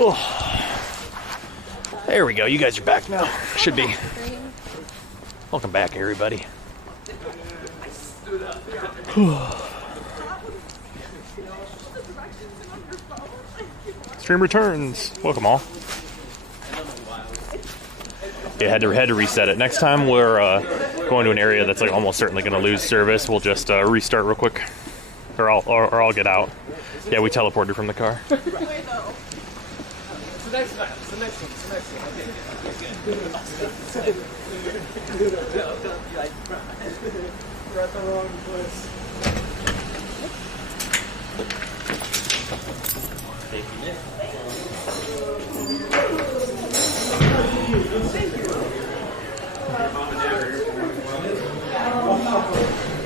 Oh. There we go. You guys are back now. Should be. Welcome back, everybody. Stream returns. Welcome all. Yeah, had to reset it. Next time we're going to an area that's like almost certainly going to lose service. We'll just restart real quick, or I'll get out. Yeah, we teleported from the car. It's the next one. It's the next one. We're at the wrong place. Thank you. Mom and Dad are here.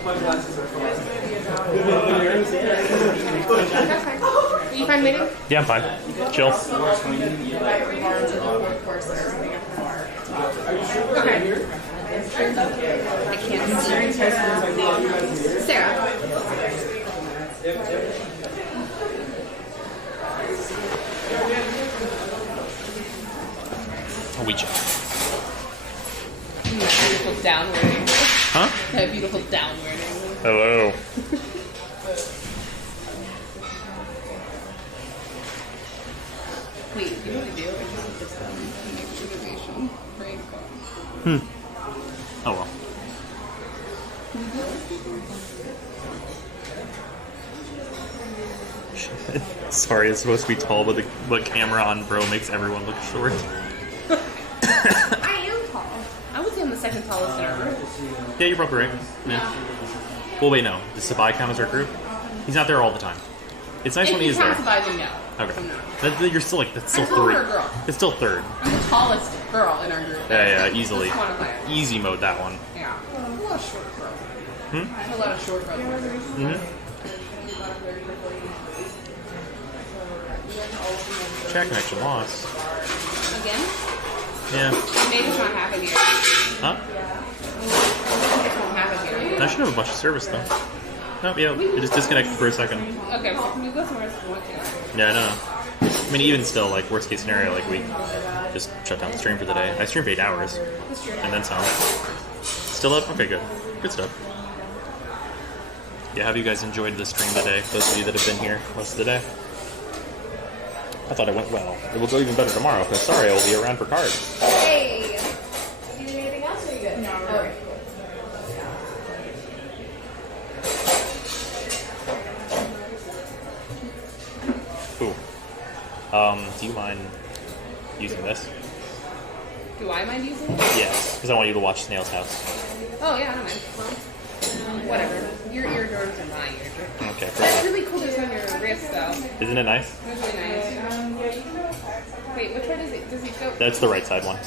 My glasses are fine. Are you fine waiting? Yeah, I'm fine. Chill. Okay. I can't see. Sarah. We check. That beautiful downward angle. Huh? That beautiful downward angle. Hello. Wait, you know what to do? I just put this down. Next reservation. Right. Oh well. Sorry, it's supposed to be tall, but the camera on bro makes everyone look short. I am tall. I would say I'm the second tallest in our group. Yeah, you're probably right. Yeah. Well, wait, no. Does Sabai count as our group? He's not there all the time. It's nice when he is there. Then no. Okay. You're still like, that's still I'm taller third. girl. It's still third. I'm the tallest girl in our group. Yeah, easily. Just quantifier. Easy mode that one. Yeah. A lot of short girls. Hmm? A lot of short girls. Mm-hmm. Chat connection lost. Again? Yeah. Maybe it's not happening here. Huh? It won't happen here. I should have a bunch of service though. Nope, yeah, it just disconnected for a second. Okay, so can you go somewhere if you want to? Yeah, I know. I mean, even still, like, worst case scenario, like, we just shut down the stream for the day. I streamed 8 hours. And then some. Still up? Okay, good. Good stuff. Yeah, have you guys enjoyed the stream today? Those of you that have been here most of the day? I thought it went well. It will go even better tomorrow, because sorry, I will be around for cards. Hey! You need anything else, or are you good? No, we're good. Ooh. Do you mind using this? Do I mind using it? Yes, because I want you to watch Snail's House. Oh, yeah, I don't mind. Whatever. Your eardrums are my eardrums. Okay, fair That's enough. really cool that's on your wrist, though. Isn't it nice? That's really nice. Wait, which one is it? Does it go? That's the right side one.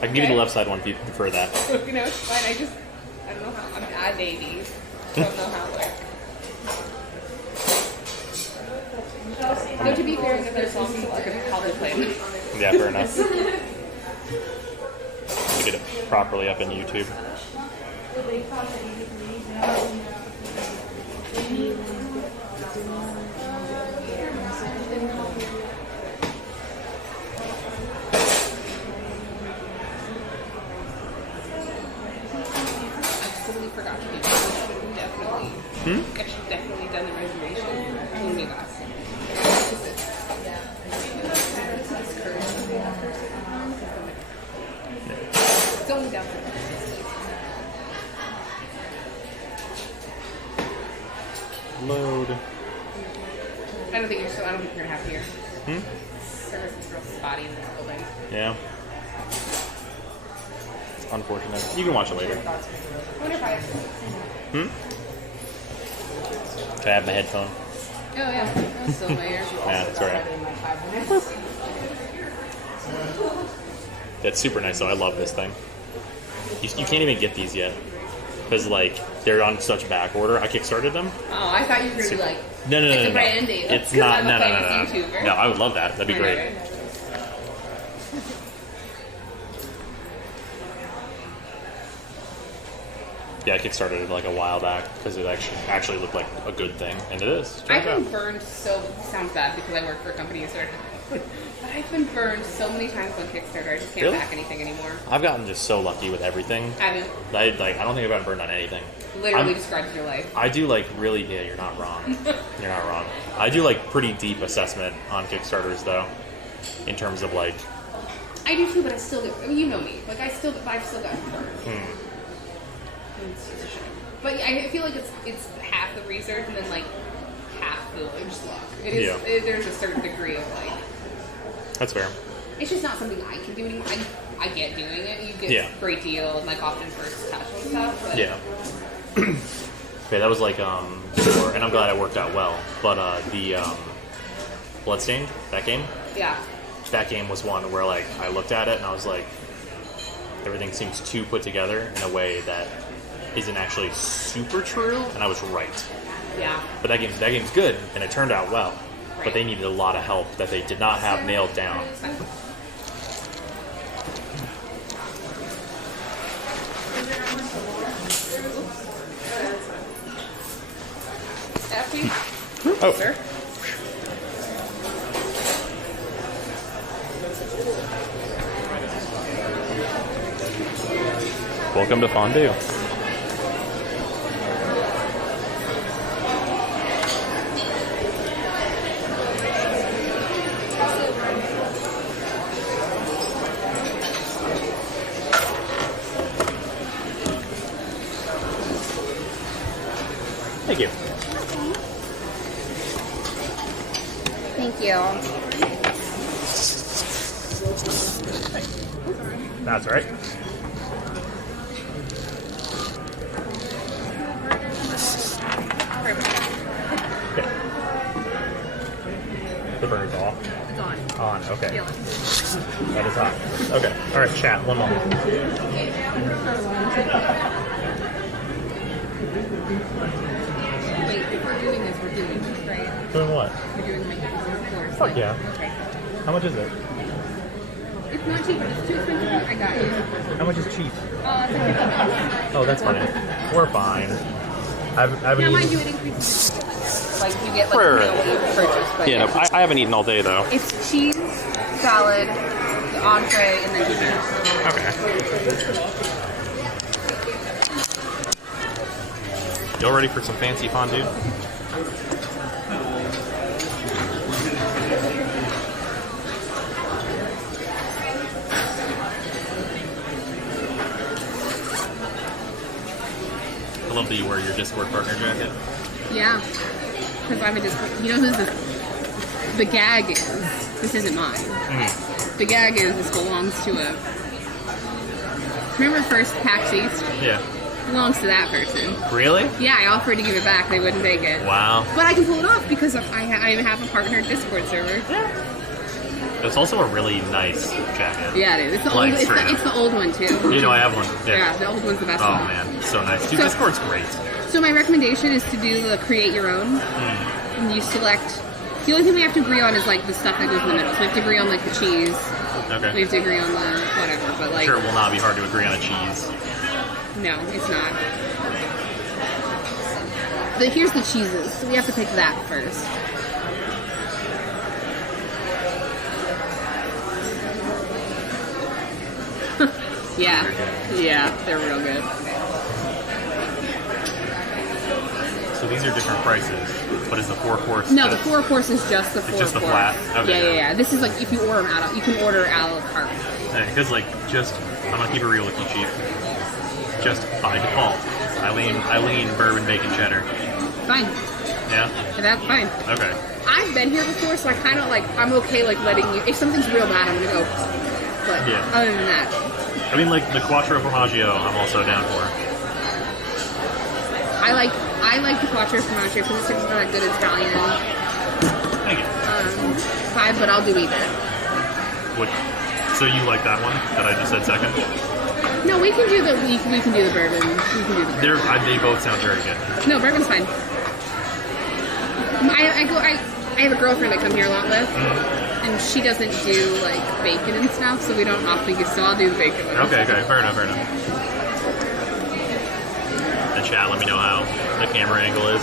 I can give you the left side one if you prefer that. You know, it's fine. I don't know how. I'm a baby. I don't know how it works. Though to be fair, if there's songs that I could probably play them. Yeah, fair enough. To get it properly up in YouTube. Forgot to do that. I should definitely done the reservation when we got some. It's only down there. Load. I don't think you're gonna have here. Service is real spotty in this building. Yeah. It's unfortunate. You can watch it later. I wonder if I have. Can I have my headphone? Oh yeah, that's still in my ears. Yeah, that's alright. That's super nice though. I love this thing. You can't even get these yet. Because, like, they're on such back order. I kickstarted them. Oh, I thought you were going to be like, No. it's a brand name. It's not. No. YouTuber. No, I would love that. That'd be great. Right. Yeah, I kickstarted it like a while back because it actually looked like a good thing, and it is. I've been burned so sounds bad because I work for a company but I've been burned so many times on Kickstarter. I just can't Really? back anything anymore. I've gotten just so lucky with everything. I haven't. I don't think I've gotten burned on anything. Literally describes your life. I do like really. Yeah, you're not wrong. You're not wrong. I do like pretty deep assessment on Kickstarters though, in terms of like. I do too, but I still get. I mean, you know me. Like I've still gotten burned. It's just a shame. But yeah, I feel like it's half the research and then like half the just luck. It is. There's a certain degree of like. That's fair. It's just not something I can do anymore. I get doing it. You get a great deal and like often first touch and stuff. But Yeah. Okay, that was like and I'm glad it worked out well. But the Bloodstained, that game. Yeah. That game was one where like I looked at it and I was like, everything seems too put together in a way that isn't actually super true, and I was right. Yeah. But that game's good, and it turned out well. Right. But they needed a lot of help that they did not have nailed down. Happy? Oh, Sir? welcome to Fondue. Thank you. Thank you. That's all right. Okay. The burner's off. It's on. On, okay. Feel it. That is hot. Okay. All right, chat. One moment. Wait, if we're doing this, we're doing this, right? Doing what? We're doing like this course. Fuck yeah. Okay. How much is it? It's not cheap, but it's too expensive. I got you. How much is cheap? It's like $50. Oh, that's fine. We're fine. I haven't Now, mind eaten. you, it increases. Like you get like Right, depending on what you purchase. But Yeah, no, I haven't eaten all day though. it's cheese, salad, the entree, and then dessert. Okay. Y'all ready for some fancy fondue? I love that you wear your Discord partner jacket. Yeah, because I'm a Discord. You know who's the gag is? This isn't mine. The gag is this belongs to a. Remember first PAX East? Yeah. Belongs to that person. Really? Yeah, I offered to give it back. They wouldn't take it. Wow. But I can pull it off because I have a partner Discord server. It's also a really nice jacket. Yeah, it is. It's the, Like, old, straight it's up. the old one, too. You know, I have one. Yeah, the old one's the best Oh one. man, so nice. Dude, So- Discord's great. So my recommendation is to do the create your own. And you select... The only thing we have to agree on is, like, the stuff that goes in the middle. So we have to agree on, like, the cheese. We Okay. have to agree on the whatever. But, like... Sure, it will not be hard to agree on a cheese. No, it's not. But here's the cheeses. So we have to pick that first. Yeah. Yeah, they're real good. So these are different prices, but is the 4-course? No, the 4-course is just the 4 just the course. flat? Okay. Yeah. This is like if you order them out, you can order a la carte. Because I'm gonna keep it real with you, Chief. Just by default, I lean bourbon bacon cheddar. Fine. Yeah. That's fine. Okay. I've been here before, so I kind of like I'm okay like letting you. If something's real bad, I'm gonna go. But Yeah. other than that, I mean, like the Quattro Formaggio, I'm also down for. I like the Quattro Formaggio because it's like a good Italian Thank you. vibe, but I'll do either. So you like that one that I just said second? No, we can do the bourbon. We can do the bourbon. They both sound very good. No, bourbon's fine. I have a girlfriend that come here a lot with, and she doesn't do like bacon and stuff, so we don't often get. So I'll do the bacon one. Okay, fair enough. chat. Let me know how the camera angle is.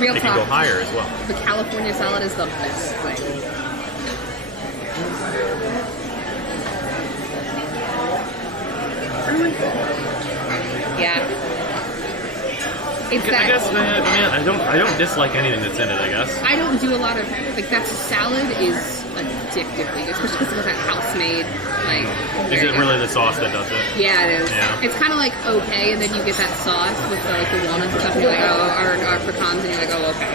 Real It talk. can go higher as well. The California salad is the best thing. Yeah. It's I that. guess I don't dislike anything that's in it. I guess. I don't do a lot of like that salad is addictively good, especially because it was that house made. Like, Is it really the sauce that does it? Yeah, it is. Yeah. It's kind of like okay, and then you get that sauce with like the walnuts and stuff, and you're like, oh, or pecans, and you're like, oh, okay.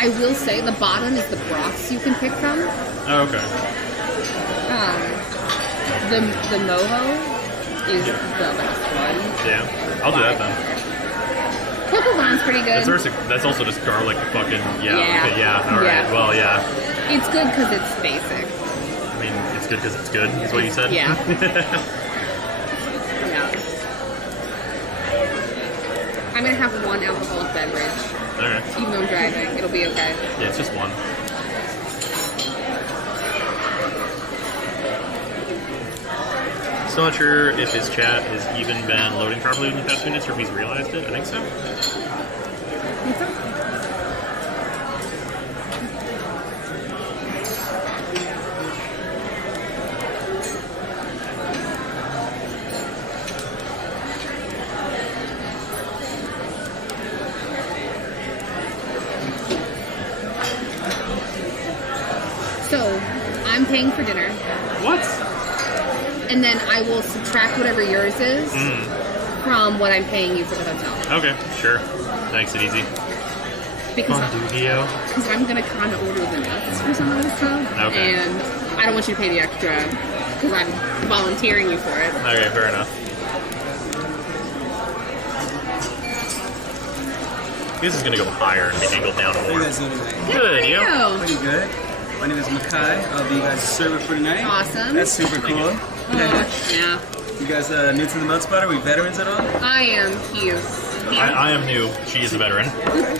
I will say the bottom is the broths you can pick from. Oh, okay. The mojo is the best one. Yeah, I'll do that then. Coco Bon's pretty good. That's also just garlic fucking, yeah. Yeah. Okay, yeah, alright, Yeah. well, yeah. It's good because it's basic. I mean, it's good because it's good, is what you said? Yeah. Yeah. I'm gonna have one alcoholic beverage. Okay. Even though I'm driving, it'll be okay. Yeah, it's just one. Still not sure if his chat has even been loading properly in the past few minutes or if he's realized it. I think so. So, I'm paying for dinner, What? and then I will subtract whatever yours is from what I'm paying you for the hotel. Okay, sure. Makes it easy. Because Fondue. because I'm gonna kind of order the nuts for some of this stuff, Okay. and I don't want you to pay the extra because I'm volunteering you for it. Okay, fair enough. This is gonna go higher and be angled down How you more. guys doing today? Good, you? Ew. Pretty good. My name is Makai. I'll be you guys' server for tonight. Awesome. That's super cool. Yeah, You guys new to the mud spot? Are we veterans at all? I am. He is. I am new. She is a veteran.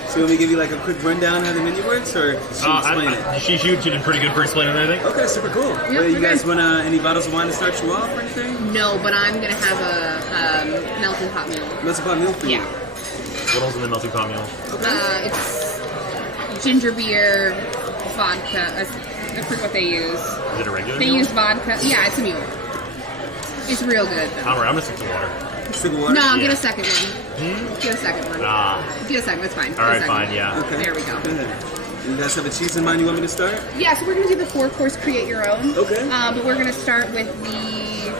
So let me give you like a quick rundown how the menu works, or should we explain it? She did pretty good for explaining it, I think. Okay, super cool. Yep, You we're guys good. want any bottles of wine to start you off or anything? No, but I'm gonna have a melting pot mule. Let's pop milk for you. Yeah. What else in the melting pot mule? It's ginger beer, vodka. I forget what they use. Is it a regular They mule? use vodka. Yeah, it's a mule. It's real good. I'm gonna stick to water. Sip of water? No, Yeah. get a second one. Get a second one. Ah. Get a second. That's fine. Get a Alright, second fine, one. yeah. Okay. There we go. Good. You guys have a cheese in mind you want me to start? Yeah, so we're gonna do the 4-course create your own. Okay. But we're gonna start with the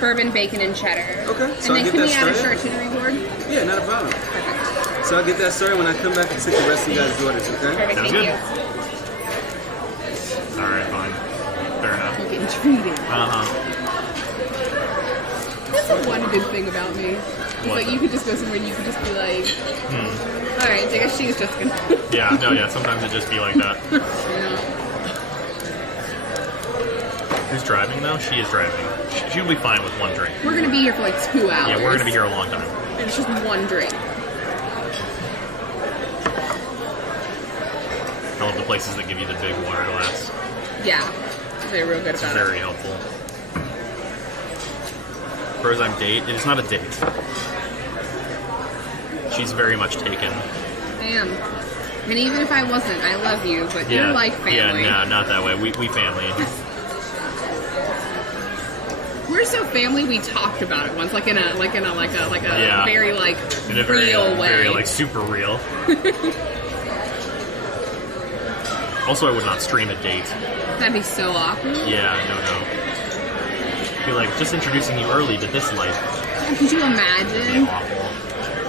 bourbon, bacon, and cheddar. Okay, And so I'll then get can we that add a started. charcuterie board? Yeah, not a problem. Perfect. So I'll get that started when I come back and take the rest of you guys' orders, okay? Perfect. Sounds Thank good. you. Alright, fine. Fair enough. I'm getting treated. Uh-huh. That's the one good thing about me. It's What? like you could just go somewhere and you could just be like, all right, I guess she's just gonna. Yeah, no, yeah, sometimes it just be like that. Yeah. Who's driving, though? She is driving. She'll be fine with one drink. We're gonna be here for like 2 hours. Yeah, we're gonna be here a long time. And it's just one drink. I love the places that give you the big water glass. Yeah, they're real good It's about very helpful. First time date, it's not a date. She's very much taken. it. I am. And even if I wasn't, I love you, but Yeah, you're like family. Yeah, no, not that way. We family. We're so family. We talked about it once, like in a Yeah. very like In a very, real way. very like super real. Also, I would not stream a date. That'd be so awkward. Yeah, no. Be like, just introducing you early to this life. Could you Be imagine? awful.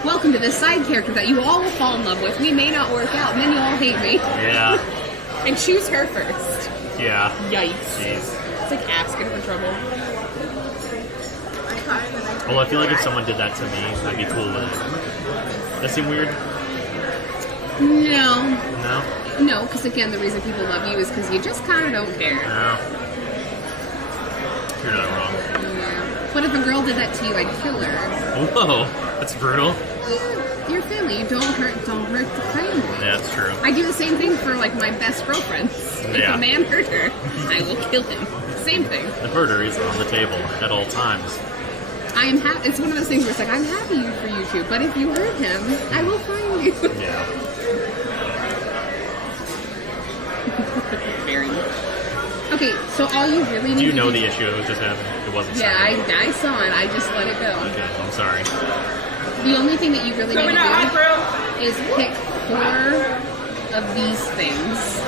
Welcome to this side character that you all will fall in love with. We may not work out, and then you all hate me. Yeah, And choose her first. yeah. Yikes. Jeez. It's like asking for trouble. Well, I feel like if someone did that to me, I'd be cool with it. That seem weird? No. No? No, because again, the reason people love you is because you just kind of don't care. No. You're not wrong. Yeah. But if a girl did that to you, I'd kill her. Whoa, that's brutal. Yeah, you're family. You don't hurt the family. Yeah, that's true. I do the same thing for like my best girlfriends. If Yeah. a man hurt her, I will kill him. Same thing. The murder is on the table at all times. I am happy. It's one of those things where it's like, I'm happy for you two, but if you hurt him, I will find you. Yeah. Very. Okay, so all you really need Do you to know the issue it was just having? It wasn't. Yeah, I saw it. I just let it go. Okay, I'm sorry. The only thing that you really need to do is pick 4 of these things.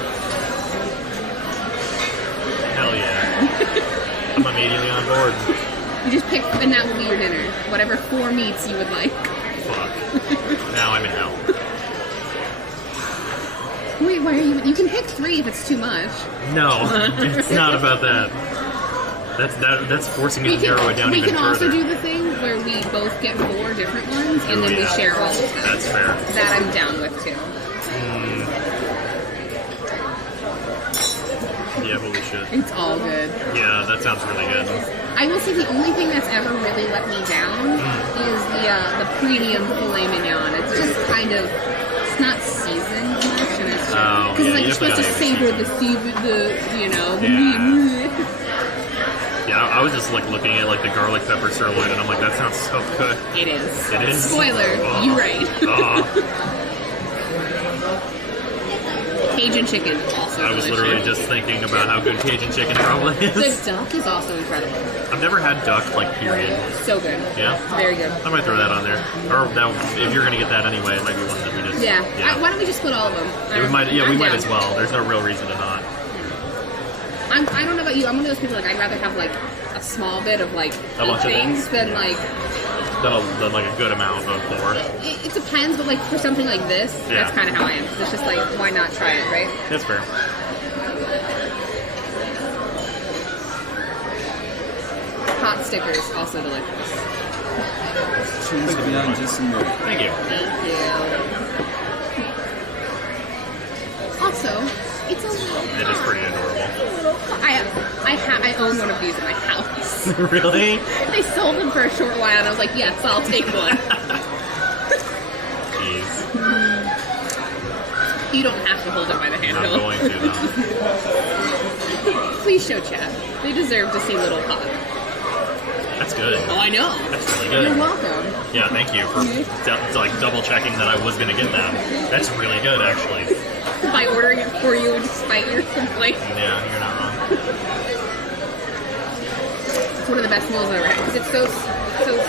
Hell yeah. I'm immediately on board. You just pick, and that will be your dinner. Whatever 4 meats you would like. Fuck. Now I'm in hell. Wait, why are you? You can pick 3 if it's too much. No, it's not about that. That's forcing me to narrow it down even further. We can also do the thing where we both get 4 different ones, and then we share all of them. That's fair. That I'm down with too. Yeah, holy shit. It's all good. Yeah, that sounds really good. I will say the only thing that's ever really let me down is the premium filet mignon. It's just kind of, it's not seasoned much, and it's just, because like you're supposed to savor the you know. Yeah. Yeah, I was just like looking at like the garlic pepper sirloin, and I'm like, that sounds so good. It is. It is. Spoiler, you're right. Cajun chicken also. I was literally just thinking about how good Cajun chicken probably is. The duck is also incredible. I've never had duck, like, period. So good. Yeah? Very good. I might throw that on there. Or that, if you're gonna get that anyway, it might be one that we just... Yeah. Why don't we just split all of them? Yeah, we might as well. There's no real reason to not. I don't know about you. I'm one of those people, like, I'd rather have, like, a small bit of, like, things than, like... Than like a good amount of 4. It depends, but, like, for something like this, that's kind of how I am. It's just, like, why not try it, right? That's fair. Hot stickers, also delicious. Choose beyond just a minute. Thank you. Thank you. Also, it's a little... It is pretty adorable. I own one of these in my house. Really? They sold them for a short while, and I was like, yes, I'll take one. Jeez. You don't have to hold it by the handle. I'm going to, though. Please show chat. They deserve to see Little Hot. That's good. Oh, I know. That's really good. You're welcome. Yeah, thank you for like double checking that I was going to get that. That's really good, actually. By ordering it for you despite your complaint. Yeah, you're not wrong. It's one of the best meals I've ever had because it's so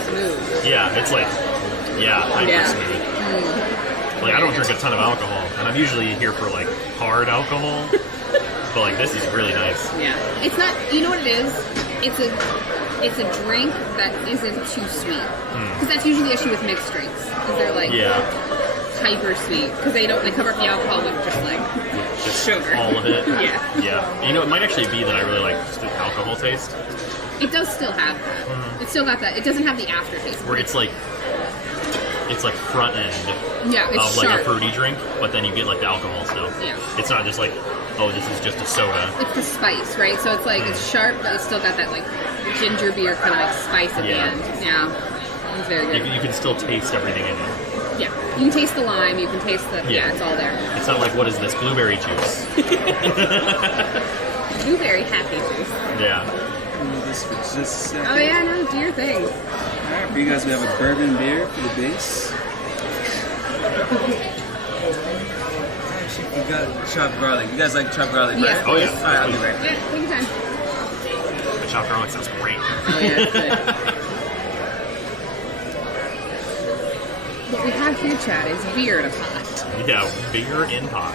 smooth. Yeah, it's like, hyper smooth. Like, I don't drink a ton of alcohol, and I'm usually here for like hard alcohol, but like this is really nice. Yeah, it's not. You know what it is? It's a drink that isn't too sweet because that's usually the issue with mixed drinks because they're like hyper sweet because they cover up the alcohol with just sugar. All of it. Yeah. Yeah. You know, it might actually be that I really like just the alcohol taste. It does still have that. It's still got that. It doesn't have the aftertaste. Where it's like front end it's of like sharp. a fruity drink, but then you get like the alcohol still. Yeah. It's not just like, oh, this is just a soda. It's the spice, right? So it's like it's sharp, but it's still got that like ginger beer kind of like spice at the end. Yeah. It's very good. You can still taste everything in it. Yeah. You can taste the lime, you can taste the it's all there. It's not like, what is this? Blueberry juice. Blueberry happy juice. Yeah. Just a second. Oh yeah, no, do your thing. Alright, for you guys, we have a bourbon beer for the base. We got chopped garlic. You guys like chopped garlic, right? Yes. Oh yeah. Alright, I'll be right back. Yeah, take your time. The chopped garlic sounds great. Oh yeah, it's good. What we have here, Chad, is beer in a pot. Yeah, beer in pot.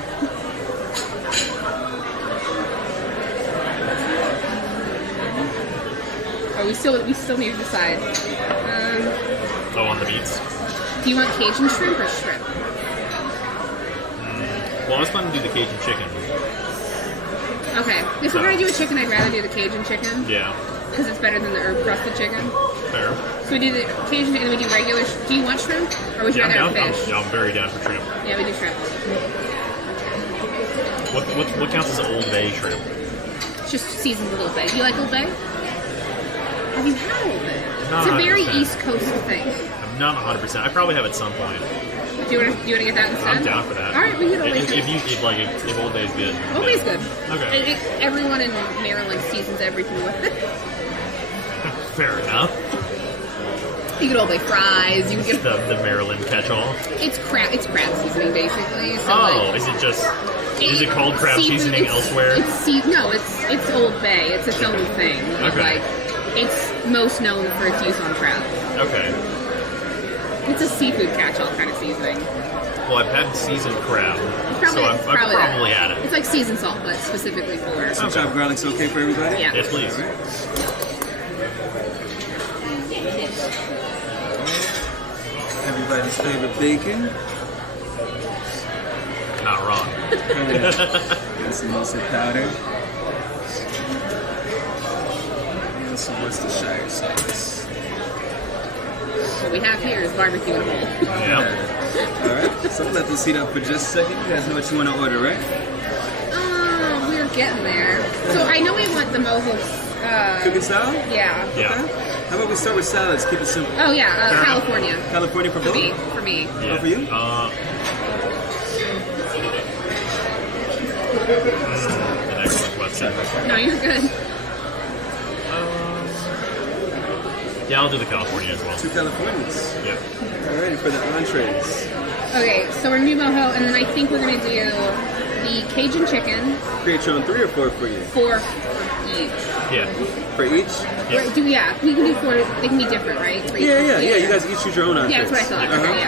Oh, we still need to decide. On the meats. Do you want Cajun shrimp or shrimp? Well, I was planning to do the Cajun chicken. Okay, if we're gonna do a chicken, I'd rather do the Cajun chicken. Yeah. Because it's better than the herb crusted chicken. Fair. So we do the Cajun chicken, and we do regular. Do you want shrimp, or would you rather have fish? I'm very down for shrimp. Yeah, we do shrimp. What counts as Old Bay shrimp? It's just seasoned with Old Bay. Do you like Old Bay? Have you had Old Bay? No, It's a not very a fan. East Coast thing. I've not 100%. I probably have at some point. Do you want to get that instead? I'm down for that. All right, we can always if Old Bay's good. Old Bay's good. Okay. Everyone in Maryland seasons everything with it. Fair enough. You get Old Bay fries. You can get the Maryland catch-all. It's crab seasoning basically. So is it called crab seasoning elsewhere? It's Old Bay. It's its own thing. Okay. It's most known for its use on crab. Okay. It's a seafood catch-all kind of seasoning. Well, I've had seasoned crab, so I've probably had it. It's like seasoned salt, but specifically for... Some chopped garlic's okay for everybody? Yeah. Yes, please. Everybody's favorite bacon. Not wrong. And some mustard powder. And some Worcestershire sauce. What we have here is barbecue and whole. Yeah. Alright, so let this heat up for just a second. You guys know what you want to order, right? We're getting there. So I know we want the mojo. Cooking salad? Yeah. Yeah. Okay. How about we start with salads? Keep it simple. Oh yeah, California. California for both? For me. Yeah. Oh, for you? An excellent question. No, you're good. Yeah, I'll do the California as well. 2 Californias. Yeah. Alrighty, for the entrees. Okay, so we're gonna do mojo, and then I think we're gonna do the Cajun chicken. Create your own 3 or 4 for you? 4 for each. For Yeah. each? Yeah. We can do 4. They can be different, right? For each. Yeah. You guys each choose your own entrees. Yeah, that's what I thought. Uh-huh. Okay,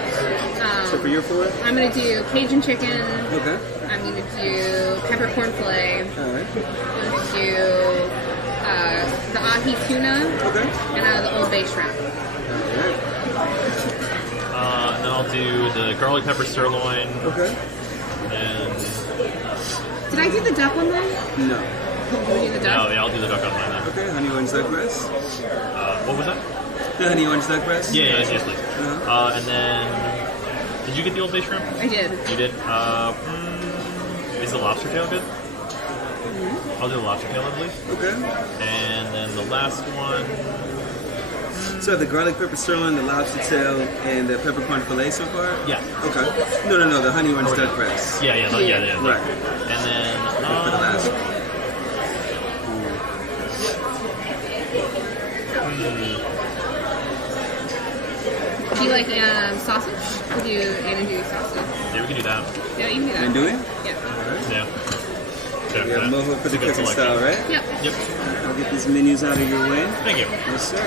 yeah. So for your 4? I'm gonna do Cajun chicken. Okay. I'm gonna do peppercorn filet. Alright. I'm gonna do the ahi tuna. Okay. And the Old Bay shrimp. Alright. And then I'll do the garlic pepper sirloin. Okay. And Did I do the duck one then? No. Did we do the duck? I'll do the duck on mine then. Okay, honey orange duck breast. What was that? The honey orange duck breast? Yes, please. Uh-huh. And then, did you get the Old Bay shrimp? I did. You did. Is the lobster tail good? I'll do the lobster tail, I believe. Okay. And then the last one. So the garlic pepper sirloin, the lobster tail, and the peppercorn fillet so far? Yeah. Okay. No, the honey orange duck breast. Yeah. Right. And then For the last one. Do you like sausage? Would you do sausage? Yeah, we can do that. Yeah, you can do that. And do it? Yeah. Yeah. We have mojo for the cooking style, right? Yep. Yep. I'll get these menus out of your way. Thank you. Yes, sir.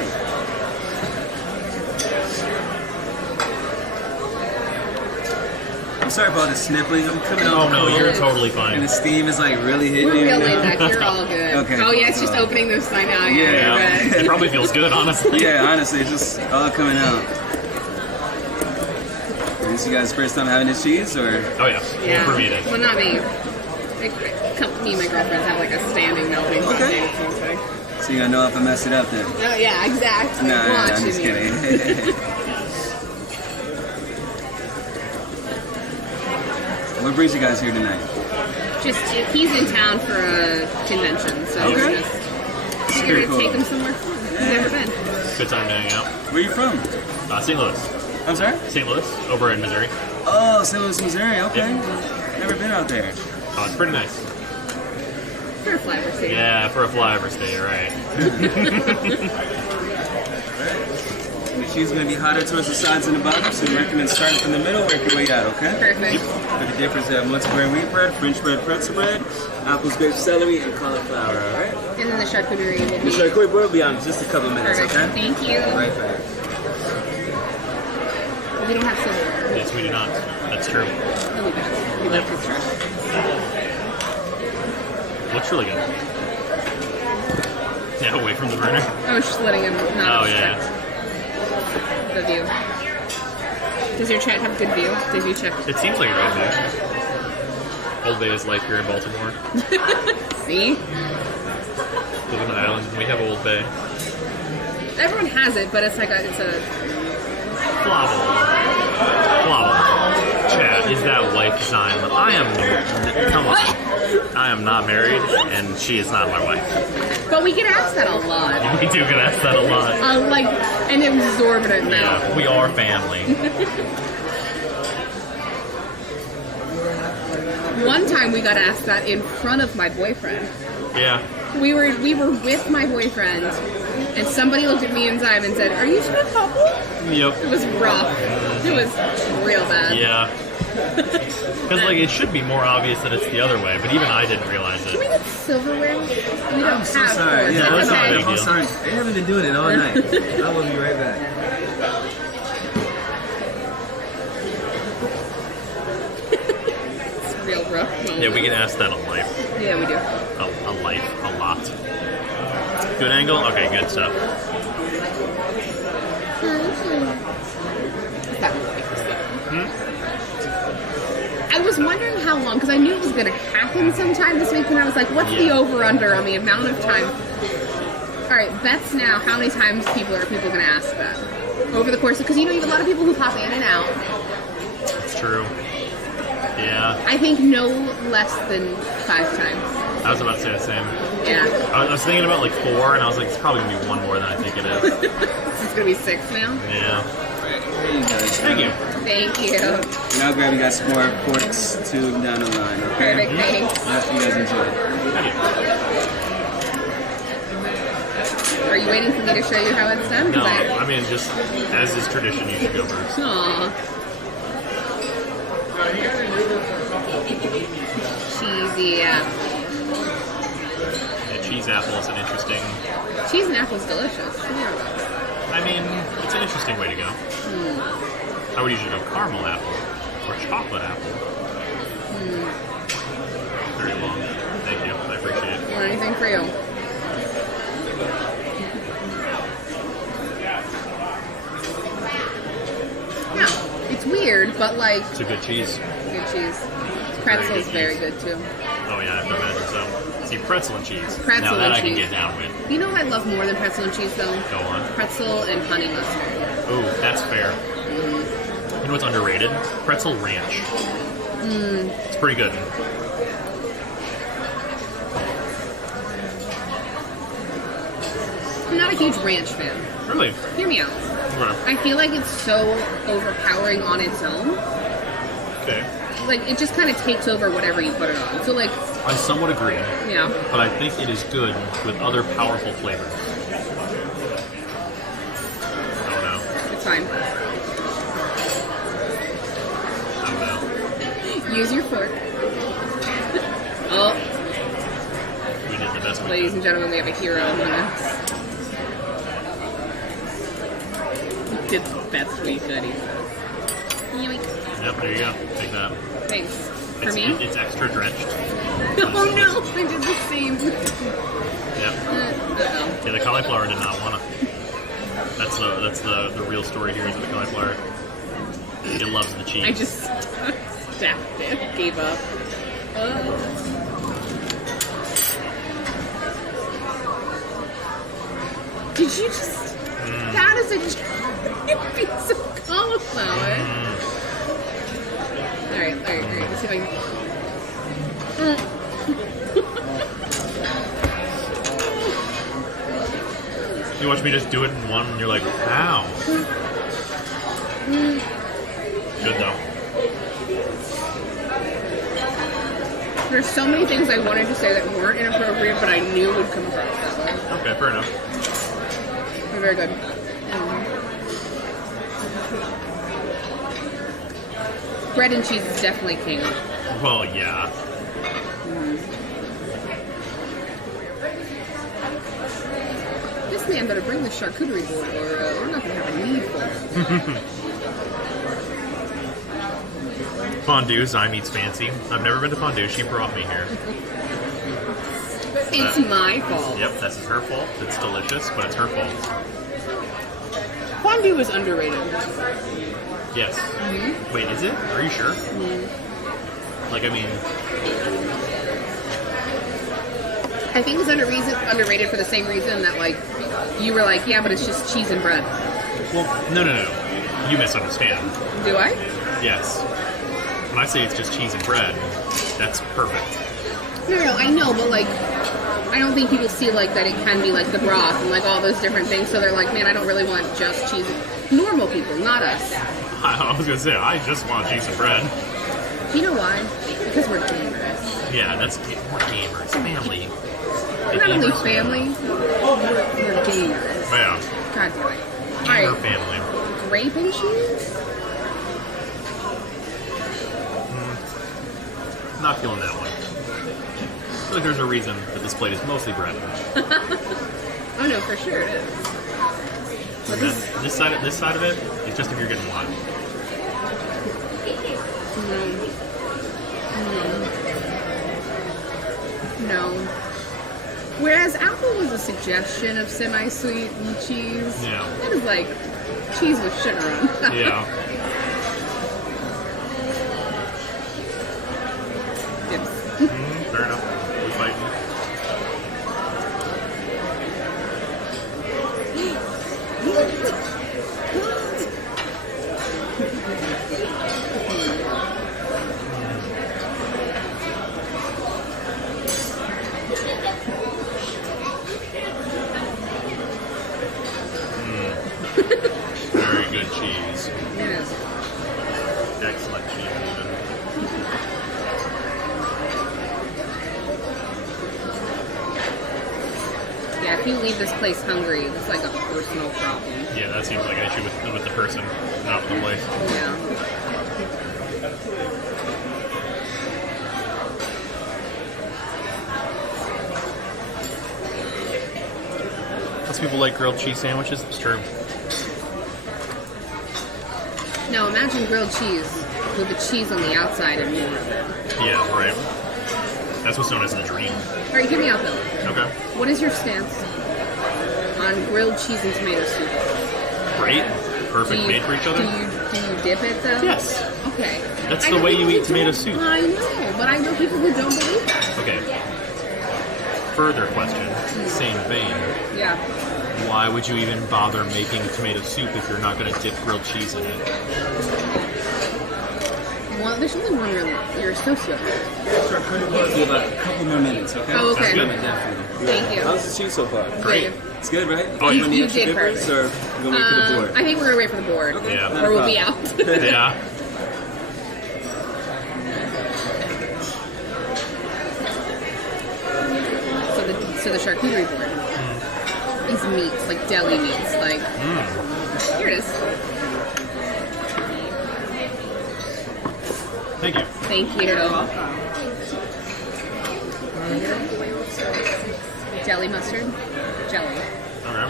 I'm sorry about the snippling. I'm coming out. Oh no, you're totally fine. And the steam is like really hitting We're you. real you know? laid back. You're all good. Okay. Oh yeah, it's just opening this sign out. Yeah. It probably feels good, honestly. Yeah, honestly, it's just all coming out. Is this you guys' first time having this cheese, or? Oh yeah. Yeah. For me, it is. Well, not me. Me and my girlfriends have like a standing melting pot. Okay. So you're gonna know if I mess it up then? Oh yeah, exactly. No, I'm Watching just you. kidding. What brings you guys here tonight? Just he's in town for a convention, so Okay. we're just Very figured cool. take him somewhere fun. He's never been. Good time to hang out. Where are you from? St. Louis. I'm sorry? St. Louis, over in Missouri. Oh, St. Louis, Missouri. Okay. Yep. Never been out there. Oh, it's pretty nice. For a flyover state. Yeah, for a flyover stay, right. The cheese is going to be hotter towards the sides and the bottom, so we recommend starting from the middle, work your way out, okay? Perfect. For the difference, we have multi-grain wheat bread, French bread, pretzel bread, apples, grapes, celery, and cauliflower, alright? And then the charcuterie will The be charcuterie board will be on in just a couple minutes, perfect. okay? Thank you. Right back. We don't have silverware. Yes, we do not. That's true. Really bad. We love this truck. Looks really good. Yeah, away from the burner. I was just letting him not Oh, yeah. the view. Does your chat have good view? Did you check? It seems like a good view. Old Bay is life here in Baltimore. See? Live on an island, and we have Old Bay. Everyone has it, but it's like it's a Flobble. Chat, is that life design? I am... Come on. I am not married, and she is not my wife. But we get asked that a lot. We do get asked that a lot. Like an exorbitant amount. Yeah, we are family. One time we got asked that in front of my boyfriend. Yeah. We were with my boyfriend, and somebody looked at me and Simon and said, "Are you two a couple?" Yep. It was rough. It was real bad. Yeah. Because, like, it should be more obvious that it's the other way, but even I didn't realize Can we it. get silverware? We don't I'm so have sorry. forks. Yeah, That's that's not a okay. big I'm deal. sorry. They haven't been doing it all night. I will be right back. It's real rough. Yeah, we get asked that a life. Yeah, we do. A life. A lot. Good angle? Okay, good stuff. I was wondering how long, because I knew it was going to happen sometime this week, and I was like, what's the over-under on the amount of time? All right, bets now. How many times are people going to ask that? Over the course of, because you have a lot of people who pop in and out. It's true. Yeah. I think no less than 5 times. I was about to say the same. Yeah. I was thinking about like 4, and I was like, it's probably going to be 1 more than I think it is. This is going to be 6 now. Yeah. Here you guys. Thank you. Thank you. And I'll grab you guys some more forks too down the line, okay? Perfect, thanks. You guys enjoy. Are you waiting for me to show you how it's done? No, I mean, just as is tradition, you should go first. Aww. Cheesy apple. Yeah, cheese apple is an interesting... Cheese and apple's delicious. I mean, it's an interesting way to go. I would usually go caramel apple or chocolate apple. Very long. Thank you. I appreciate it. Or anything for you. Yeah, it's weird, but like It's a good cheese. good cheese. Pretzel is very good too. Oh yeah, I have to imagine so. See, pretzel and cheese. Pretzel now that and I can cheese. get down with. You know what I love more than pretzel and cheese though? Go on. Pretzel and honey mustard. Ooh, that's fair. You know what's underrated? Pretzel ranch. It's pretty good. I'm not a huge ranch fan. Really? Hear me out. Okay. I feel like it's so overpowering on its own. Okay. Like it just kind of takes over whatever you put it on. So like, I somewhat agree, yeah. but I think it is good with other powerful flavors. I don't know. It's fine. I don't know. Use your fork. Oh, We did the best we ladies could. and gentlemen, we have a hero among us. We did the best we could, he says. Yoink. Yep, there you go. Take that. Thanks. For It's, me? it's extra drenched. Oh no, I did the same. Yep. Uh-oh. Yeah, the cauliflower did not want to. That's the real story here is the cauliflower. It loves the cheese. I just stacked it. Gave up. Did you just... That is a giant piece of cauliflower. Alright. Let's see if I can... You watch me just do it in one, and you're like, how? Good though. There's so many things I wanted to say that weren't inappropriate, but I knew would come across that way. Okay, fair enough. They're very good. Bread and cheese is definitely king. Well, yeah. This man better bring the charcuterie board, or we're not going to have a need for it. Fondue, Zyme eats fancy. I've never been to fondue. She brought me here. It's my fault. Yep, this is her fault. It's delicious, but it's her fault. Fondue is underrated. Yes. Wait, is it? Are you sure? Like, I mean, I think it's underrated for the same reason that, like, you were like, yeah, but it's just cheese and bread. well, no. You misunderstand. Do I? Yes. When I say it's just cheese and bread, that's perfect. No, I know, but like, I don't think people see like that it can be like the broth and like all those different things. So they're like, man, I don't really want just cheese. Normal people, not us. I was gonna say, I just want cheese and bread. You know why? Because we're gamers. Yeah, we're gamers. Family. We're not only family, we're gamers. Yeah. God damn it. Gamer Alright, family. grape and cheese? Not feeling that one. I feel like there's a reason that this plate is mostly bread. Oh no, for sure it is. But And then this side of it is just if you're getting one. No. Whereas apple was a suggestion of semi-sweet and cheese. Yeah. It was like cheese with sugar on top. Yeah. Dips. Fair enough. We fighting. Very good cheese. Yes. Excellent cheese, even. Yeah, if you leave this place hungry, it's like a personal problem. Yeah, that seems like an issue with the person, not with the place. Yeah. Most people like grilled cheese sandwiches. It's true. Now imagine grilled cheese with the cheese on the outside and more of it. Yeah, right. That's what's known as the dream. All right, hear me out though. Okay. What is your stance on grilled cheese and tomato soup? Great. Perfect. Made for each other. Do you dip it though? Yes. Okay. That's I the know way you people eat who tomato don't- soup. I know, but I know people who don't believe that. Okay. Further question. Same vein. Yeah. Why would you even bother making tomato soup if you're not going to dip grilled cheese in it? Well, there's only one real. You're a sociopath. Sure, pretty close. You about a couple more minutes, okay? Oh, okay. Yeah, definitely. Thank you. How's the cheese so far? Great. It's good, right? Oh, yeah. Any You extra did dippers, perfect. or you gonna wait for the board? I think we're gonna wait for the board. Okay, Yeah. not Or a we'll be problem. out. Yeah. So the charcuterie board is meats, like deli meats, like here it is. Thank you. Thank you. Jelly mustard, jelly, Okay.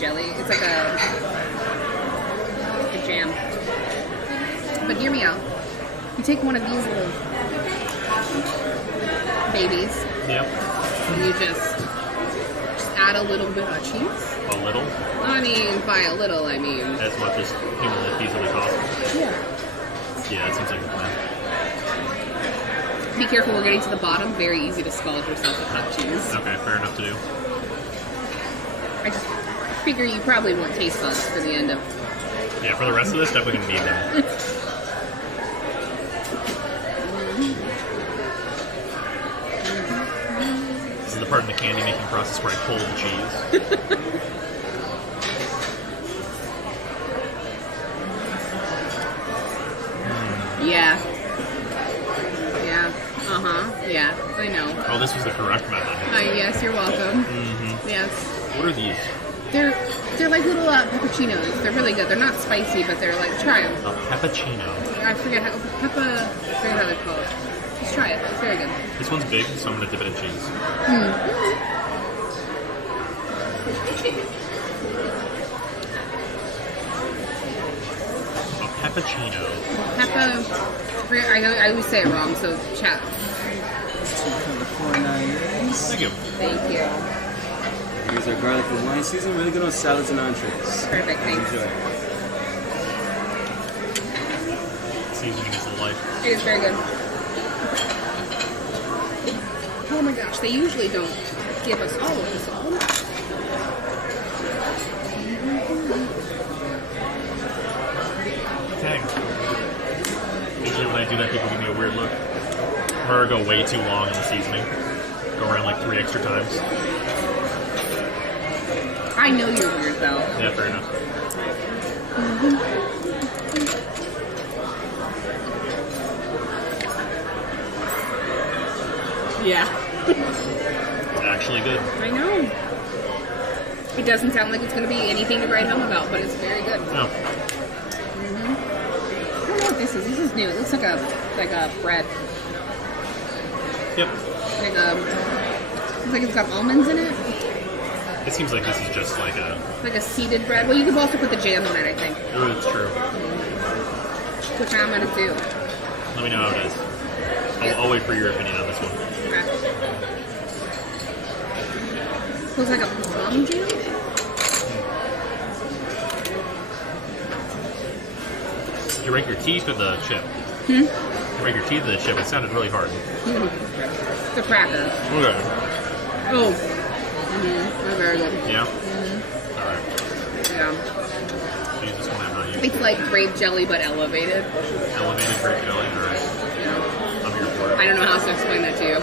jelly. It's like a jam. But hear me out. You take one of these little babies, Yep. and you just add a little bit of cheese. A little. I mean, by a little, I mean. As much as humanly feasibly possible. Yeah. Yeah, that seems like a plan. Be careful, we're getting to the bottom. Very easy to scald yourself with hot cheese. Okay, fair enough to do. I just figure you probably want taste buds for the end of. Yeah, for the rest of this, definitely gonna need them. This is the part in the candy making process where I pull the cheese. Yeah. Yeah. Yeah. I know. Oh, this was the correct method. Yes, you're welcome. Yes. What are these? They're like little peppuccinos. They're really good. They're not spicy, but they're like, try them. A peppuccino. I forget how they're called. Just try it. It's very good. This one's big, so I'm gonna dip it in cheese. A peppuccino. I always say it wrong, so chat. Thank you. Thank you. Here's our garlic and wine season. Really good on salads and entrees. Perfect, thanks. Enjoy. Seasoning is the life. It is very good. Oh my gosh, they usually don't give us all of this all. Dang. Usually when I do that, people give me a weird look. Or go way too long in the seasoning. Go around like 3 extra times. I know you're weird though. Yeah, fair enough. Yeah. It's actually good. I know. It doesn't sound like it's going to be anything to write home about, but it's very good. No. I don't know what this is. This is new. It looks like a bread. Yep. Looks like it's got almonds in it. It seems like this is just like a... Like a seeded bread. Well, you could also put the jam on it, I think. Oh, it's true. Which I'm going to do. Let me know how it is. I'll wait for your opinion on this one. Okay. Looks like a plum jam? Did you break your teeth or the chip? Hmm? You break your teeth or the chip? It sounded really hard. The cracker. Okay. Oh. They're very good. Yeah? Alright. Yeah. Use this one I'm not using. It's like grape jelly, but elevated. Elevated grape jelly? Alright. Yeah. I'm here for it. I don't know how to explain that to you.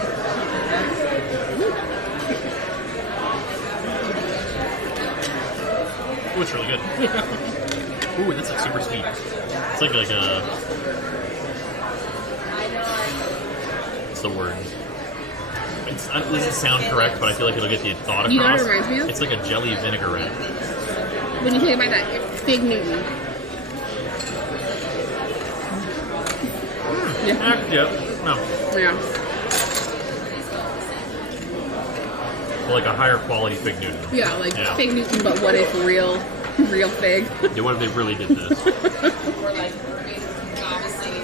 Ooh, it's really good. Ooh, that's like super sweet. It's like a... What's the word? It doesn't sound correct, but I feel like it'll get the thought across. You know what it reminds me of? It's like a jelly vinaigrette. When you think about that, Fig Newton. Yeah. No. Yeah. Like a higher quality Fig Newton. Yeah, like Yeah. Fig Newton, but what if real fig? Yeah, what if they really did this?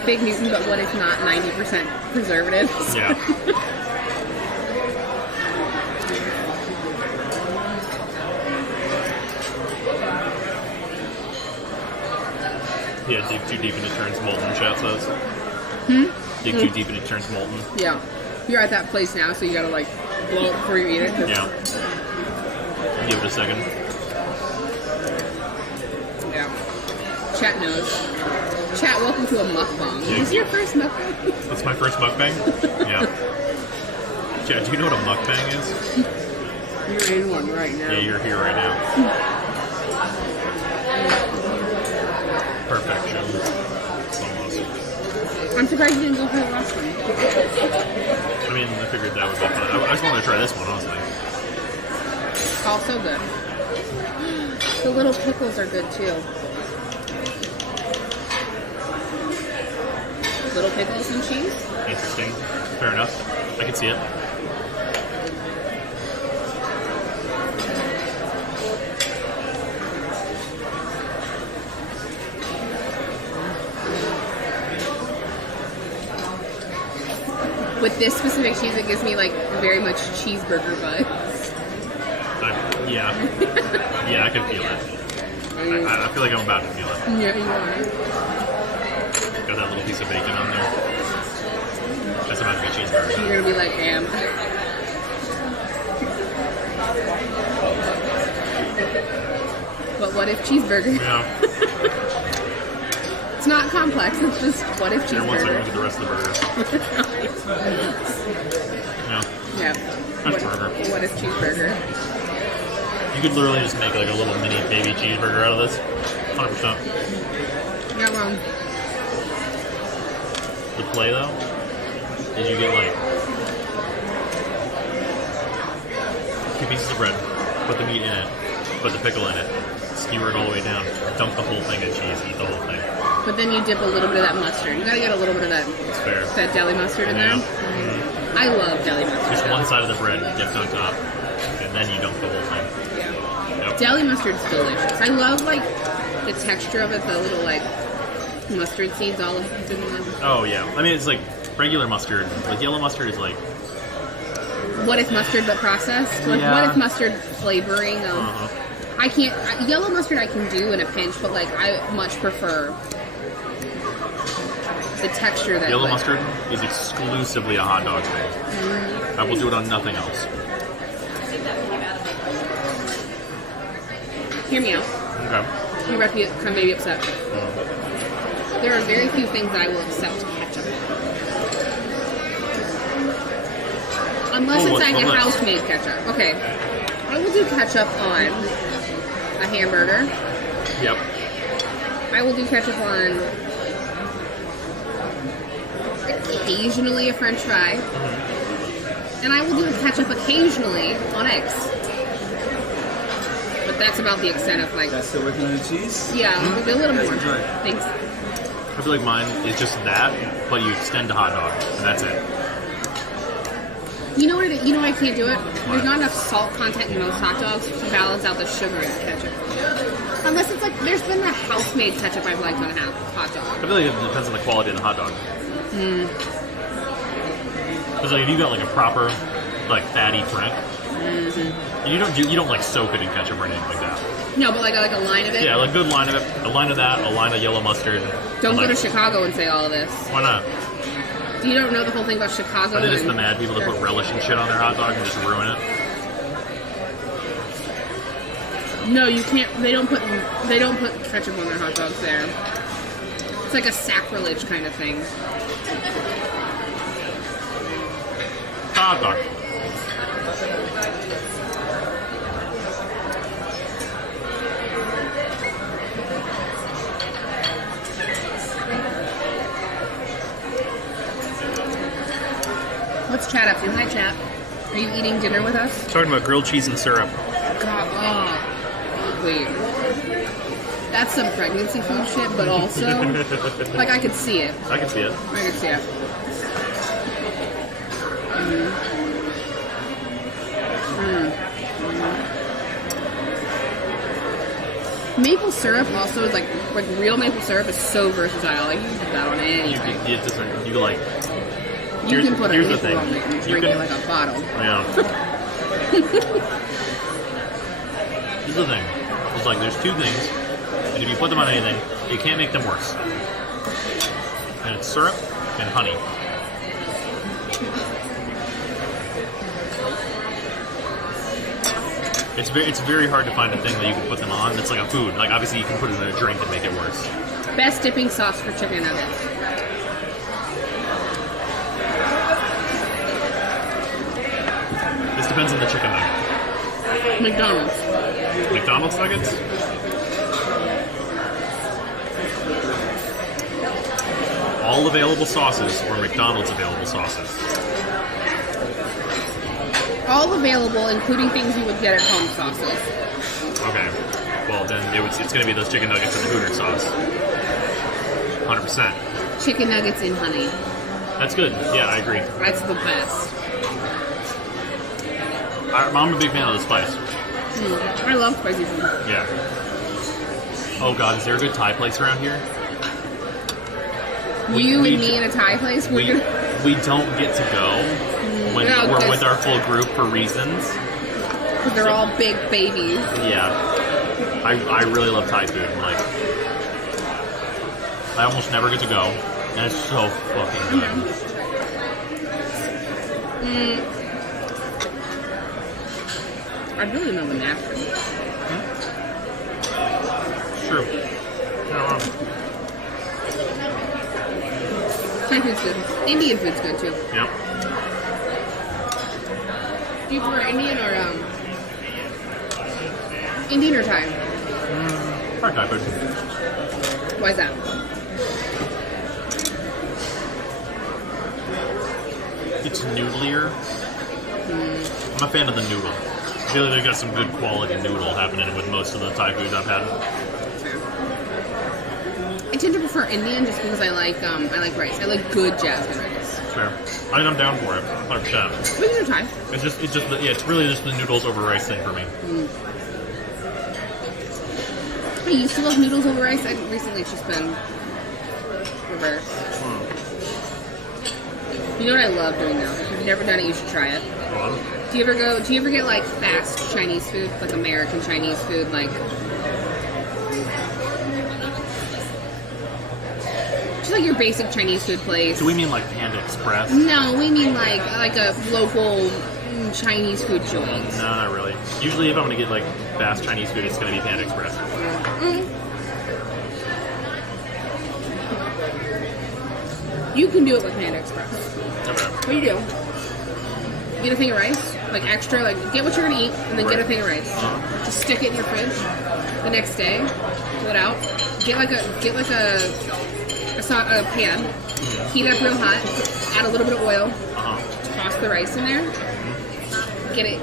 Fig Newton, but what if not 90% preservatives? Yeah. Yeah, dig too deep and it turns molten, chat says. Dig too deep and it turns molten. Yeah. You're at that place now, so you gotta like blow it before you eat it. Yeah. Give it a second. Yeah. Chat knows. Chat, welcome to a mukbang. Yeah. Is this your first mukbang? That's my first mukbang? Yeah. Chat, do you know what a mukbang is? You're in one right now. Yeah, you're here right now. Perfection. Almost. I'm surprised you didn't go for the last one. I mean, I figured that would be fun. I just wanted to try this one, honestly. Also good. The little pickles are good too. Little pickles and cheese? Interesting. Fair enough. I can see it. With this specific cheese, it gives me like very much cheeseburger vibes. Yeah. Yeah, I can feel it. I feel like I'm about to feel it. Yeah, you are. Got that little piece of bacon on there. That's about to be a cheeseburger. You're gonna be like, damn. But what if cheeseburger? Yeah. It's not complex. It's just what if Here, once I cheeseburger? look at the rest of the burger. Yeah. Yeah. That's burger. What if cheeseburger? You could literally just make like a little mini baby cheeseburger out of this. 100%. Not wrong. The play though is you get like 2 pieces of bread, put the meat in it, put the pickle in it, skewer it all the way down, dunk the whole thing in cheese, eat the whole thing. But then you dip a little bit of that mustard. You gotta get a little bit of that It's fair. deli mustard in there. Mm-hmm. I love deli mustard. Just one side of the bread dipped on top, and then you dunk the whole thing. Yep. Deli mustard's delicious. I love like the texture of it, the little like mustard seeds all in there. Oh yeah, I mean it's like regular mustard. Like yellow mustard is like What if mustard but processed? Like Yeah. what if mustard flavoring of I can't yellow mustard I can do in a pinch, but like I much prefer the texture that yellow like, mustard is exclusively a hot dog thing. I will do it on nothing else. Hear me out. Okay. You might be maybe upset. There are very few things that I will accept ketchup. unless Oh, it's like what's a the list? house-made ketchup. Okay, I will do ketchup on a hamburger. Yep. I will do ketchup on occasionally a French fry, and I will do ketchup occasionally on eggs. But that's about the extent of like. That's still working on the cheese? Yeah, a little more. Enjoy. Thanks. I feel like mine is just that, but you extend to hot dog, and that's it. You know what? You know why I can't do it? There's not enough salt content in most hot dogs to balance out the sugar in the ketchup. Unless it's like there's been a house-made ketchup I've liked on a hot dog. I feel like it depends on the quality of the hot dog. Because like if you got like a proper, like fatty Frank, and you don't like soak it in ketchup or anything like that. No, but like a line of it. Yeah, like good line of it, a line of that, a line of yellow mustard. Don't and, go to like, Chicago and say all of this. Why not? You don't know the whole thing about Chicago. Are they just and- the mad people that put relish and shit on their hot dog and just ruin it? No, you can't. They don't put ketchup on their hot dogs there. It's like a sacrilege kind of thing. Hot dog. What's chat up to? Hi, chat. Are you eating dinner with us? Talking about grilled cheese and syrup. God, wait. That's some pregnancy food shit, but also, like, I could see it. I can see it. I could see it. Maple syrup also is like real maple syrup is so versatile. Like you can put that on anything. It doesn't. You like. You can put a here's the maple thing. on it and You drink can- it like a bottle. Yeah. Here's the thing. It's like there's two things, and if you put them on anything, you can't make them worse. And it's syrup and honey. It's very hard to find a thing that you can put them on that's like a food. Like obviously you can put it in a drink and make it worse. Best dipping sauce for chicken nuggets. This depends on the chicken nugget. McDonald's. McDonald's nuggets? All available sauces or McDonald's available sauces? All available, including things you would get at home sauces. Okay. Well, then it's going to be those chicken nuggets and the Hooter sauce. 100%. Chicken nuggets in honey. That's good. Yeah, I agree. That's the best. I'm a big fan of the spice. I love spicy food. Yeah. Oh, God. Is there a good Thai place around here? You and me in a Thai place? We don't get to go when No, we're 'cause- with our full group for reasons. Because they're all big babies. Yeah. I really love Thai food. Like, I almost never get to go, and it's so fucking good. I really love a napkin. True. Not wrong. Thai food's good. Indian food's good too. Yep. Do you prefer Indian or Indian or Thai? Hard Thai food. Why is that? It's noodlier. I'm a fan of the noodle. I feel like they got some good quality noodle happening with most of the Thai foods I've had. I tend to prefer Indian just because I like rice. I like good jasmine rice. Fair. I think I'm down for it. 100%. We can do Thai. It's really just the noodles over rice thing for me. I used to love noodles over rice. Recently it's just been reversed. You know what I love doing now? If you've never done it, you should try it. Well, Do you ever get like fast Chinese food, like American Chinese food, like just like your basic Chinese food place? do we mean like Panda Express? No, we mean like a local Chinese food joint. No, not really. Usually if I'm going to get like fast Chinese food, it's going to be Panda Express. You can do it with Panda Express. Okay. What do you do? get a thing of rice, like extra, like get what you're gonna eat, and then get a thing of rice. Just stick it in your fridge. The next day, pull it out. Get like a pan, heat it up real hot. Add a little bit of oil. Toss the rice in there. Get it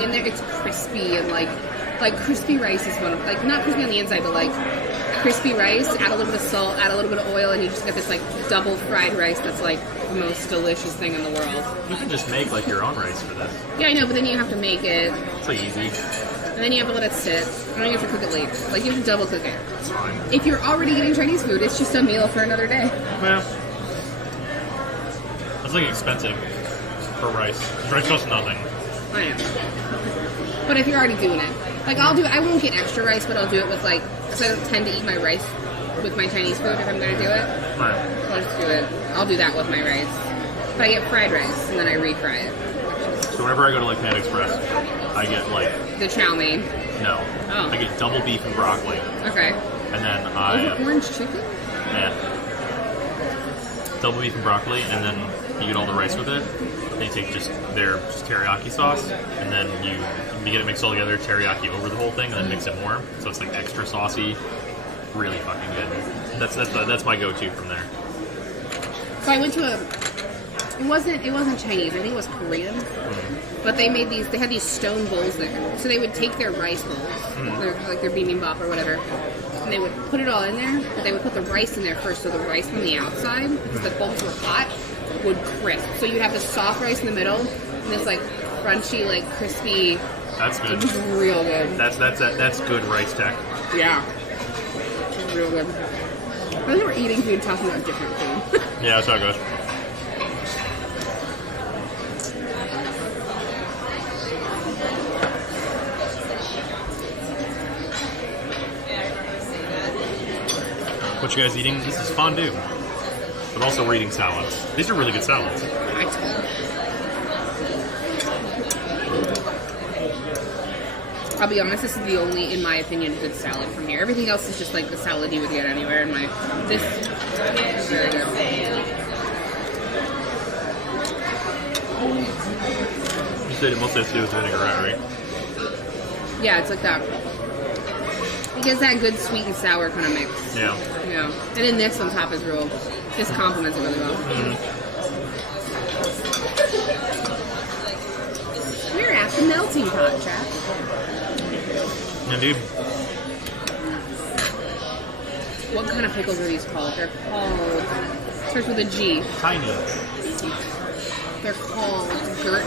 in there. It's crispy and like crispy rice is one of like not crispy on the inside, but like crispy rice. Add a little bit of salt. Add a little bit of oil, and you just get this like double fried rice that's like the most delicious thing in the world. You can just make like your own rice for this. Yeah, I know, but then you have to make it. It's like easy. And then you have to let it sit. And then you have to cook it later. Like you have to double cook it. It's fine. If you're already getting Chinese food, it's just a meal for another day. Well, it's like expensive for rice. Rice costs nothing. I know. But if you're already doing it, like I won't get extra rice, but I'll do it with like, because I don't tend to eat my rice with my Chinese food if I'm going to do it. Right. I'll just do it. I'll do that with my rice. But I get fried rice and then I refry it. So whenever I go to like Panda Express, I get like The chow mein. no. Oh. I get double beef and broccoli, Okay. and then Over orange chicken? yeah, double beef and broccoli, and then you get all the rice with it. Then you take just their teriyaki sauce, and then you get it mixed all together, teriyaki over the whole thing, and then mix it more. So it's like extra saucy, really fucking good. That's my go-to from there. So I went to it wasn't Chinese, I think it was Korean. But they had these stone bowls there. So they would take their rice bowls, like their bibimbap or whatever, and they would put it all in there, but they would put the rice in there first, so the rice from the outside, because the bowls were hot, would crisp. So you'd have the soft rice in the middle, and this like crunchy, like crispy. That's It good. was real good. That's good rice tech. Yeah. It was real good. I think we're eating food, talking about different food. Yeah, that's how it goes. What you guys eating? This is fondue. But also we're eating salads. These are really good salads. I'll be honest, this is the only, in my opinion, good salad from here. Everything else is just like the salad you would get anywhere. This is very good. You said it mostly has to do with vinaigrette, right? Yeah, it's like that. It gives that good sweet and sour kind of mix. Yeah. Yeah. And then this on top is real. Just complements it really well. We're at the melting pot, chap. Indeed. What kind of pickles are these called? They're called... Starts with a G. Tiny. They're called Gert.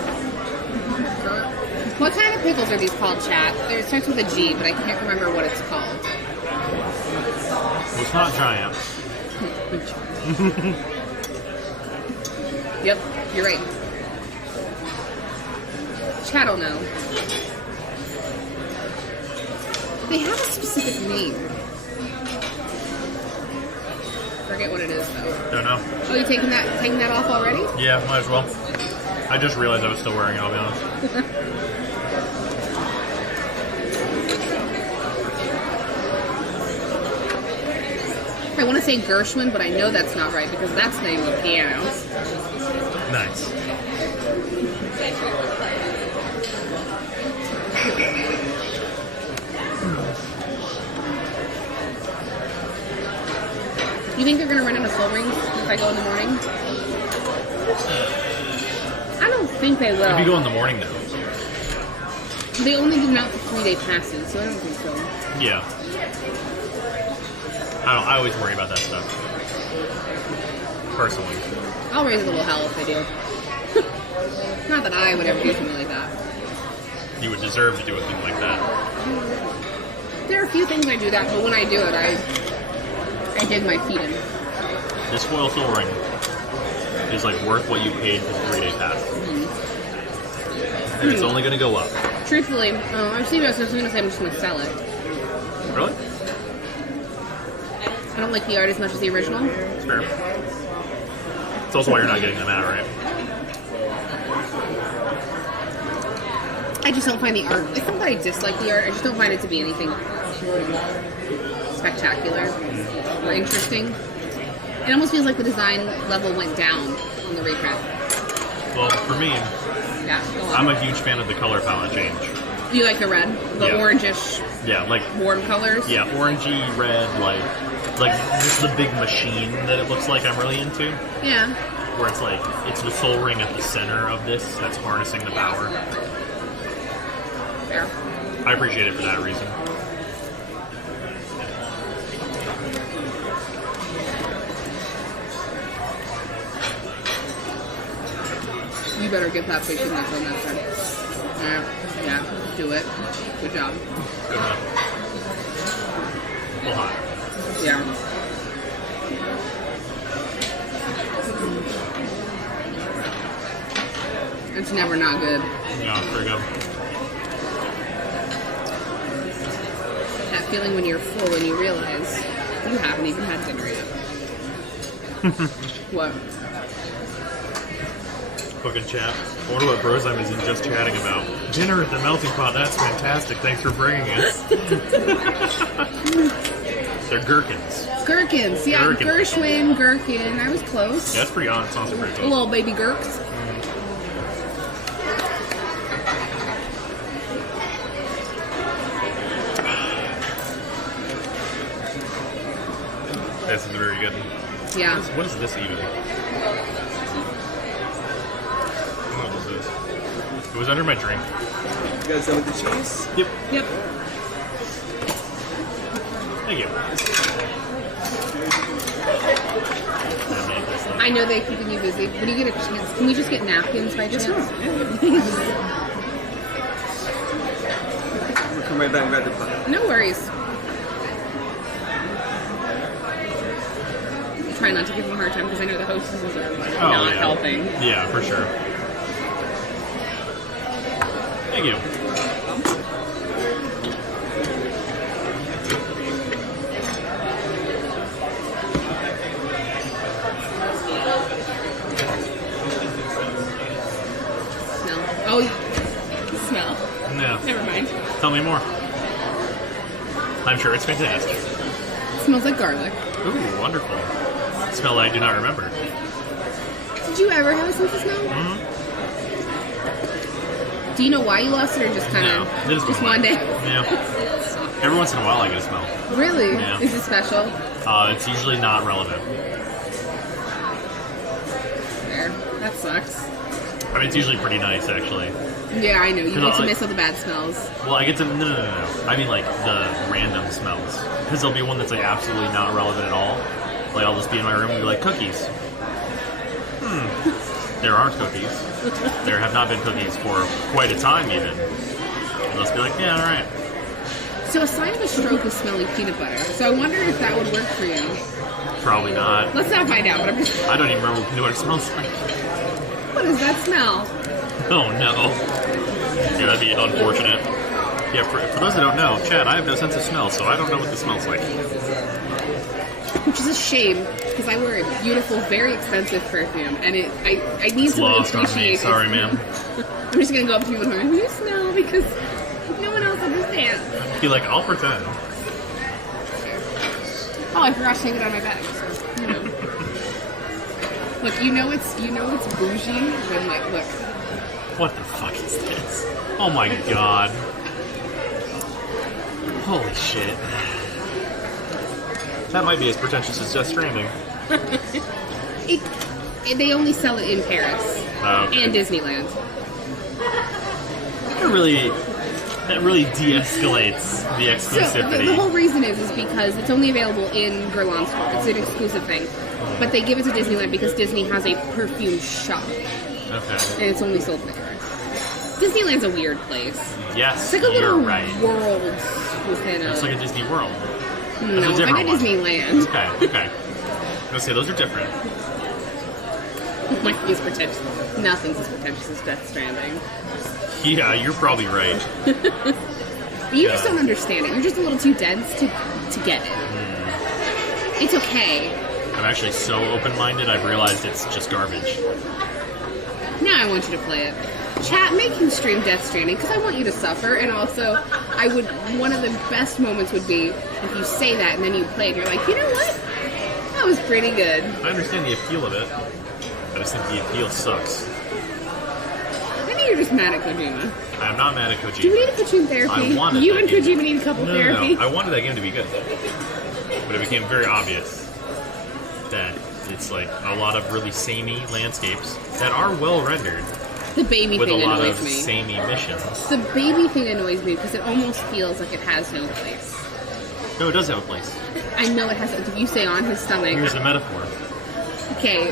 What kind of pickles are these called, chat? It starts with a G, but I can't remember what it's called. Well, it's not giant. Yep, you're right. Chat will know. They have a specific name. Forget what it is, though. Don't know. Oh, you taking that off already? Yeah, might as well. I just realized I was still wearing it, I'll be honest. I want to say Gershwin, but I know that's not right because that's the name of the piano. Nice. You think they're going to run out of soul rings if I go in the morning? I don't think they will. If you go in the morning, though. They only give them out for 3-day passes, so I don't think so. Yeah. I always worry about that stuff. Personally. I'll raise a little hell if they do. Not that I would ever do something like that. You would deserve to do a thing like that. There are a few things I do that, but when I do it, I dig my feet in. This foil soul ring is like worth what you paid for the 3-day pass. And it's only going to go up. Truthfully, I'm going to say I'm just going to sell it. Really? I don't like the art as much as the original. It's fair. It's also why you're not getting them out, right? I just don't find the art. It's not that I dislike the art. I just don't find it to be anything spectacular or interesting. It almost feels like the design level went down on the reprint. Well, for me, Yeah, go on. I'm a huge fan of the color palette change. You like the red? The Yeah. orangish, Yeah, like warm colors? yeah, orangey red, like just the big machine that it looks like I'm really into. Yeah. Where it's like it's the soul ring at the center of this that's harnessing the power. Fair. I appreciate it for that reason. You better get that big connection on that side. Yeah, do it. Good job. Good enough. A little hot. Yeah. It's never not good. Yeah, pretty good. That feeling when you're full and you realize you haven't even had dinner yet. What? Fucking chat. I wonder what Brosime is just chatting about. Dinner at the melting pot. That's fantastic. Thanks for bringing it. They're gherkins. Gherkins, yeah, Gherkins. Gershwin, gherkin. I was close. Yeah, that's pretty on. It sounds pretty cool. Little baby gherks. This is very good. Yeah. What is this even? I don't know what this is. It was under my drink. You guys done with the cheese? Yep. Yep. Thank you. I made this thing. I know they're keeping you busy. When you get a chance, can we just get napkins by chance? We'll come right back and grab the pot. No worries. Try not to give them a hard time because I know the hostesses are like, not yeah. helping. Yeah, for sure. Thank you. Smell. Oh, smell. No. Never mind. Tell me more. I'm sure it's fantastic. It smells like garlic. Ooh, wonderful. Smell I do not remember. Did you ever have a sense of smell? Mm-hmm. Do you know why you lost it or just kind of No, it just just went one day? Yeah. Every once in a while I get a smell. Really? Yeah. Is it special? It's usually not relevant. Fair. That sucks. I mean, it's usually pretty nice, actually. Yeah, I know. You Cause get to I- miss all the bad smells. Well, I get to... No. I mean, like, the random smells. Because there'll be one that's, like, absolutely not relevant at all. Like, I'll just be in my room and be like, cookies. There aren't cookies. There have not been cookies for quite a time, even. And let's be like, yeah, alright. So a sign of a stroke is smelling peanut butter. So I wonder if that would work for you. Probably not. Let's not find out, but I'm just... I don't even remember what peanut butter smells like. What does that smell? Oh, no. Yeah, that'd be unfortunate. Yeah, for those that don't know, Chad, I have no sense of smell, so I don't know what this smells like. Which is a shame, because I wear a beautiful, very expensive perfume, and I need It's to lost on me. appreciate Sorry, it. ma'am. I'm just gonna go up to people and be like, you smell, because no one else understands. Be like, I'll pretend. Oh, I forgot to take it on my bag. So, you know. Look, you know it's bougie when like, look. What the fuck is this? Oh my god. Holy shit. That might be as pretentious as Death Stranding. They only sell it in Paris Okay. and Disneyland. That really de-escalates the So exclusivity. the whole reason is because it's only available in Guerlain store. It's an exclusive thing. But they give it to Disneyland because Disney has a perfume shop. Okay. And it's only sold there. Disneyland's a weird place. Yes, It's like a you're little right. world within a... It's like a Disney World. no, That's a different like a one. Disneyland. Okay. I was gonna say, those are different. Like, it's pretentious. Nothing's as pretentious as Death Stranding. Yeah, you're probably right. But you just don't understand it. You're just a little too dense to get it. It's okay. I'm actually so open-minded, I've realized it's just garbage. Now I want you to play it. Chat, make him stream Death Stranding, because I want you to suffer, and also, one of the best moments would be if you say that and then you play it, and you're like, you know what? That was pretty good. I understand the appeal of it. I just think the appeal sucks. I think you're just mad at Kojima. I'm not mad at Kojima. Do we need to put you in therapy? I wanted you that and game. Kojima need a couple therapy. No. I wanted that game to be good, but it became very obvious that it's like a lot of really samey landscapes that are well rendered The baby with a thing lot of annoys me. samey missions. The baby thing annoys me because it almost feels like it has no place. No, it does have a place. I know it has. Did you say on his stomach? Here's the metaphor. Okay.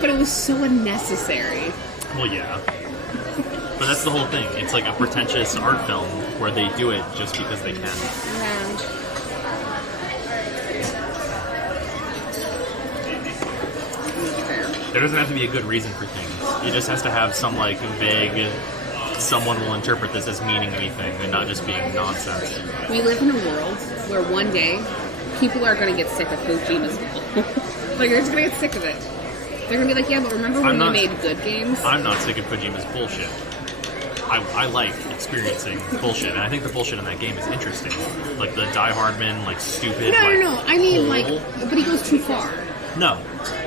But it was so unnecessary. Well, yeah. But that's the whole thing. It's like a pretentious art film where they do it just because they can. Yeah. There doesn't have to be a good reason for things. It just has to have some like vague, someone will interpret this as meaning anything and not just being nonsense. We live in a world where one day people are going to get sick of Kojima's bull. Like, they're just going to get sick of it. They're going to be like, yeah, but remember when we made good games? I'm not sick of Kojima's bullshit. I like experiencing bullshit, and I think the bullshit in that game is interesting. Like the Die Hardman, like stupid. No. I mean, hole. but he goes too far. No,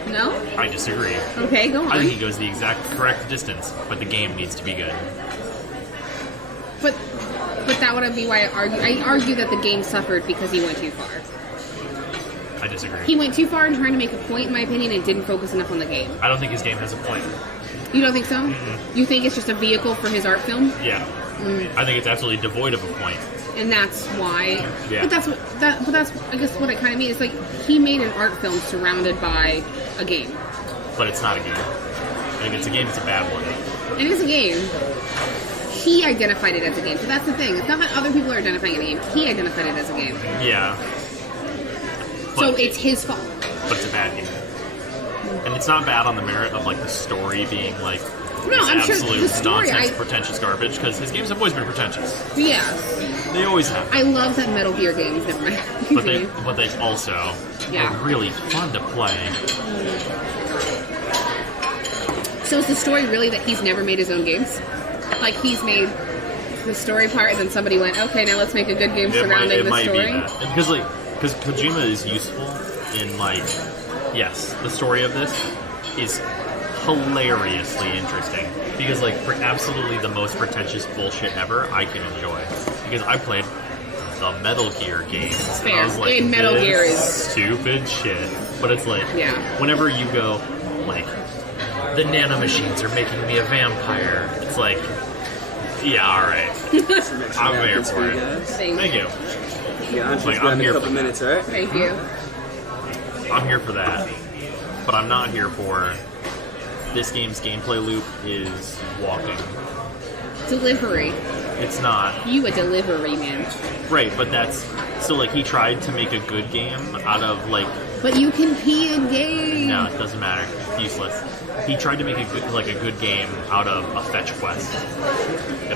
No? I disagree. Okay, go on. I think he goes the exact correct distance, but the game needs to be good. But that would be why I argue that the game suffered because he went too far. I disagree. He went too far in trying to make a point, in my opinion, and didn't focus enough on the game. I don't think his game has a point. You don't think so? You think it's just a vehicle for his art film? Yeah, I think it's absolutely devoid of a point. And that's why. Yeah. But that's I guess what I kind of mean. It's like he made an art film surrounded by a game. But it's not a game. If it's a game, it's a bad one. It is a game. He identified it as a game. So that's the thing. It's not that other people are identifying it as a game. He identified it as a game. Yeah. So But- it's his fault. But it's a bad game. And it's not bad on the merit of like the story being like No, this I'm sure absolute the story, nonsense, pretentious garbage, because his games have always been pretentious. Yeah. They always have. I love that Metal Gear games. Never mind. But they also Yeah. are really fun to play. So is the story really that he's never made his own games? Like he's made the story part, and then somebody went, okay, now let's make a good game surrounding the story. Be that. Because Kojima is useful in like, yes, the story of this is hilariously interesting because like for absolutely the most pretentious bullshit ever, I can enjoy because I played the Metal Gear games. Fair. And I was like, And Metal this Gear is stupid shit, but it's like Yeah. whenever you go like the nanomachines are making me a vampire, it's like yeah, all right, I'm there for it. Thank you. Yeah, Andrew's Like, got I'm in a here couple for minutes, alright? Thank you. I'm here for that, but I'm not here for this game's gameplay loop is walking. Delivery. It's not. You a delivery man. Right, but that's... So, like, he tried to make a good game out of, like... But you can pee in games. No, it doesn't matter. Useless. He tried to make a good game out of a fetch quest.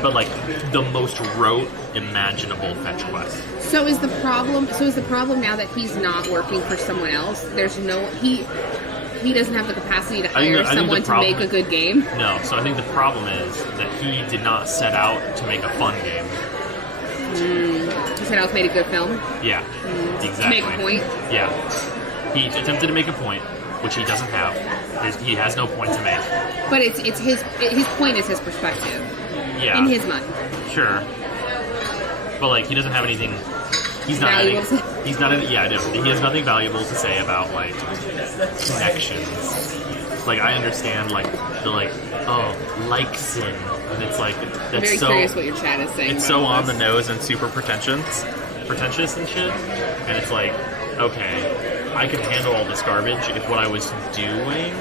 But, like, the most rote imaginable fetch quest. So is the problem now that he's not working for someone else? There's no he doesn't have the capacity to hire someone to make a good game? No, so I think the problem is that he did not set out to make a fun game. He said I was made a good film. Yeah, To exactly. make a point. Yeah. He attempted to make a point, which he doesn't have. He has no point to make. But it's his point is his perspective. Yeah. In his mind. Sure. But, like, he doesn't have anything... He's not Valuable any, to- He's not any, yeah, I know. He has nothing valuable to say about, like, connections. Like, I understand, like, the, like, oh, Lyxin. And it's like, that's I'm very so... curious what your chat is saying. It's so on the nose and super pretentious and shit. And it's like, okay, I could handle all this garbage if what I was doing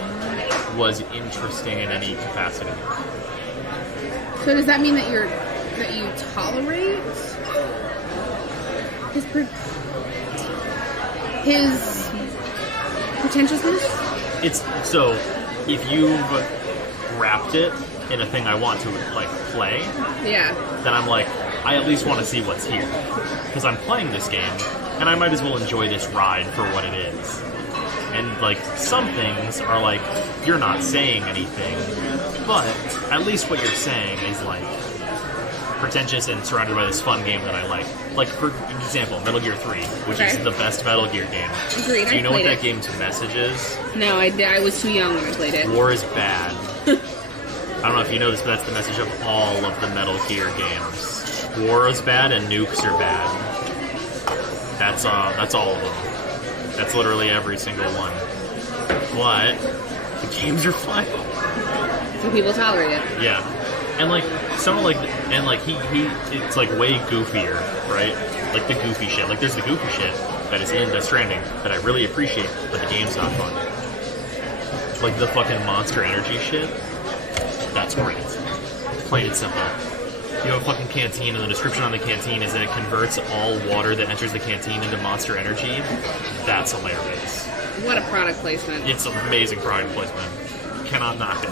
was interesting in any capacity. So does that mean that you tolerate his pretentiousness? It's so if you've wrapped it in a thing I want to like play, Yeah. then I'm like, I at least want to see what's here because I'm playing this game and I might as well enjoy this ride for what it is. And like some things are like you're not saying anything, but at least what you're saying is like pretentious and surrounded by this fun game that I like. Like for example, Metal Gear 3, which is Okay. the best Metal Gear game. Agreed. Do you I know what played that it. game's message is? No, I was too young when I played it. War is bad. I don't know if you know this, but that's the message of all of the Metal Gear games. War is bad and nukes are bad. That's all of them. That's literally every single one. But the games are fun. So people tolerate it. Yeah. And like some of he it's like way goofier, right? Like the goofy shit. Like there's the goofy shit that is in Death Stranding that I really appreciate, but the game's not fun. Like the fucking Monster Energy shit. That's great. Plain and simple. You have a fucking canteen, and the description on the canteen is that it converts all water that enters the canteen into Monster Energy. That's hilarious. What a product placement. It's amazing product placement. Cannot knock it.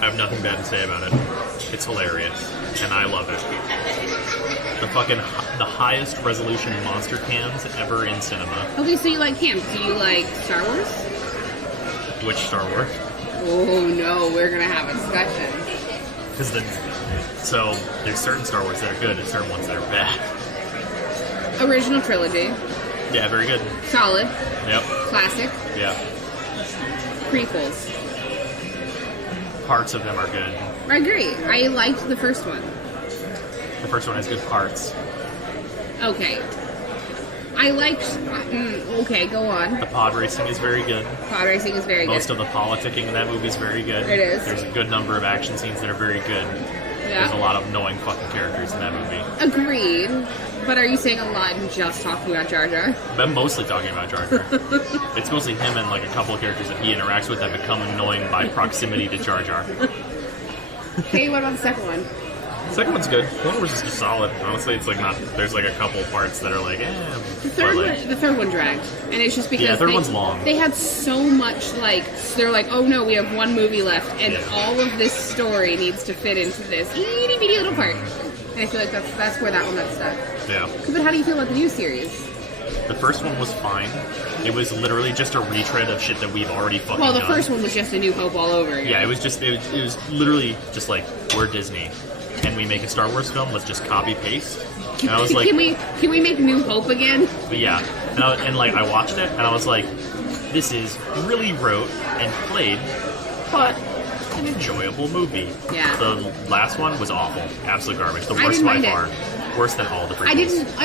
I have nothing bad to say about it. It's hilarious, and I love it. The highest resolution monster cams ever in cinema. Okay, so you like cams. Do you like Star Wars? Which Star Wars? Oh no, we're gonna have a discussion. Because so there's certain Star Wars that are good and certain ones that are bad. Original trilogy. Yeah, very good. Solid. Yep. Classic. Yeah. Prequels. Parts of them are good. I agree. I liked the first one. The first one has good parts. Okay. I liked... okay, go on. The pod racing is very good. Pod racing is very Most good. of the politicking in that movie is very good. It is. There's a good number of action scenes that are very good. Yeah. There's a lot of annoying fucking characters in that movie. Agreed. But are you saying a lot and just talking about Jar Jar? I'm mostly talking about Jar Jar. It's mostly him and like a couple of characters that he interacts with that become annoying by proximity to Jar Jar. Okay, what about the second one? The second one's good. The one was just solid. Honestly, it's like not. There's like a couple parts that are like, The third one dragged, and it's just because Yeah, third one's long. They had so much they're like, oh no, we have one movie left, and all of this story needs to fit into this itty bitty little part. And I feel like that's where that one got stuck. Yeah. But how do you feel about the new series? The first one was fine. It was literally just a retread of shit that we've already fucking Well, the done. first one was just A New Hope all over again. Yeah, it was literally just like, we're Disney. Can we make a Star Wars film? Let's just copy paste. And I was like, can we make New Hope again? but yeah. And I watched it and I was like, this is really rote and played, but an enjoyable movie. Yeah. The last one was awful. Absolute garbage. The I worst didn't by mind far. it. Worse than all the prequels.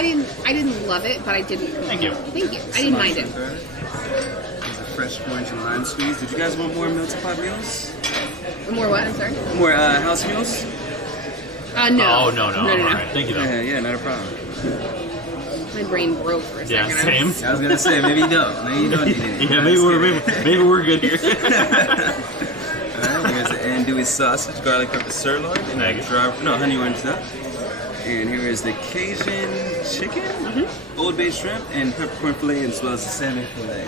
I didn't love it, but I didn't. Thank you. Thank you. I didn't mind it. There's a fresh orange and lime squeeze. Did you guys want more melted pot meals? More what? I'm sorry. More house meals? No. Oh, no. I'm alright. Thank you, though. Yeah, not a problem. My brain broke for a Yeah, second. same. I was gonna say maybe you don't. Maybe you don't need it. Yeah, maybe we're good here. Alright, here's the andouille sausage, garlic pepper sirloin, and honey orange duck. And here is the Cajun chicken, Old Bay shrimp, and peppercorn fillet, as well as the salmon fillet.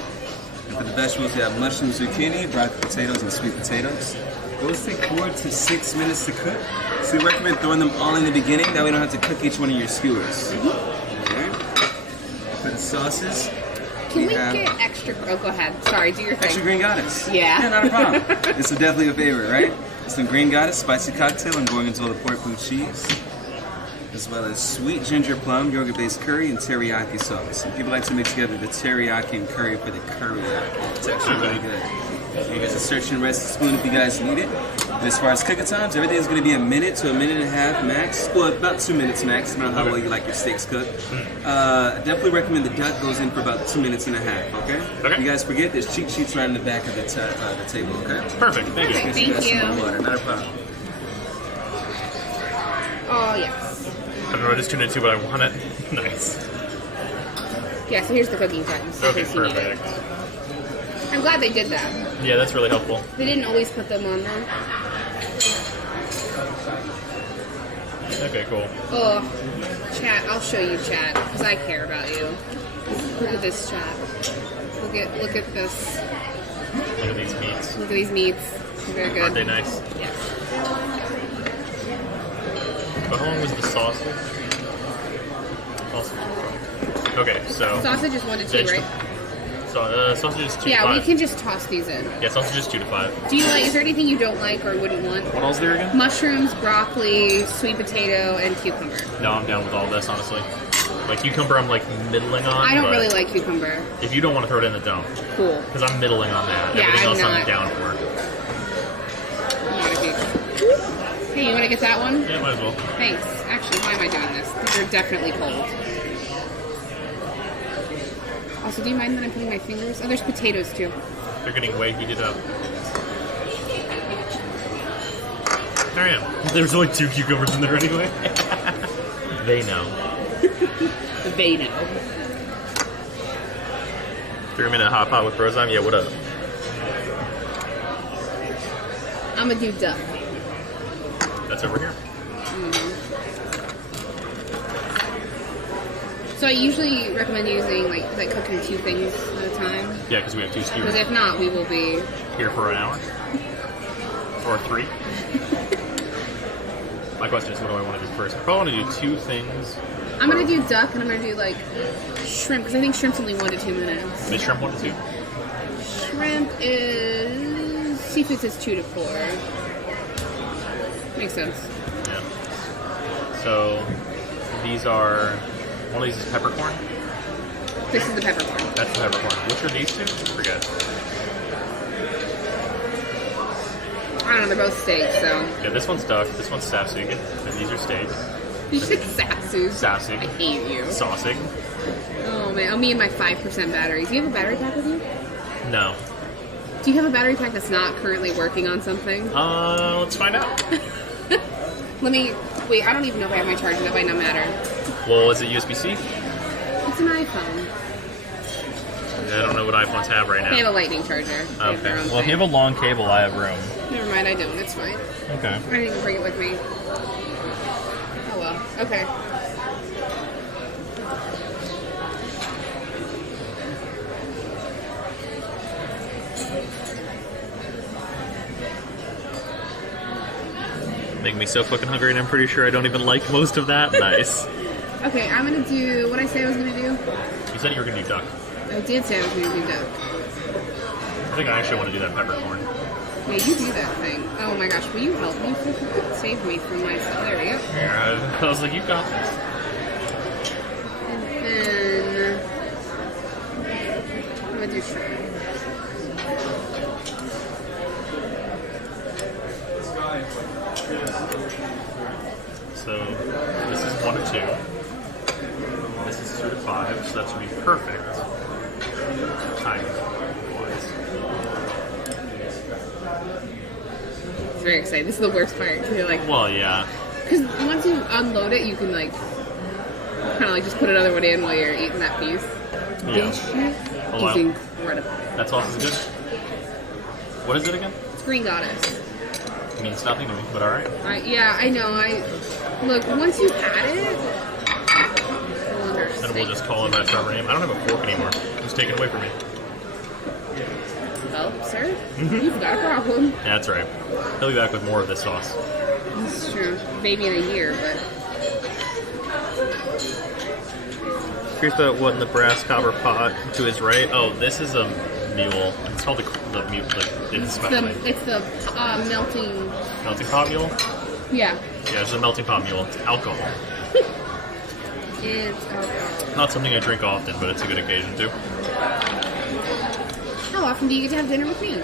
And for the vegetables, we have mushroom, zucchini, broccoli potatoes, and sweet potatoes. Those take 4 to 6 minutes to cook. So we recommend throwing them all in the beginning, that way you don't have to cook each one of your skewers. Okay. For the sauces, Can we get extra? Oh, go ahead. Sorry, do your thing. extra green goddess. Yeah. Yeah, not a problem. This is definitely a favorite, right? Some green goddess, spicy cocktail, and going into all the pork blue cheese. As well as sweet ginger plum, yogurt-based curry, and teriyaki sauce. And people like to mix together the teriyaki and curry for the curryaki. It's actually really good. Here's a search and rest spoon if you guys need it. And as far as cooking times, everything's going to be a minute to a minute and a half max. Well, about 2 minutes max, depending on how well you like your steaks cooked. I definitely recommend the duck goes in for about 2 minutes and a half, okay? Okay. You guys forget, there's cheat sheets right in the back of the table, okay? Perfect. Thank you. Perfect. Get Thank guys some you. more water, not a problem. Oh yes. I don't know, I just tuned into, but I want it. Nice. Yeah. So here's the cooking times. in Okay, case you need it. perfect. I'm glad they did that. Yeah, that's really helpful. They didn't always put them on there. Okay, cool. Oh, chat. I'll show you chat because I care about you. Look at this chat. Look at this. Look at these meats. Look at these meats. They're good. Aren't they nice? Yeah. But how long was the sausage? Okay, so Sausage is 1 to 2, right? so sausage is 2 to Yeah, 5. we can just toss these in. Yeah, sausage is 2 to 5. Do you like? Is there anything you don't like or wouldn't want? What else is there again? Mushrooms, broccoli, sweet potato, and cucumber. No, I'm down with all this, honestly. Like cucumber, I'm like middling on. I don't but really like cucumber. If you don't want to throw it in, then don't. Cool. Because I'm middling on that. Yeah, Everything I'm else not. I'm down for. Not a big- Hey, you want to get that one? Yeah, might as well. Thanks. Actually, why am I doing this? These are definitely cold. Also, do you mind that I'm putting my fingers? Oh, there's potatoes too. They're getting way heated up. There I am. There's only 2 cucumbers in there anyway. They know. They know. 3-minute hot pot with Brozime? Yeah, what up? I'm gonna do duck. That's over here. So I usually recommend using like cooking 2 things at a time. Yeah, because we have 2 Because skewers if not, we will be. here for an hour. Or 3. My question is, what do I want to do first? I probably want to do 2 things. I'm gonna do duck and I'm gonna do like shrimp because I think shrimp's only 1 to 2 minutes. Is shrimp 1 to 2? Shrimp is seafood is 2 to 4. Makes sense. Yeah. So, these are... One of these is peppercorn. This is the peppercorn. That's the peppercorn. Which are these 2? Forget. I don't know. They're both steak, so Yeah, this one's duck, this one's sapsig, and these are steak. you said satsu. Sapsig. I hate you. Sausig. Oh man. Oh, me and my 5% batteries. Do you have a battery pack with you? No. Do you have a battery pack that's not currently working on something? Let's find out. Let me. Wait. I don't even know if I have my charger. That might not matter. Well, is it USB-C? It's an iPhone. I don't know what iPhones have right They have now. a lightning charger. They have their Okay. own Well, if you thing. have a long cable, I have room. Never mind. I don't. It's fine. Okay. I didn't even bring it with me. Oh well. Okay. Make me so fucking hungry, and I'm pretty sure I don't even like most of that. Nice. Okay. I'm gonna do what I said I was gonna do. You said you were gonna do duck. I did say I was gonna do duck. I think I actually want to do that peppercorn. Yeah, you do that thing. Oh my gosh, will you help me? Save me from myself. There we go. Yeah, I was like, you got this. And then I'm gonna do shrimp. So this is 1 to 2. This is 2 to 5, so that should be perfect. Timing wise. It's very exciting. This is the worst part. You're like, Well, yeah. because once you unload it, you can like kind of like just put another one in while you're eating that piece. Yeah. This shit Oh, wow. is incredible. That sauce is good. What is it again? It's Green Goddess. It means nothing to me, but alright. Yeah, I know. Look, once you've had it, you'll Then understand. we'll just call it by its proper name. I don't have a fork anymore. It was taken away from me. Well, sir, you've got a problem. Yeah, that's right. He'll be back with more of this sauce. It's true. Maybe in a year, but Here's what in the brass copper pot to his right. Oh, this is a mule. It's called the mule. It's special name. it's the melting. Melting pot mule? Yeah, Yeah, it's a melting pot mule. It's alcohol. it's alcohol. Not something I drink often, but it's a good occasion too. How often do you get to have dinner with me?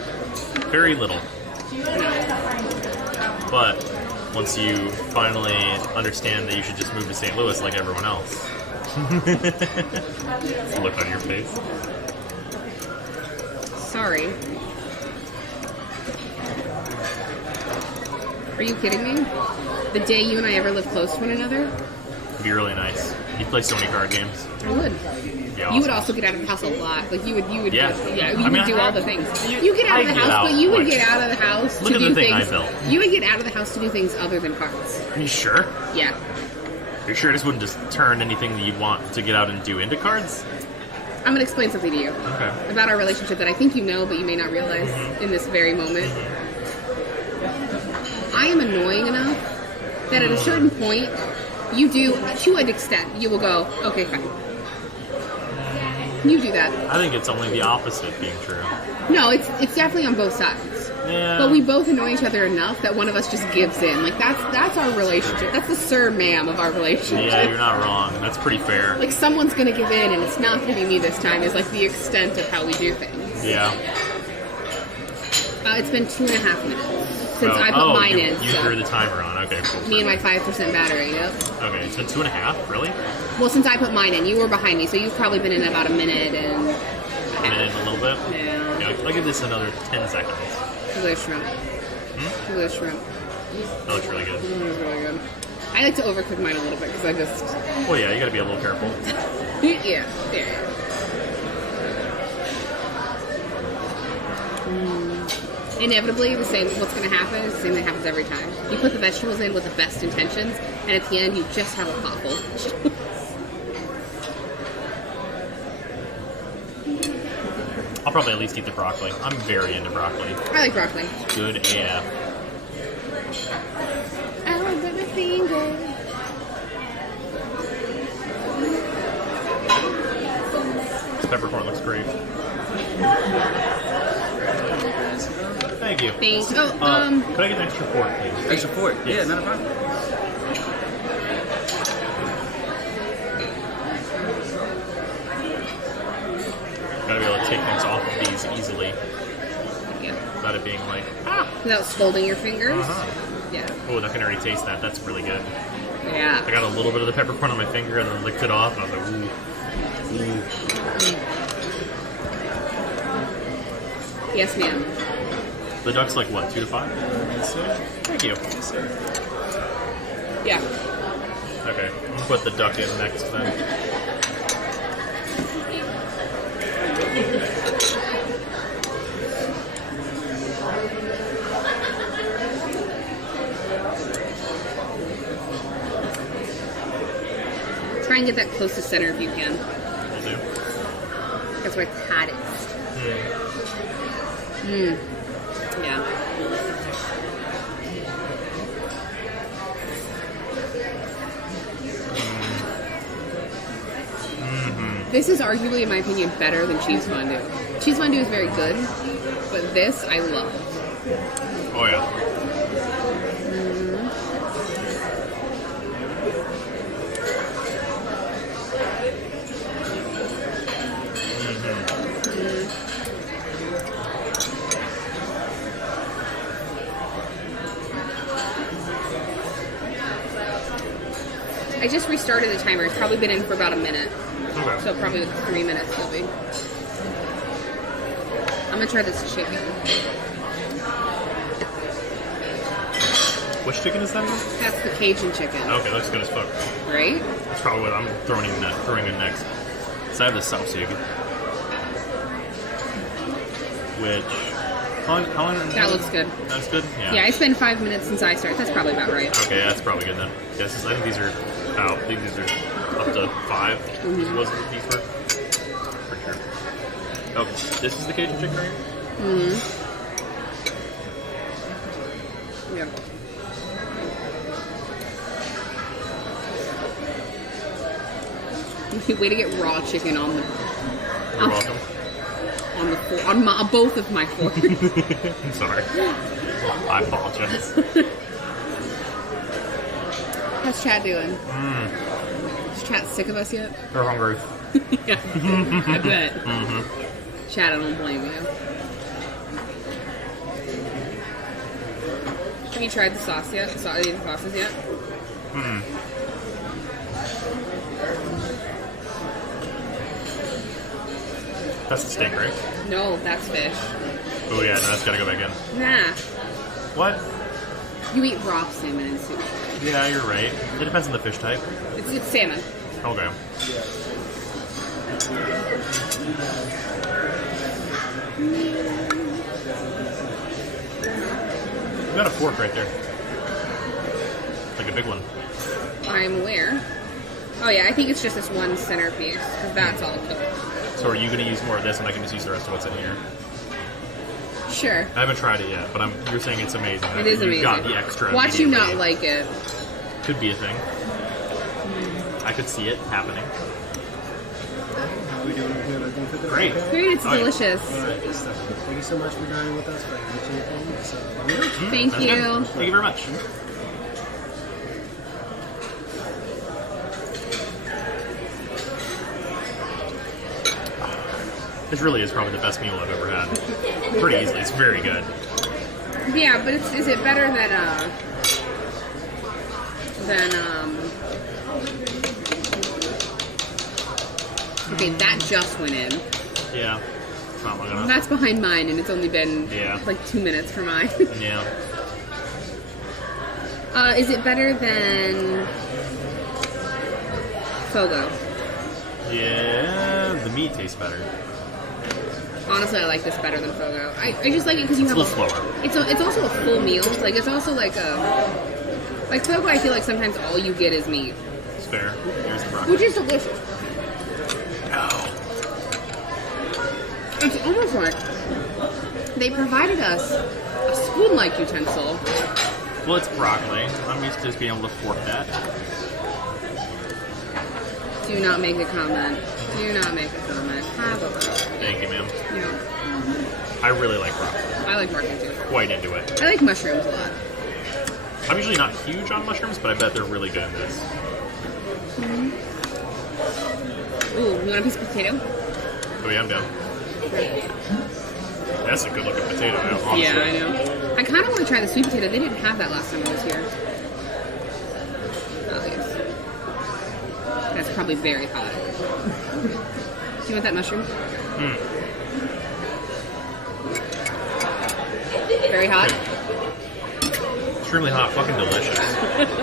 Very little. But once you finally understand that you should just move to St. Louis like everyone else. It's the look on your face. Sorry. Are you kidding me? The day you and I ever lived close to one another, It'd be really nice. You'd play so many card games. I would. Yeah, You would also get out of the house a lot. Like you would, Yeah. you I mean, would do all the things. you- You get out of I the get house, out, but you would like- get out of the house Look to at the do thing I things. built. You would get out of the house to do things other than cards. Are you sure? Yeah. Are you sure this wouldn't just turn anything that you want to get out and do into cards? I'm gonna explain something to you Okay. about our relationship that I think you know, but you may not realize in this very moment. I am annoying enough that at a certain point, you do, to an extent, you will go, okay, fine. You do that. I think it's only the opposite being true. No, it's definitely on both sides. Yeah. But we both annoy each other enough that one of us just gives in. Like that's our relationship. That's the sir ma'am of our relationship. Yeah, you're not wrong. That's pretty fair. Like someone's gonna give in, and it's not gonna be me this time. Is like the extent of how we do things. Yeah. It's been 2.5 minutes since I put mine in. You threw the timer on. Okay, cool. Me and my 5% battery. Yep. Okay, it's been 2.5. Really? Well, since I put mine in, you were behind me, so you've probably been in about a minute and. A minute and a little bit. Yeah. I'll give this another 10 seconds. Look at shrimp. Look at shrimp. That looks really good. It's really good. I like to overcook mine a little bit because I just. Well, yeah, you got to be a little careful. Yeah. Inevitably, what's going to happen is the same thing happens every time. You put the vegetables in with the best intentions, and at the end, you just have a pot full of vegetables. I'll probably at least eat the broccoli. I'm very into broccoli. I like broccoli. Good AF. I love everything good. This peppercorn looks great. Thank you. Thanks. Could I get an extra fork, please? Extra fork. Yes. Yeah, not a problem. Gotta be able to take things off of these easily Yeah. without it being like, Without scalding your fingers. Yeah. oh, I can already taste that. That's really good. I Yeah. got a little bit of the peppercorn on my finger and then licked it off, and I was like, ooh. Yes, ma'am. The duck's like what, 2 to 5? Yes, sir. Thank you. Yes, sir. Yeah. Okay, I'm gonna put the duck in next then. Try and get that close to center if you can. Will do. That's where it's hottest. Yeah. This is arguably, in my opinion, better than cheese fondue. Cheese fondue is very good, but this I love. Oh yeah. I just restarted the timer. It's probably been in for about a minute. Okay. So probably 3 minutes will be. I'm gonna try this chicken. Which chicken is that again? That's the Cajun chicken, Okay, looks good as fuck. right? That's probably what I'm throwing in next. So I have the sausage. Which how long That looks good. That's good? Yeah, I spent 5 minutes since I started. That's probably about right. Okay, that's probably good then. Yes, I think these are I think these are up to 5. This wasn't what these were. For sure. Okay, this is the Cajun chicken right here? Yeah. Way to get raw chicken on the You're welcome. on the floor, on both of my floors. I'm sorry. I apologize. How's chat doing? Is chat sick of us yet? They're hungry. Yeah, I bet. Chat, I don't blame you. Have you tried the sauce yet? The sauces yet? That's the steak, right? No, that's fish. Oh yeah, no, that's gotta go back in. Nah. What? You eat raw salmon and soup. Yeah, you're right. It depends on the fish type. It's salmon. Okay. You got a fork right there. Like a big one. I'm aware. Oh yeah, I think it's just this one centerpiece, because that's all cooked. So are you going to use more of this and I can just use the rest of what's in here? Sure. I haven't tried it yet, but you're saying it's amazing. It is amazing. You've got the extra. Watch you not immediately. like it. Could be a thing. I could see it happening. we doing everything for the Great. Great, it's Oh, yeah. delicious. All right, good stuff. Thank you so much for dining with us. For enriching things. Thank Sounds you. good. Thank you very much. This really is probably the best meal I've ever had. Pretty easily. It's very good. Yeah, but is it better than okay, that just went in. Yeah. It's not long enough. That's behind mine, and it's only been Yeah. like 2 minutes for mine. Yeah. Is it better than Fogo? Yeah. The meat tastes better. Honestly, I like this better than Fogo. I just like it because you It's a have little slower. It's also a full meal. Like it's also like Fogo. I feel like sometimes all you get is meat, It's fair. Here's the broccoli. which is delicious. Oh. It's almost like they provided us a spoon-like utensil. Well, it's broccoli. I'm used to just being able to fork that. Do not make a comment. Do not make a comment. Have a look. Thank you, ma'am. Yeah, I really like broccoli. I like broccoli too. Quite into it. I like mushrooms a lot. I'm usually not huge on mushrooms, but I bet they're really good in this. Ooh, you want a piece of potato? Oh yeah, I'm down. That's a good looking potato, honestly. Yeah, I know. I kind of want to try the sweet potato. They didn't have that last time I was here. Oh, yes. That's probably very hot. Do you want that mushroom? Very hot? Extremely hot, fucking delicious.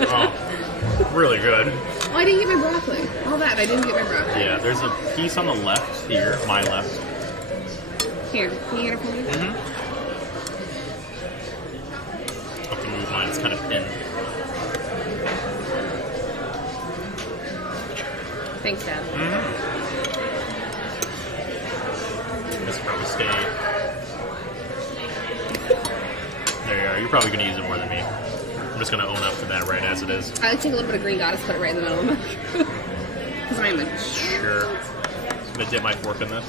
Oh, really good. Oh, I didn't get my broccoli. All that, I didn't get my broccoli. Yeah, there's a piece on the left here, my left. Here, can you get it for me? I have to move mine, it's kind of thin. Thanks, Dad. This will probably stay. There you are. You're probably going to use it more than me. I'm just going to own up to that right as it is. I like to take a little bit of green goddess, put it right in the middle of the mushroom. Because I'm a Sure. I'm going to dip my fork in this.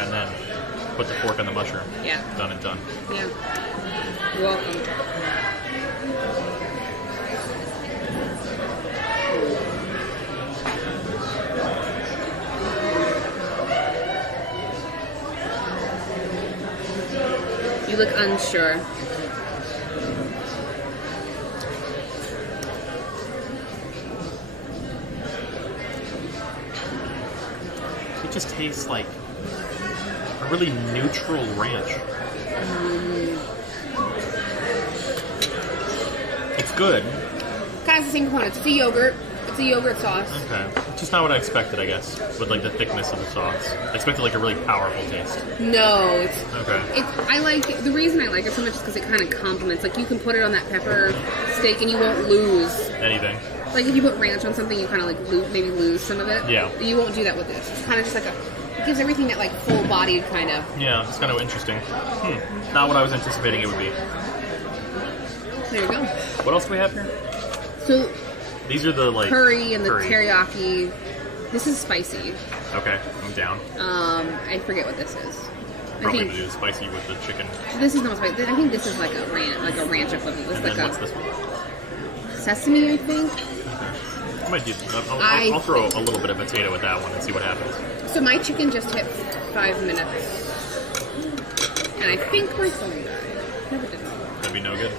And then put the fork on the mushroom. Yeah. Done and done. Yeah. You're welcome. You look unsure. It just tastes like a really neutral ranch. It's good. Kind of the same components. It's a yogurt. It's a yogurt sauce. Okay. Just not what I expected, I guess, with like the thickness of the sauce. I expected like a really powerful taste. No, it's Okay. I like the reason I like it so much is because it kind of complements. Like you can put it on that pepper steak and you won't lose. Anything. Like if you put ranch on something, you kind of like maybe lose some of it. Yeah. You won't do that with this. It's kind of just like it gives everything that like full-bodied kind of. Yeah, it's kind of interesting. Not what I was anticipating it would be. There you go. What else do we have here? So These are the like curry and the teriyaki. This is spicy. Okay, I'm down. I forget what this is. Probably I gonna think do the spicy with the chicken. this is not spicy. I think this is like a ranch equivalent. This And is then like what's a this one? sesame, I think. I might do. I'll throw a little bit of potato at that one and see what happens. So my chicken just hit 5 minutes, and I think my phone died. Never did. That'd be no good.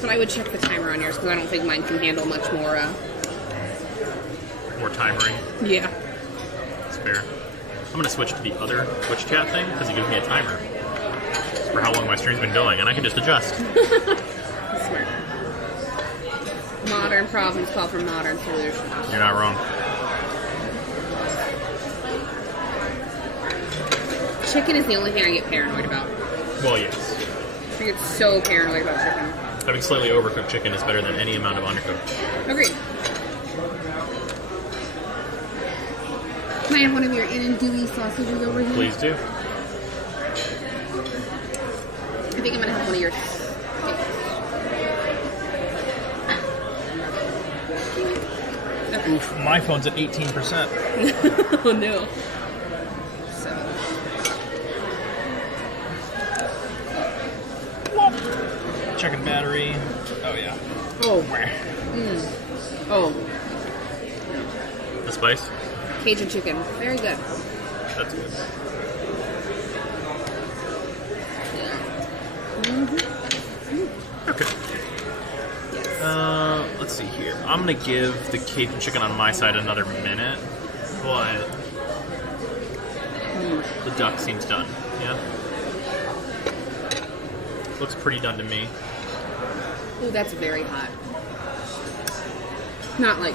So I would check the timer on yours because I don't think mine can handle much more. More timering. Yeah. It's fair. I'm gonna switch to the other Twitch chat thing because it gives me a timer for how long my stream's been going, and I can just adjust. Smart. Modern problems call for modern solutions. You're not wrong. Chicken is the only thing I get paranoid about. Well, yes. I get so paranoid about chicken. Having slightly overcooked chicken is better than any amount of undercooked. Agreed. Can I have one of your in and dewy sausages over here? Please do. I think I'm gonna have one of your steaks. Okay. Oof, my phone's at 18%. Oh no. 7. Checking battery. Oh, yeah. Oh. Oh. The spice? Cajun chicken. Very good. That's good. Okay. Yes. Let's see here. I'm gonna give the Cajun chicken on my side another minute, but the duck seems done. Yeah. Looks pretty done to me. Oh, that's very hot. Not like,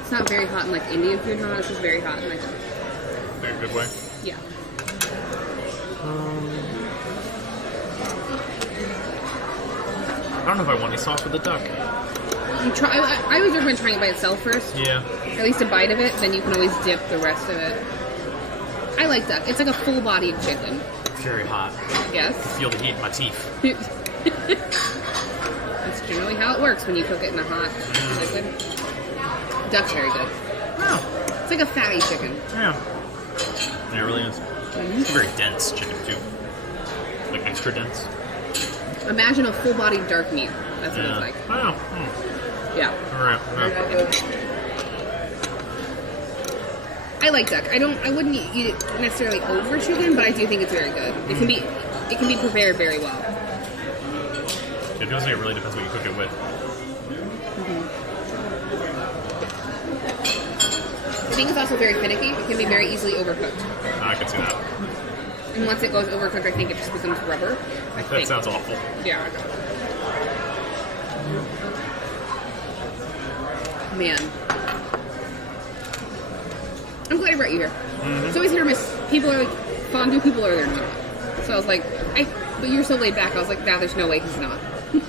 it's not very hot in like Indian food hot. It's just very hot in like, Very good way. yeah. I don't know if I want any sauce with the duck. You try. I always recommend trying it by itself first. Yeah. At least a bite of it, then you can always dip the rest of it. I like duck. It's like a full-bodied chicken. Very hot. Yes. Feel the heat in my teeth. That's generally how it works when you cook it in a hot liquid. Duck's very good. Oh, It's like a fatty chicken. yeah. Yeah, it really is. It's a very dense chicken, too. Like, extra dense. Imagine a full-bodied dark meat. That's what Yeah. it's like. Oh, Yeah. alright. I like duck. I wouldn't eat it necessarily over chicken, but I do think it's very good. It can be prepared very well. It feels like it really depends what you cook it with. I think it's also very finicky. It can be very easily overcooked. I can see that. And once it goes overcooked, I think it just becomes rubber. I That think. sounds awful. Yeah. Man. I'm glad I brought you here. It's always hit or miss. People are like, fondue people are they're not. So I was like, but you're so laid back. I was like, nah, there's no way he's not. I feel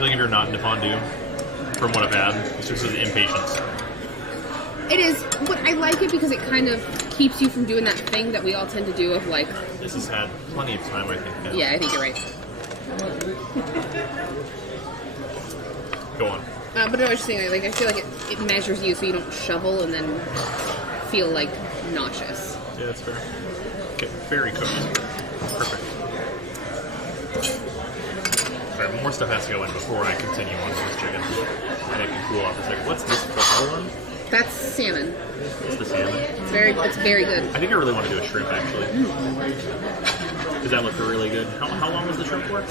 like if you're not into fondue, from what I've had, it's just an impatience. It is, but I like it because it kind of keeps you from doing that thing that we all tend to do of like, This has had plenty of time, I think. yeah, I think you're right. Go on. But I was just saying, like, I feel like it measures you so you don't shovel and then feel like nauseous. Yeah, that's fair. Okay, very cooked. Perfect. Alright, more stuff has to go in before I continue on with this chicken. And it can cool off a second. What's this flour one? That's salmon. It's the salmon. It's very good. I think I really want to do a shrimp, actually. Because that looked really good. How long was the shrimp for?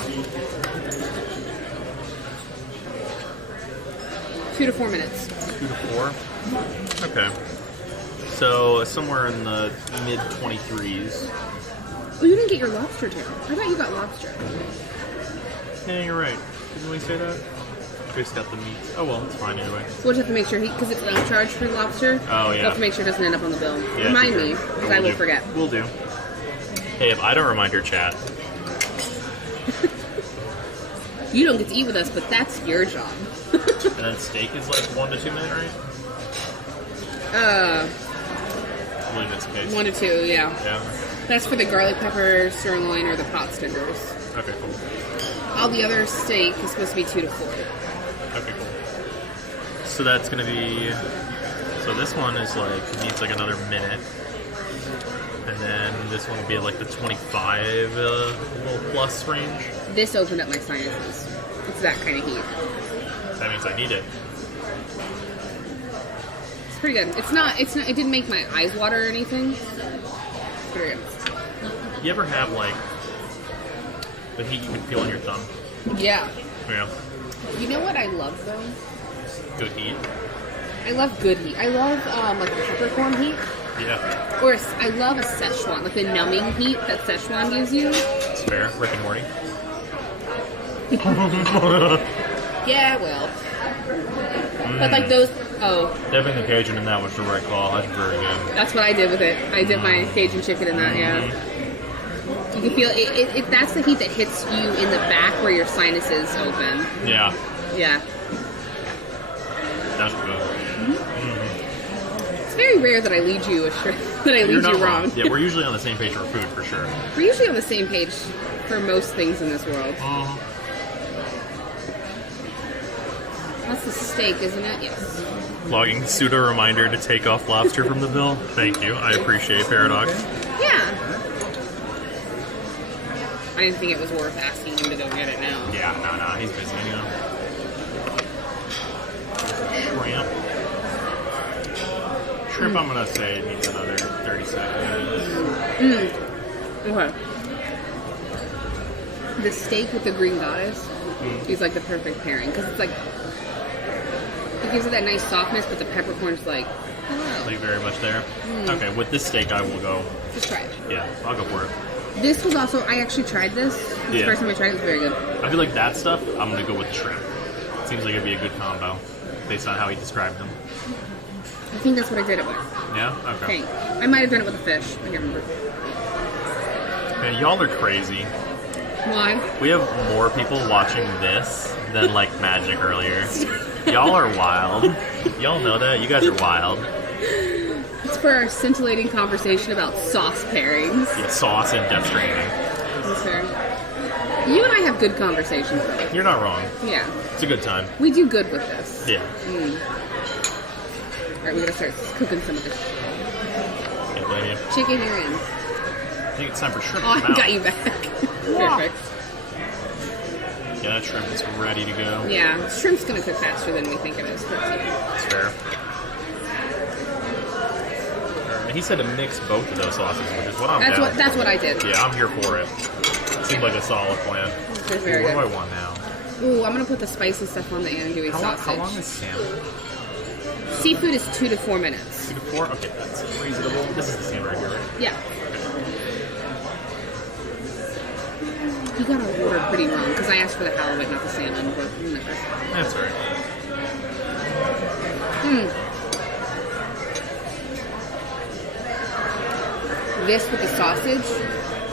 2 to 4 minutes. 2 to 4? Okay. So, somewhere in the mid-23s. Oh, you didn't get your lobster tail. I thought you got lobster. Yeah, you're right. Didn't we say that? Chris got the meat. Oh well, it's fine anyway. We'll just have to make sure, because it's no charge for lobster. Oh, yeah. We'll have to make sure it doesn't end up on the bill. Yeah, Remind for me, sure. because I will forget. We'll do. Hey, if I don't remind your chat, You don't get to eat with us, but that's your job. and then steak is like 1 to 2 minutes, right? Uh, I believe that's the case. 1 to 2, yeah. Yeah. That's for the garlic pepper, sirloin, or the pot stickers. Okay, cool. All the other steak is supposed to be 2 to 4. Okay, cool. So that's gonna be. So this one is like needs like another minute, and then this one will be at like the 25 little plus range. This opened up my sinuses. It's that kind of heat. That means I need it. It's pretty good. It didn't make my eyes water or anything. It's pretty good. You ever have like the heat you can feel on your thumb? Yeah. Yeah. You know what I love though? Good heat. I love good heat. I love like the peppercorn heat. Yeah. Or I love a Szechuan, like the numbing heat that Szechuan gives you. It's fair. Rick and Morty. Yeah, well. But like those, Dipping the Cajun in that was the right call. That's very good. that's what I did with it. I did my Cajun chicken in that, yeah. You can feel it. That's the heat that hits you in the back where your sinuses open. Yeah. Yeah. That's good. It's very rare that I lead you astray, that I You're lead not you wrong. Yeah, we're usually on the same page for food, for sure. We're usually on the same page for most things in this world. That's the steak, isn't it? Yes. Logging pseudo reminder to take off lobster from the bill. Thank you. I appreciate Paradox. Yeah. I didn't think it was worth asking him to go get it now. Yeah, no, he's busy, you know. Shrimp, I'm gonna say needs another 30 seconds. Okay. The steak with the green goddess is like the perfect pairing because it's like it gives it that nice softness, but the peppercorn's like hello. Like very much there. Okay, with this steak, I will go. Just try it. Yeah, I'll go for it. This was also I actually tried this. The first time I tried it was very good. I feel like that stuff. I'm gonna go with the shrimp. Seems like it'd be a good combo based on how he described them. I think that's what I did it with. Yeah. Okay. I might have done it with a fish. I can't remember. Man, y'all are crazy. Why? We have more people watching this than like Magic earlier. Y'all are wild. Y'all know that? You guys are wild. It's for our scintillating conversation about sauce pairings. Yeah, sauce and Death Stranding. That's fair. You and I have good conversations. You're not wrong. Yeah. It's a good time. We do good with this. Yeah. Alright, we gotta start cooking some of this. Can't blame you. Chicken, you're in. I think it's time for shrimp. Oh, I to come got out. you back. Perfect. Yeah, that shrimp is ready to go. Yeah, shrimp's gonna cook faster than we think it is. That's fair. And he said to mix both of those sauces, which is what I'm down for. That's what I did. Yeah, I'm here for it. Seemed like a solid plan. It's very What good. do I want now? Ooh, I'm gonna put the spicy stuff on the andouille sausage. How long is salmon? Seafood is 2 to 4 minutes. 2 to 4? Okay, that's reasonable. This is the same right here, right? Yeah. You got our order pretty wrong because I asked for the halibut, not the salmon, but whatever. That's all right. This with the sausage.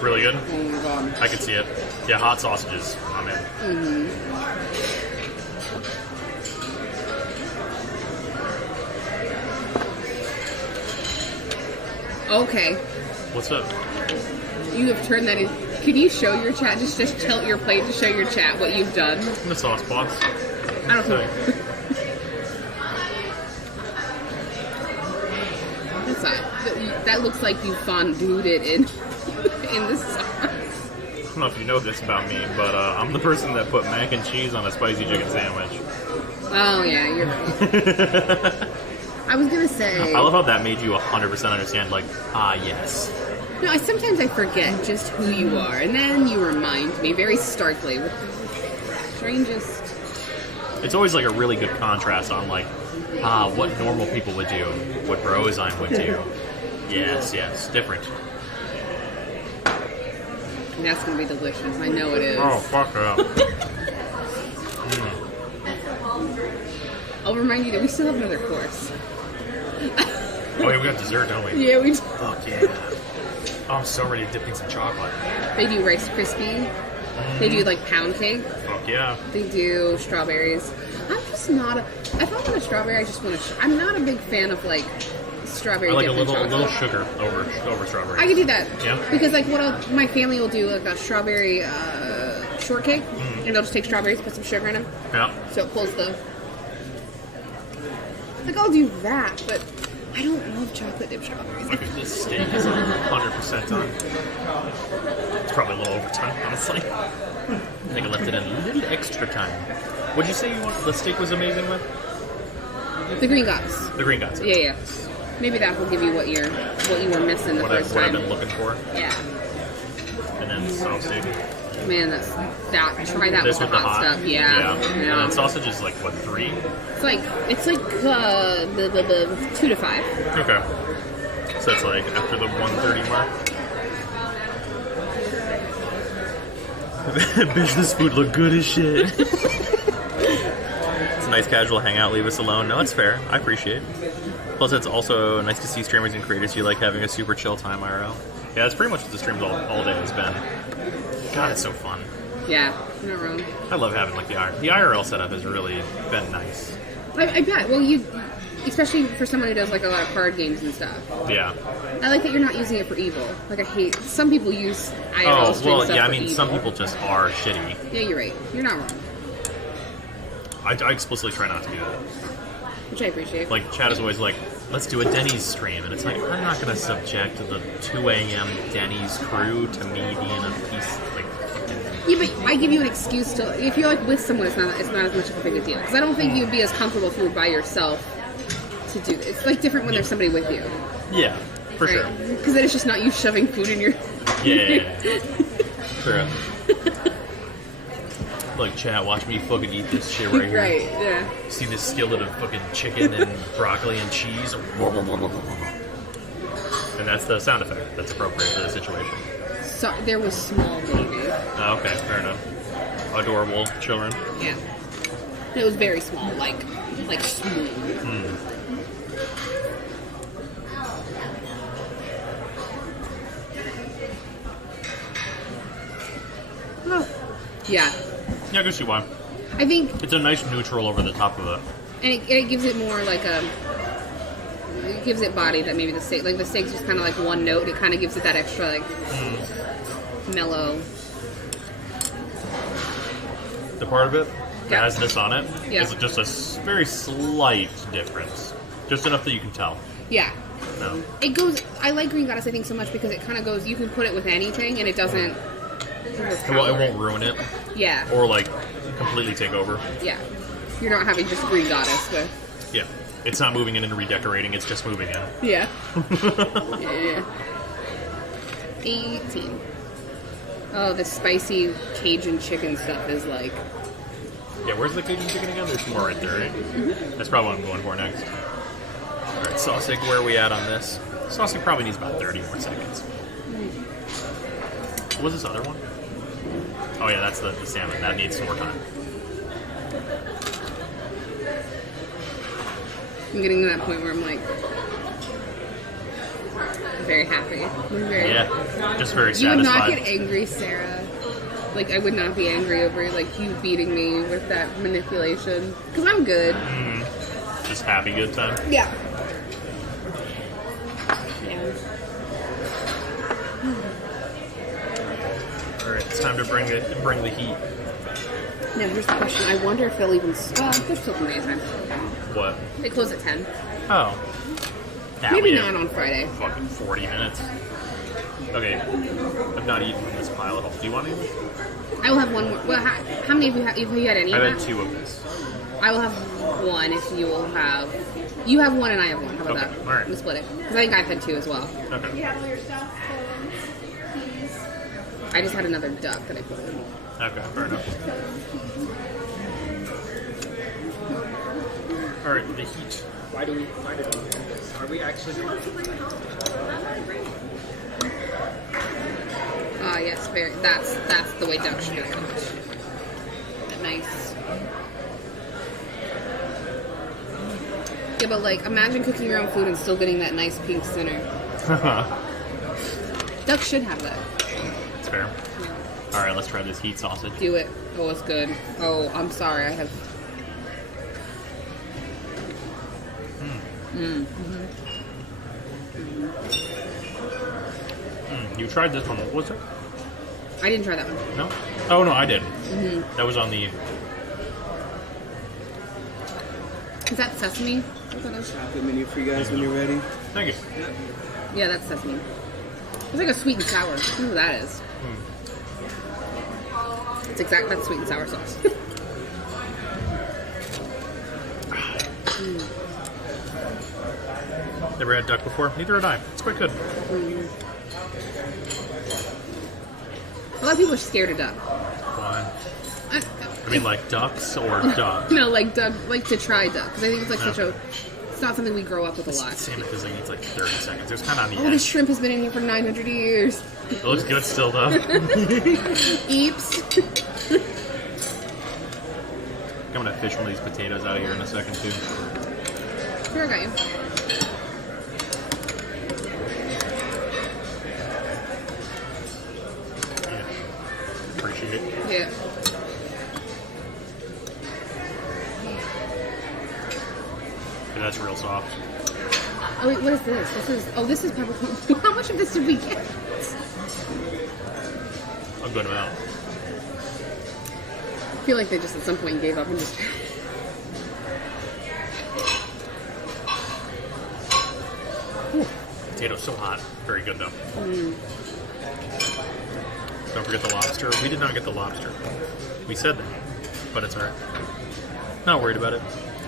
Really good? Oh my god. I can see it. Yeah, hot sausages. I'm in. Okay. What's up? You have turned that in. Can you show your chat? Just tilt your plate to show your chat what you've done. The sauce box. I don't know. That's not. That looks like you fondued it in the sauce. I don't know if you know this about me, but I'm the person that put mac and cheese on a spicy chicken sandwich. Oh yeah, you're. I was gonna say. I love how that made you 100% understand, like, yes. No, sometimes I forget just who you are, and then you remind me very starkly with the strangest. It's always like a really good contrast on, like, what normal people would do, what Brozine would do. Yes, different. That's gonna be delicious. I know it is. Oh, fuck up. I'll remind you that we still have another course. Oh, yeah, we got dessert, don't we? Yeah, we do. Fuck yeah. Oh, I'm so ready to dip in some chocolate. They do Rice Krispie. They do like pound cake. Fuck yeah. They do strawberries. I'm just not a. If I want a strawberry, I just want to. I'm not a big fan of like strawberry. I like a dip in little chocolate. sugar over strawberry. I could do that. Yeah. Because like my family will do like a strawberry shortcake, and they'll just take strawberries, put some sugar in them, Yeah. so it pulls the. Like I'll do that, but I don't love chocolate dip strawberries. Okay, this steak is 100% done. It's probably a little overtime, honestly. I think I left it in a little extra time. What'd you say the steak was amazing with? The green gods. The green guts. Yeah. Maybe that will give you what you were missing the first What I've time. been looking for. Yeah. And then the sausage. Man, try that This with the hot stuff. Yeah. And then sausage is like, what, 3? It's like the 2 to 5. Okay. So that's like after the 1:30 mark. Business food look good as shit. It's a nice casual hangout, leave us alone. No, it's fair. I appreciate it. Plus, it's also nice to see streamers and creators you like having a super chill time IRL. Yeah, that's pretty much what the streams all day has been. God, it's so fun. Yeah, you're not wrong. I love having like the IRL setup has really been nice. I bet. Well, especially for someone who does like a lot of card games and stuff. Yeah. I like that you're not using it for evil. Like I hate some people use IRL stream stuff for evil. some people just are shitty. Yeah, you're right. You're not wrong. I explicitly try not to do that. Which I appreciate. Like, Chad is always like, let's do a Denny's stream. And it's like, I'm not going to subject the 2 a.m. Denny's crew to me being a piece, like, Yeah, but I give you an excuse to, if you're like with someone, it's not as much of a big a deal. Because I don't think you'd be as comfortable if you were by yourself to do this. It's like different when there's somebody with you. yeah, for sure. Because then it's just not you shoving food in your... Yeah. True. Like, chat, watch me fucking eat this shit right here. Right, yeah. See this skillet of fucking chicken and broccoli and cheese? And that's the sound effect that's appropriate for the situation. So, there was small baby. Oh, okay, fair enough. Adorable children. Yeah. It was very small, like smooth. Oh. Yeah. Yeah, I can see why. I think, It's a nice neutral over the top of it. and it gives it more like a, it gives it body that maybe the steak, like the steak's just kind of like one note. It kind of gives it that extra like mellow. The part of it that Yeah. has this on it Yeah. is just a very slight difference. Just enough that you can tell. Yeah. No. It goes, I like Green Goddess I think so much because it kind of goes, you can put it with anything and it doesn't It won't ruin it Yeah. or, like, completely take over. Yeah. You're not having just Green Goddess, but Yeah. It's not moving in and redecorating, it's just moving in. yeah. Yeah. 18. Oh, the spicy Cajun chicken stuff is like... Yeah, where's the Cajun chicken again? There's more right there, right? That's probably what I'm going for next. Alright, Saucic, where are we at on this? Saucic probably needs about 30 more seconds. What was this other one? Oh yeah, that's the salmon. That needs some more time. I'm getting to that point where I'm like... very happy. I'm very... Yeah, just very You would not satisfied. get angry, Sarah. Like, I would not be angry over, like, you beating me with that manipulation. Because I'm good. Just happy good time. Yeah. Yeah. Alright, it's time to bring the heat. Now, here's the question. I wonder if they'll even... there's still plenty of time. What? They close at 10. Oh. Yeah, Maybe we not have on Friday. fucking 40 minutes. Okay, I've not eaten from this pile at all. Do you want any? I will have one more. Well, how many of you have you had any I've of had that? 2 of this. I will have one if you will have... You have one and I have one. How about Okay, that? all right. We'll split it. Because I think I've had 2 as well. Okay. I just had another duck that I put in. Okay, fair enough. Alright, the heat. Why do we are we actually Ah, yes, very. That's the way duck should be cooked. Nice. Yeah, but like, imagine cooking your own food and still getting that nice pink center. Duck should have that. It's fair. Alright, let's try this heat sausage. Do it. Oh, it's good. Oh, I'm sorry. I have. You tried this one. What was it? I didn't try that one. No? Oh, no, I didn't. That was on the... Is that sesame? Chocolate menu for you guys when you're ready. Thank you. Yeah, that's sesame. It's like a sweet and sour. I don't know what that is. It's that's sweet and sour sauce. Never had duck before. Neither had I. It's quite good. A lot of people are scared of duck. Why? I I mean, like ducks or duck? no, like duck, like to try duck because I think it's like such a. It's not something we grow up with a lot. Salmon fizzing needs like 30 seconds. It was kind of on the Oh, this edge. shrimp has been in here for 900 years. It looks good still, though. Eeps. I'm gonna fish one of these potatoes out of here in a second, too. Here, I got you. Yeah. Appreciate it. Yeah. Yeah, that's real soft. Oh wait, what is this? This is peppercorn. How much of this did we get? A good amount. I feel like they just at some point gave up and just. Potato's so hot. Very good though. Don't forget the lobster. We did not get the lobster. We said that, but it's alright. Not worried about it.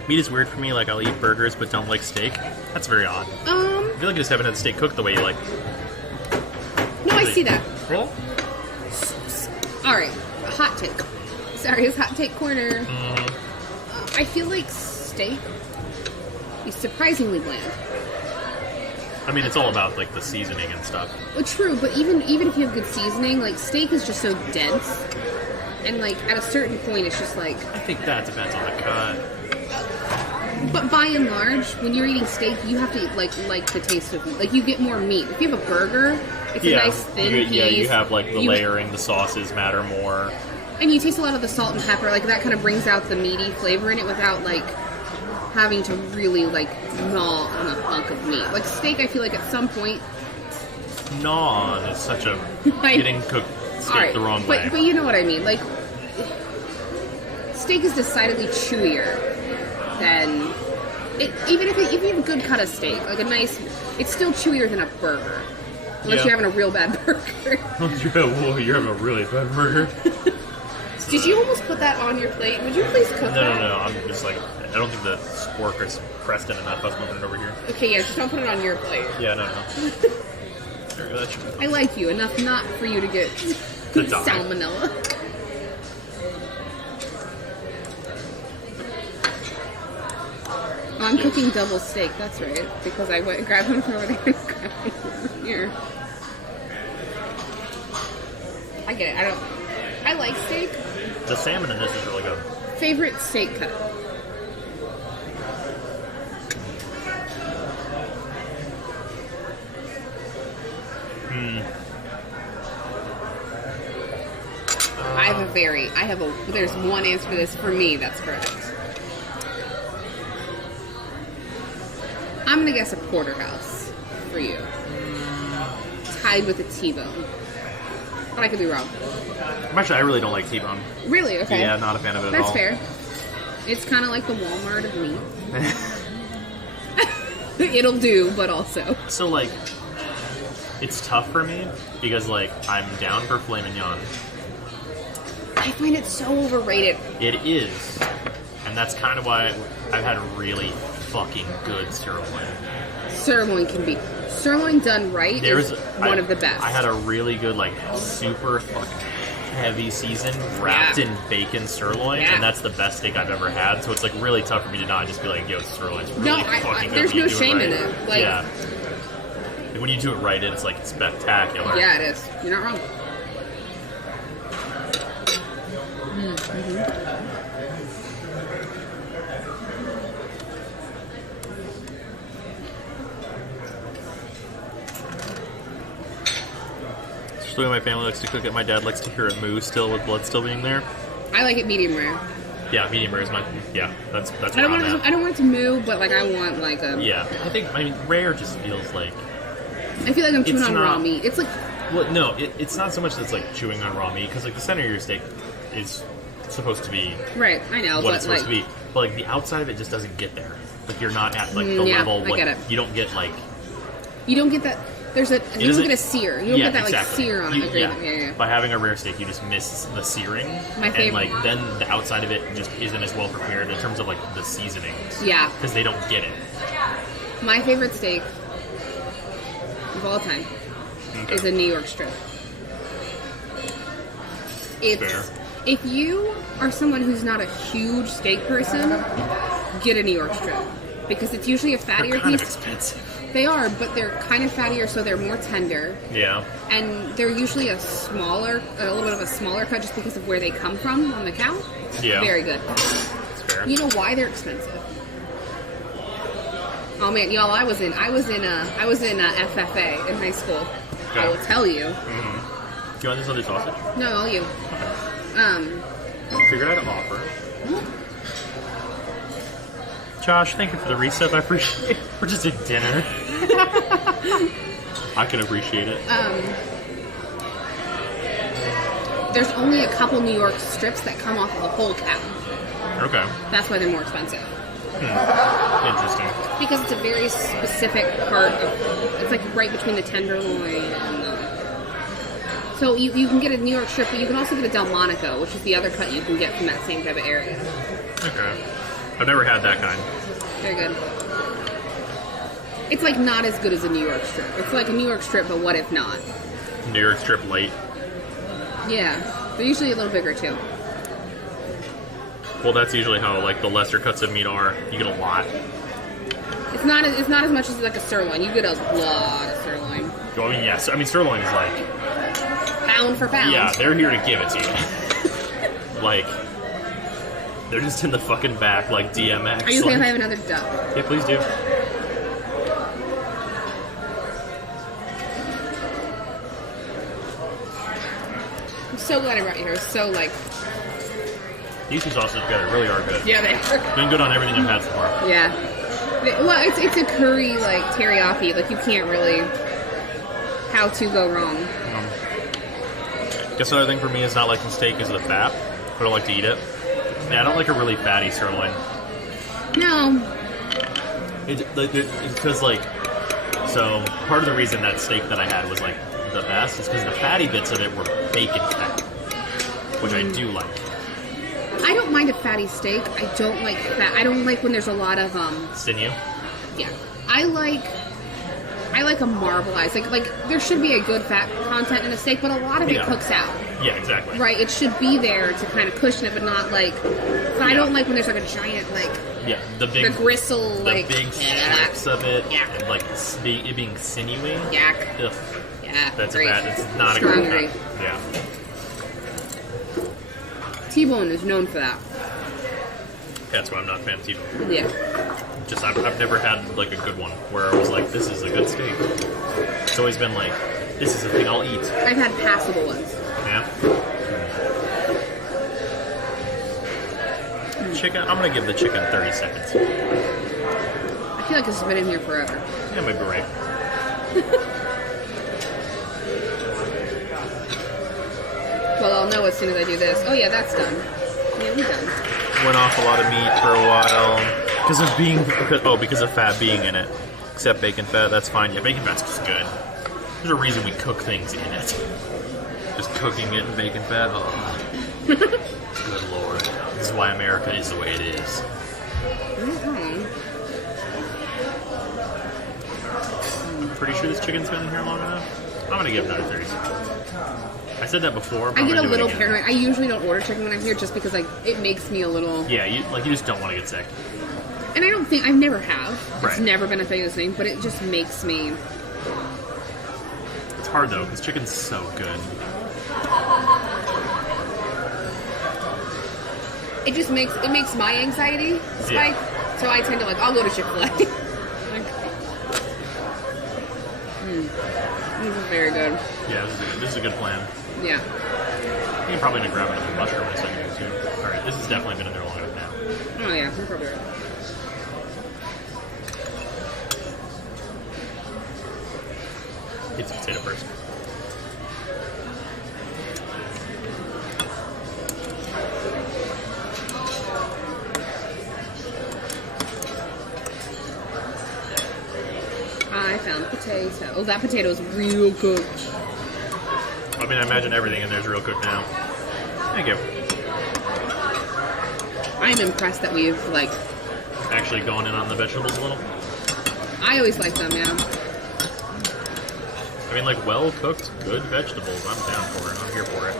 Meat is weird for me. Like I'll eat burgers, but don't like steak. That's very odd. I feel like you just haven't had steak cooked the way you like. No, I see that. Really? All right, hot take. Sorry, it's hot take corner. I feel like steak is surprisingly bland. I mean, it's all about like the seasoning and stuff. Well, true, but even if you have good seasoning, like steak is just so dense, and like at a certain point, it's just like. I think that depends on the cut. But by and large, when you're eating steak, you have to like the taste of meat. Like you get more meat. If you have a burger, it's a nice thin piece. Yeah, you have like the layering, the sauces matter more. And you taste a lot of the salt and pepper. Like that kind of brings out the meaty flavor in it without like having to really like gnaw on a hunk of meat. Like steak, I feel like at some point. Gnaw on is such a Like, getting cooked steak the wrong way. But you know what I mean. Like steak is decidedly chewier than it. Even if you have a good cut of steak, like a nice, it's still chewier than a burger. Unless you're having a real bad burger. You're having a really bad burger. Did you almost put that on your plate? Would you please cook that? No. I'm just like, I don't think the spork is pressed in enough. I was moving it over here. Okay, yeah, just don't put it on your plate. Yeah, no. There we go. That should be fine. I like you enough not for you to get salmonella. Oh, I'm cooking double steak, that's right. Because I went and grabbed one from over there and grabbed one from here. I get it. I like steak. The salmon in this is really good. Favorite steak cut? There's one answer to this for me that's correct. I'm gonna guess a porterhouse for you. Tied with a T-bone. But I could be wrong. Actually, I really don't like T-bone. Really? Okay. Yeah, not a fan of it at all. That's fair. It's kind of like the Walmart of meat. It'll do, but also. So, like, it's tough for me because, like, I'm down for filet mignon. I find it so overrated. It is. And that's kind of why I've had really fucking good sirloin. Sirloin done right is one of the best. I had a really good, like, super fucking heavy season wrapped in bacon sirloin, and that's the best steak I've ever had. So it's, like, really tough for me to not just be like, yo, sirloin's really fucking good. There's no shame in it. it. Like, yeah. Like, when you do it right, it's, like, spectacular. Yeah, it is. You're not wrong. Just the way my family likes to cook it. My dad likes to hear it moo still with blood still being there. I like it medium rare. Yeah, medium rare is my that's I don't want it to moo, but like I want like a I mean rare just feels like I feel like I'm chewing on raw meat. It's like no, it's not so much that it's like chewing on raw meat because like the center of your steak is supposed to be right. I know what it's supposed to be, but like the outside of it just doesn't get there. Like you're not at like the level. I get it. You don't get like you don't get that. You don't get a sear. You don't get that exactly. like sear on it. Yeah. By having a rare steak, you just miss the searing. My favorite. And like then the outside of it just isn't as well prepared in terms of like the seasonings. Yeah. Because they don't get it. My favorite steak of all time is a New York strip. Fair. If you are someone who's not a huge steak person, get a New York strip because it's usually a fattier They're kind piece. of expensive. They are, but they're kind of fattier, so they're more tender. Yeah. And they're usually a little bit of a smaller cut just because of where they come from on the cow. Yeah. Very good. That's fair. You know why they're expensive? Oh man, y'all, I was in FFA in high school. Okay. I will tell you. Mm-hmm. Do you want this other sausage? No, all you. Figure out an offer. Josh, thank you for the resub. I appreciate it. We're just at dinner. I can appreciate it. There's only a couple New York strips that come off of the whole cow. Okay. That's why they're more expensive. Interesting. Because it's a very specific part of, it's like right between the tenderloin and the... So you can get a New York strip, but you can also get a Delmonico, which is the other cut you can get from that same type of area. Okay. I've never had that kind. Very good. It's like not as good as a New York strip. It's like a New York strip, but what if not? New York strip late. Yeah. They're usually a little bigger too. Well, that's usually how like the lesser cuts of meat are. You get a lot. It's not as much as like a sirloin. You get a lot of sirloin. I mean, yes. I mean, sirloin is like... Pound for pound. Yeah, they're here to give it to you. Like, they're just in the fucking back like DMX. Are you okay like... if I have another duck? Yeah, please do. I'm so glad I brought you here. So like... These two sauces together really are good. Yeah, they are. Been good on everything I've had so far. Yeah. Well, it's a curry, like, teriyaki. Like, you can't really... How to go wrong. Guess another thing for me is not liking steak is the fat. I don't like to eat it. Yeah, I don't like a really fatty sirloin. No. It's because, like... So, part of the reason that steak that I had was, like, the best is because the fatty bits of it were bacon fat. Which I do like. I don't mind a fatty steak. I don't like fat. I don't like when there's a lot of Sinew? yeah. I like a marbleized. Like there should be a good fat content in a steak, but a lot of it cooks out. Yeah, exactly. Right. It should be there to kind of cushion it, but not like. But I don't like when there's like a giant like. Yeah, the gristle, the like big strips of it, Yak. and like it being sinewy. Yak. Ugh. Yeah. That's great. bad. It's not a Strong good agree. cut. Yeah. T-bone is known for that. That's why I'm not a fan of T-bone. Yeah. Just I've never had like a good one where I was like, this is a good steak. It's always been like, this is the thing I'll eat. I've had passable ones. Yeah. Chicken. I'm gonna give the chicken 30 seconds. I feel like this has been in here forever. Yeah, might be right. Well, I'll know as soon as I do this. Oh yeah, that's done. Yeah, we're done. Went off a lot of meat for a while because of fat being in it. Except bacon fat, that's fine. Yeah, bacon fat's just good. There's a reason we cook things in it. Just cooking it in bacon fat. Oh. Good lord. This is why America is the way it is. Pretty sure this chicken's been in here long enough. I'm gonna give it another 30 seconds. I said that before, but I I'm get gonna a do it little again. paranoid. I usually don't order chicken when I'm here just because like it makes me a little. Yeah, you just don't want to get sick. And I don't think I've never have. It's Right. never been a thing this thing, but it just makes me. It's hard though, because chicken's so good. It just makes my anxiety spike. Yeah. So I tend to like I'll go to Chick-fil-A. This is very good. Yeah, this is a good plan. Yeah. You're probably gonna grab another mushroom in a second too. All right, this has definitely been in there long enough now. Oh yeah, you're probably right. It's potato first. I found potato. Oh, that potato is real cooked. I mean, I imagine everything in there is real cooked now. Thank you. I'm impressed that we've like. Actually going in on the vegetables a little. I always like them, yeah. I mean, like, well-cooked, good vegetables. I'm down for it. I'm here for it.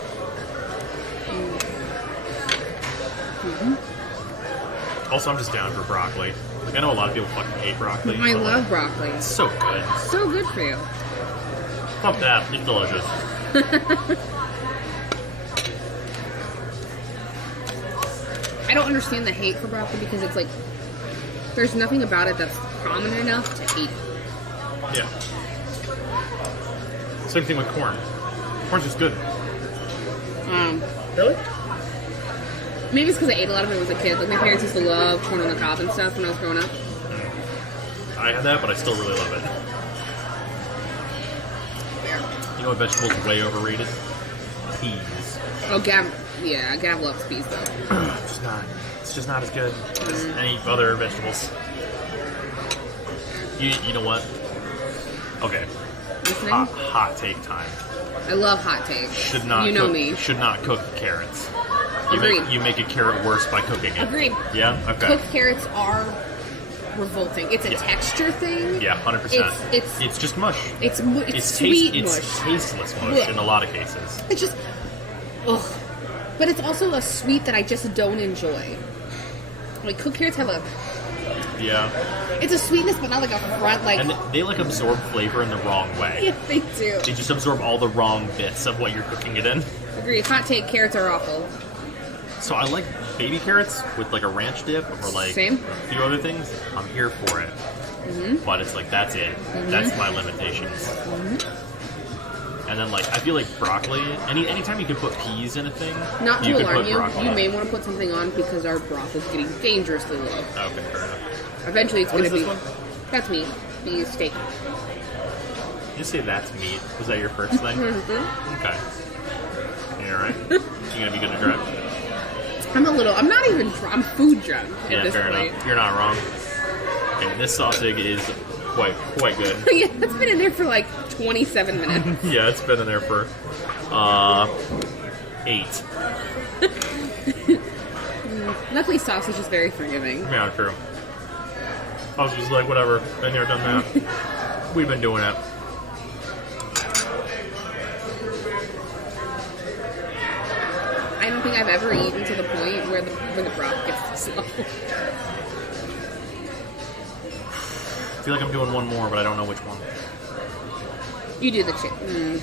Also, I'm just down for broccoli. Like, I know a lot of people fucking hate broccoli. I but, love like, broccoli. it's so good. So good for you. Fuck that. It's delicious. I don't understand the hate for broccoli because it's like there's nothing about it that's common enough to hate. Yeah. Same thing with corn. Corn's just good. Really? Maybe it's because I ate a lot of it as a kid. Like my parents used to love corn on the cob and stuff when I was growing up. I had that, but I still really love it. You know what vegetable's way overrated? Peas. Oh, Gav loves peas though. It's just not as good as any other vegetables. You know what? Okay. Listening? Hot take time. I love hot takes. Should not. You know cook, me. Should not cook carrots. Agreed. You make a carrot worse by cooking it. Agreed. Yeah. Okay. Cooked carrots are revolting. It's a Yeah. texture thing. Yeah, 100%. It's just mush. It's sweet mush. It's tasteless mush Ugh. in a lot of cases. It's just, ugh. But it's also a sweet that I just don't enjoy. Like cooked carrots have a, Yeah. it's a sweetness, but not like a front like. And they like absorb flavor in the wrong way. Yeah, they do. They just absorb all the wrong bits of what you're cooking it in. Agree. Hot take: carrots are awful. So I like baby carrots with like a ranch dip or like Same. a few other things. I'm here for it. But it's like that's it. That's my limitations. And then like I feel like broccoli. Anytime you can put peas in a thing, Not you to can alarm put you, broccoli. you may want to put something on because our broth is getting dangerously low. Okay, fair enough. Eventually, it's What going is to be. this one? That's me. The steak. You say that's meat. Was that your first thing? Okay. You alright? You gonna be good to drive? I'm not even. I'm food drunk at Yeah, this fair point. enough. You're not wrong. Okay, this sausage is quite good. Yeah, it's been in there for like 27 minutes. Yeah, it's been in there for 8. Luckily, sausage is very forgiving. Yeah, true. I was just like, whatever. Been here, done that. We've been doing it. I don't think I've ever eaten to the point where the broth gets slow. I feel like I'm doing one more, but I don't know which one. You do the chicken.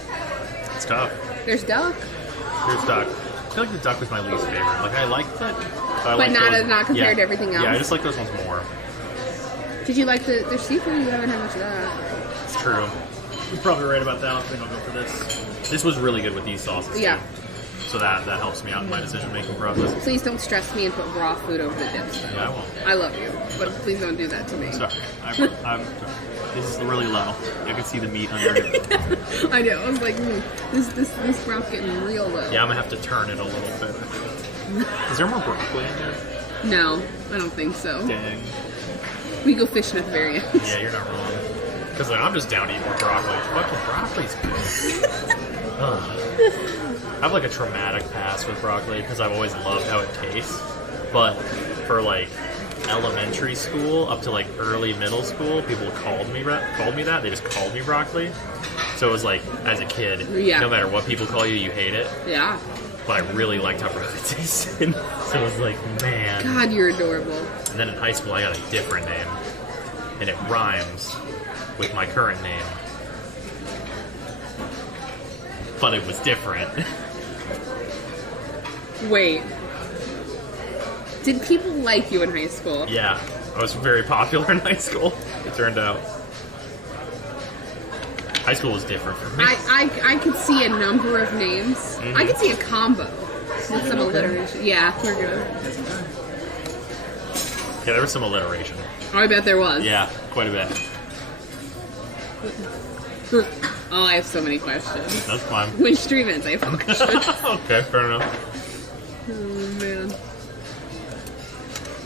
It's tough. There's duck, Here's duck. I feel like the duck was my least favorite. Like, I liked it. but not compared to everything else. Yeah, I just like those ones more. Did you like the seafood? You haven't had much of that. It's true. You're probably right about that. I think I'll go for this. This was really good with these sauces. Yeah. Too. So that helps me out in my decision-making process. Please don't stress me and put raw food over the dips. Yeah, I won't. I love you, but please don't do that to me. Sorry. This is really low. I can see the meat under it. I know. I was like, this broth's getting real low. Yeah, I'm going to have to turn it a little bit. Is there more broccoli in there? No, I don't think so. Dang. We go fishing at the very end. Yeah, you're not wrong. Because like, I'm just down to eat more broccoli. Fucking broccoli's good. Ugh. I have like a traumatic past with broccoli because I've always loved how it tastes. But for like elementary school up to like early middle school, people called me that. They just called me broccoli. So it was like, as a kid, Yeah. no matter what people call you, you hate it. Yeah. But I really liked how broccoli tasted. So it was like, man. God, you're adorable. And then in high school, I got a different name. And it rhymes with my current name. But it was different. Wait. Did people like you in high school? Yeah, I was very popular in high school, it turned out. High school was different for me. I could see a number of names. Mm-hmm. I could see a combo with some alliteration. Yeah, we're good. Yeah, there was some alliteration. Oh, I bet there was. Yeah, quite a bit. Oh, I have so many questions. That's fine. When stream ends, I have questions. Okay, fair enough. Oh, man.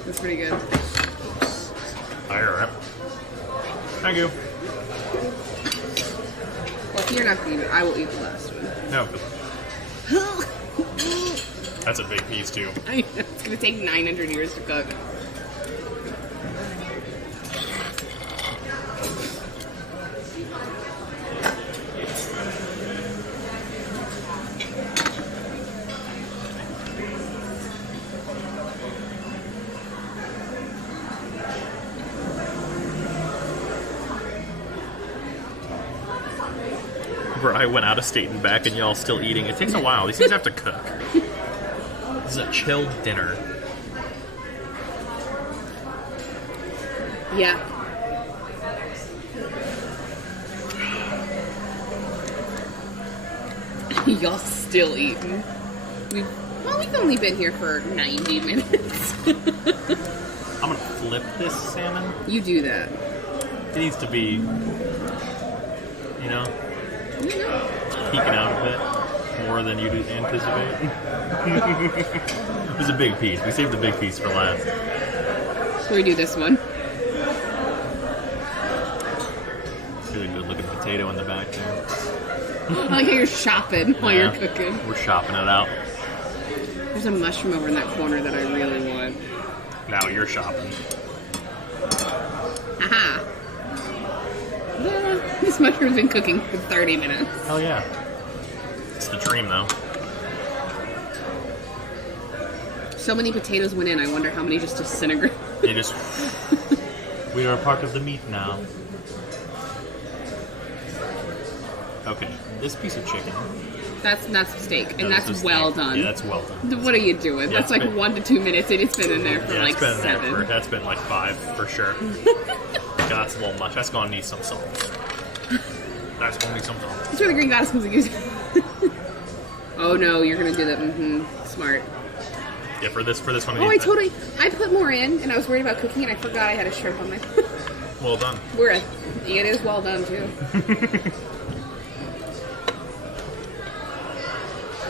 That's pretty good. Alright. Thank you. Well, if you're not going to eat it, I will eat the last one. No. That's a big piece, too. I know, it's going to take 900 years to cook. Where I went out of state and back and y'all still eating. It takes a while. These things have to cook. This is a chilled dinner. Yeah. Y'all still eating. We've only been here for 90 minutes. I'm gonna flip this salmon. You do that. It needs to be, you know, peeking out a bit more than you'd anticipate. It was a big piece. We saved the big piece for last. So we do this one. potato in the back there. I like how you're shopping while Yeah. you're cooking. We're shopping it out. There's a mushroom over in that corner that I really want. Now you're shopping. Aha! This mushroom's been cooking for 30 minutes. Hell yeah. It's the dream, though. So many potatoes went in, I wonder how many just disintegrated. They just... We are a part of the meat now. Okay, this piece of chicken. That's steak, and No, that's this is well steak. done. Yeah, that's well done. What are you doing? Yeah, That's like it's been- 1 to 2 minutes, and it's been in there for Yeah, like it's been in there 7. for... That's been like 5, for sure. That's a little much. That's gonna need some salt. That's gonna need some salt. That's where the green goddess comes in use. Oh no, you're gonna do that. Smart. Yeah, for this one. Oh, I put more in, and I was worried about cooking, and I forgot I had a shrimp on my. Well done. It is well done too.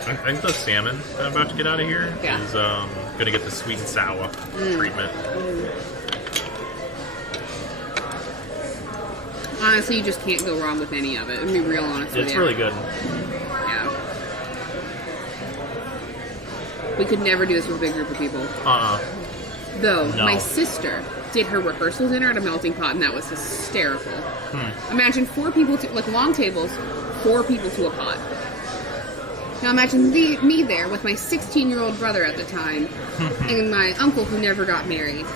I think the salmon that I'm about to get out of here Yeah. is gonna get the sweet and sour treatment. Honestly, you just can't go wrong with any of it. I'm be real honest with It's you. really good. Yeah. We could never do this with a big group of people. Though, No. my sister did her rehearsal dinner at a melting pot, and that was hysterical. Imagine 4 people, like long tables, 4 people to a pot. Now imagine me there with my 16-year-old brother at the time, and my uncle who never got married,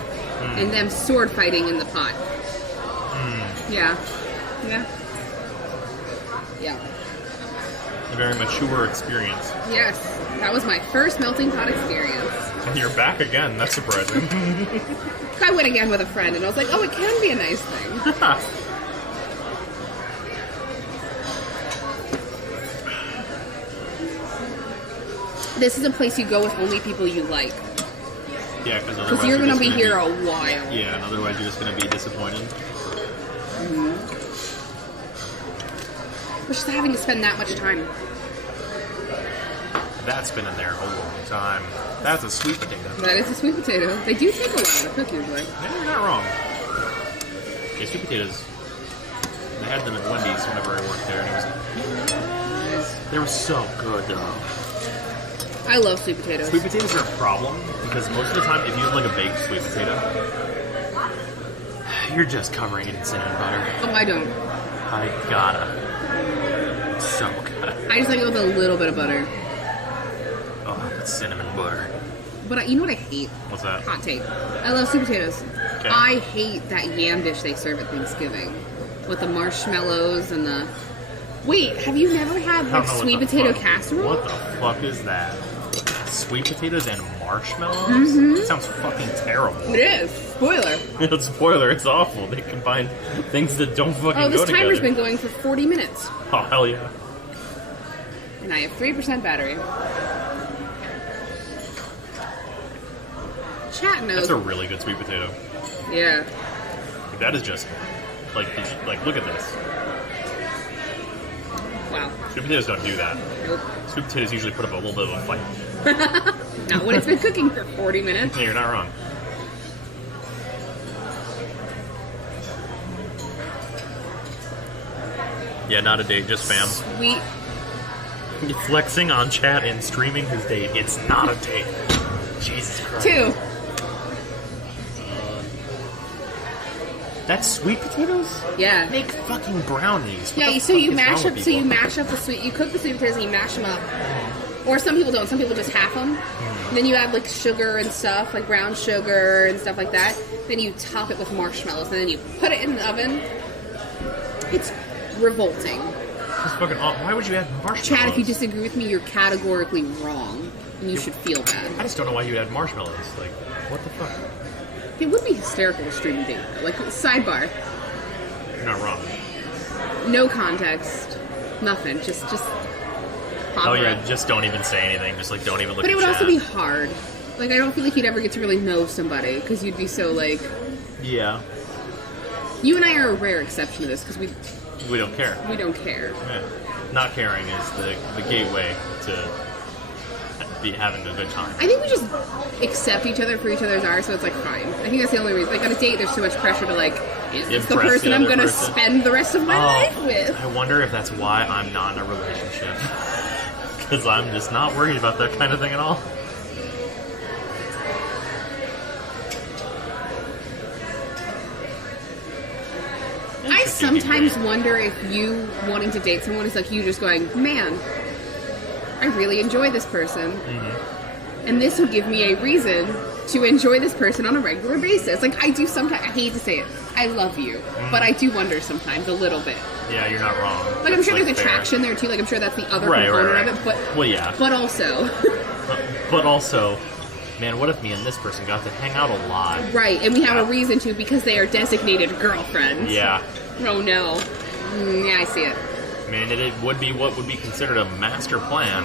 and them sword fighting in the pot. Yeah. Yeah. Yeah. A very mature experience. Yes. That was my first melting pot experience. And you're back again. That's surprising. I went again with a friend, and I was like, oh, it can be a nice thing. This is a place you go with only people you like. Yeah, because Because you're going to be here a while. Yeah, and otherwise you're just going to be disappointed. But just having to spend that much time. That's been in there a long time. That's a sweet potato. That is a sweet potato. They do take a while to cook usually. Yeah, you're not wrong. Yeah, sweet potatoes. I had them at Wendy's whenever I worked there, and they were so good, though. I love sweet potatoes. Sweet potatoes are a problem because most of the time, if you have like a baked sweet potato, you're just covering it in cinnamon butter. Oh, I don't. I gotta. So good. I just like it with a little bit of butter. Oh, that's cinnamon butter. But you know what I hate? What's that? Hot take. I love sweet potatoes. Okay. I hate that yam dish they serve at Thanksgiving. With the marshmallows and the... Wait, have you never had I don't like know what sweet the potato fuck- casserole? What the fuck is that? Sweet potatoes and marshmallows? That sounds fucking terrible. It is. Spoiler. Spoiler, it's awful. They combine things that don't fucking Oh, this go timer's together. been going for 40 minutes. Oh, hell yeah. And I have 3% battery. Chat knows. That's a really good sweet potato. Yeah. Like, that is just like look at this. Wow. Sweet potatoes don't do that. Nope. Sweet potatoes usually put up a little bit of a fight. Not when it's been cooking for 40 minutes. Yeah, you're not wrong. Yeah, not a date, just fam. Sweet. Flexing on chat and streaming his date. It's not a date. Jesus Christ. 2. That's sweet potatoes? Yeah. Make fucking brownies. What Yeah, the so fuck you is mash wrong up. with So you people? mash up the sweet. You cook the sweet potatoes and you mash them up. Or some people don't. Some people just half them. Then you add like sugar and stuff, like brown sugar and stuff like that. Then you top it with marshmallows, and then you put it in the oven. It's revolting. It's fucking awful. Why would you add marshmallows? Chad, if you disagree with me, you're categorically wrong, and you should feel bad. I just don't know why you add marshmallows. Like, what the fuck? It would be hysterical to stream a date. Like sidebar, You're not wrong. no context, nothing. Just. Pop Oh it yeah, up. just don't even say anything. Just like don't even look But at it would chat. also be hard. Like, I don't feel like you'd ever get to really know somebody because you'd be so like. Yeah, You and I are a rare exception to this because we don't care. we don't care. Yeah. Not caring is the gateway to be having a good time. I think we just accept each other for each other's are, so it's like fine. I think that's the only reason. Like on a date, there's so much pressure to like, is this the Impress person the I'm other gonna person. spend the rest of my life with? I wonder if that's why I'm not in a relationship. Because I'm just not worried about that kind of thing at all. I sometimes wonder if you wanting to date someone is like you just going, man, I really enjoy this person. And this would give me a reason to enjoy this person on a regular basis. Like, I do sometimes, I hate to say it, I love you. But I do wonder sometimes a little bit. Yeah, you're not wrong. Like, I'm That's, sure there's fair. attraction there, too. Like, I'm sure that's the other Right, component right. of it. But, Well, yeah. but also, But also, man, what if me and this person got to hang out a lot? right, and we have a reason to because they are designated girlfriends. Yeah. Oh, no. Yeah, I see it. Man, it would be what would be considered a master plan.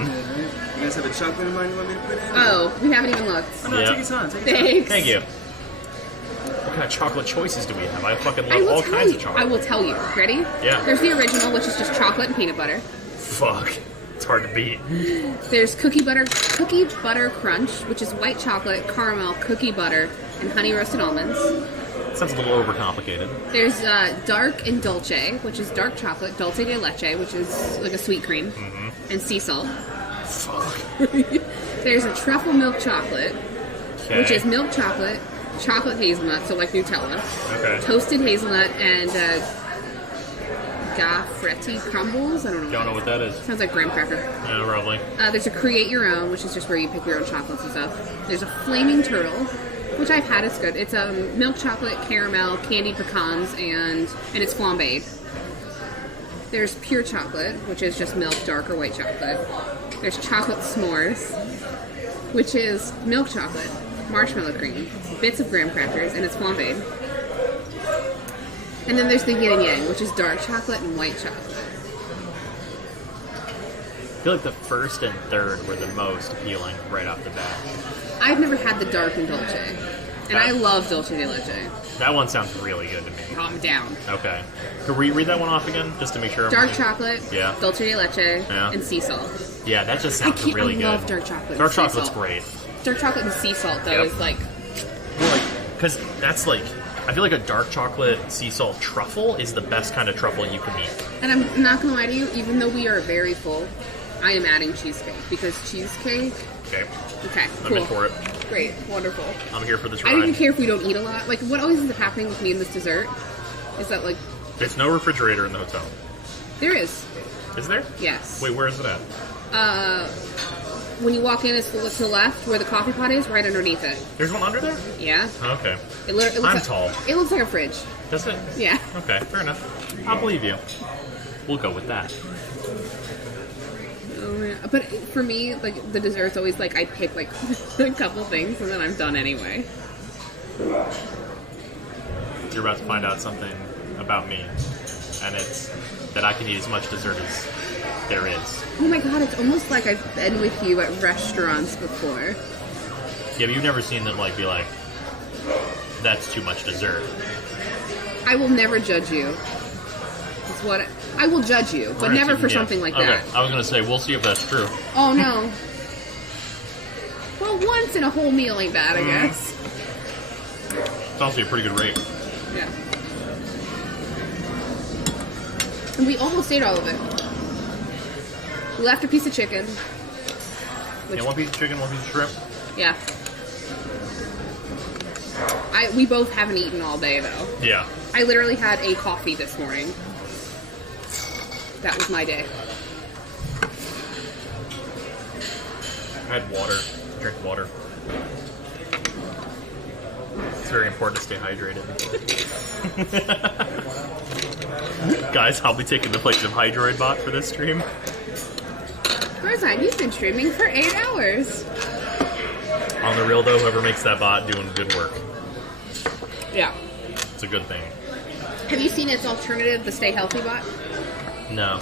You guys have a chocolate in mind you want me to put in? Oh, we haven't even looked. Oh, no, Yeah. take your time. Take your time. Thanks. Thank you. What kind of chocolate choices do we have? I fucking I love will all tell kinds you. of I chocolate. will tell you. Ready? Yeah. There's the original, which is just chocolate and peanut butter. Fuck. It's hard to beat. There's cookie butter crunch, which is white chocolate, caramel, cookie butter, and honey roasted almonds. Sounds a little overcomplicated. There's dark and dolce, which is dark chocolate, dulce de leche, which is like a sweet cream, and sea salt. Fuck. There's a truffle milk chocolate, Okay. which is milk chocolate, chocolate hazelnut, so like Nutella, Okay. toasted hazelnut, and gaffretti crumbles. I don't know. Don't know what that is. Sounds like graham cracker. Yeah, probably. There's a create your own, which is just where you pick your own chocolates and stuff. There's a flaming turtle, which I've had. It's good. It's milk chocolate, caramel, candied pecans, and it's flambéed. There's pure chocolate, which is just milk, dark or white chocolate. There's chocolate s'mores, which is milk chocolate, marshmallow cream, bits of graham crackers, and it's flambéed. And then there's the yin and yang, which is dark chocolate and white chocolate. I feel like the first and third were the most appealing right off the bat. I've never had the dark and dolce, and I love dulce de leche. That one sounds really good to me. Calm down. Okay. Could we read that one off again, just to make sure? Dark chocolate, Yeah. dulce de leche, Yeah. and sea salt. Yeah, that just I sounds can't. really I good. love dark chocolate. Dark and sea chocolate's salt. great. Dark chocolate and sea salt, though, Yep. is like Well, like, because that's like, I feel like a dark chocolate sea salt truffle is the best kind of truffle you can eat. And I'm not gonna lie to you, even though we are very full, I am adding cheesecake because cheesecake. Okay. Okay, I'm in cool, for it. great, wonderful. I'm here for this I don't even ride. care if we don't eat a lot. Like, what always ends up happening with me in this dessert is that like There's no refrigerator in the hotel. there is, Is there? yes. Wait, where is it at? When you walk in, it's to the left where the coffee pot is, right underneath it. There's one under there? Yeah. Okay. It looks I'm like, tall. It looks like a fridge. Does it? Yeah. Okay, fair enough. I'll believe you. We'll go with that. But for me, like the dessert's always like I pick like a couple things and then I'm done anyway. You're about to find out something about me, and it's that I can eat as much dessert as there is. Oh my god, it's almost like I've been with you at restaurants before. Yeah, but you've never seen them like be like, that's too much dessert. I will never judge you. It's what I will judge you, but Right, never for yeah. something like okay. that. I was gonna say we'll see if that's true. Oh no. Well, once in a whole meal ain't bad, I guess. It's also a pretty good rate. Yeah. And we almost ate all of it. We left a piece of chicken. Which, Yeah, one piece of chicken, one piece of shrimp. yeah. We both haven't eaten all day though. Yeah. I literally had a coffee this morning. That was my day. I had water. Drink water. It's very important to stay hydrated. Guys, I'll be taking the place of Hydroid Bot for this stream. Roseanne, you've been streaming for 8 hours. On the real though, whoever makes that bot doing good work. Yeah. It's a good thing. Have you seen its alternative, the Stay Healthy bot? No.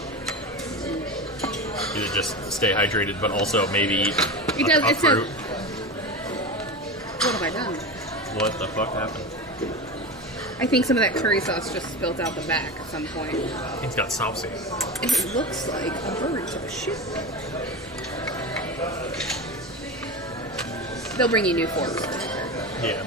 Either just stay hydrated, but also maybe eat It does. a It says. fruit. What have I done? What the fuck happened? I think some of that curry sauce just spilt out the back at some point. It's got saucy. It looks like a bird took a shit. they'll bring you new forks. Yeah.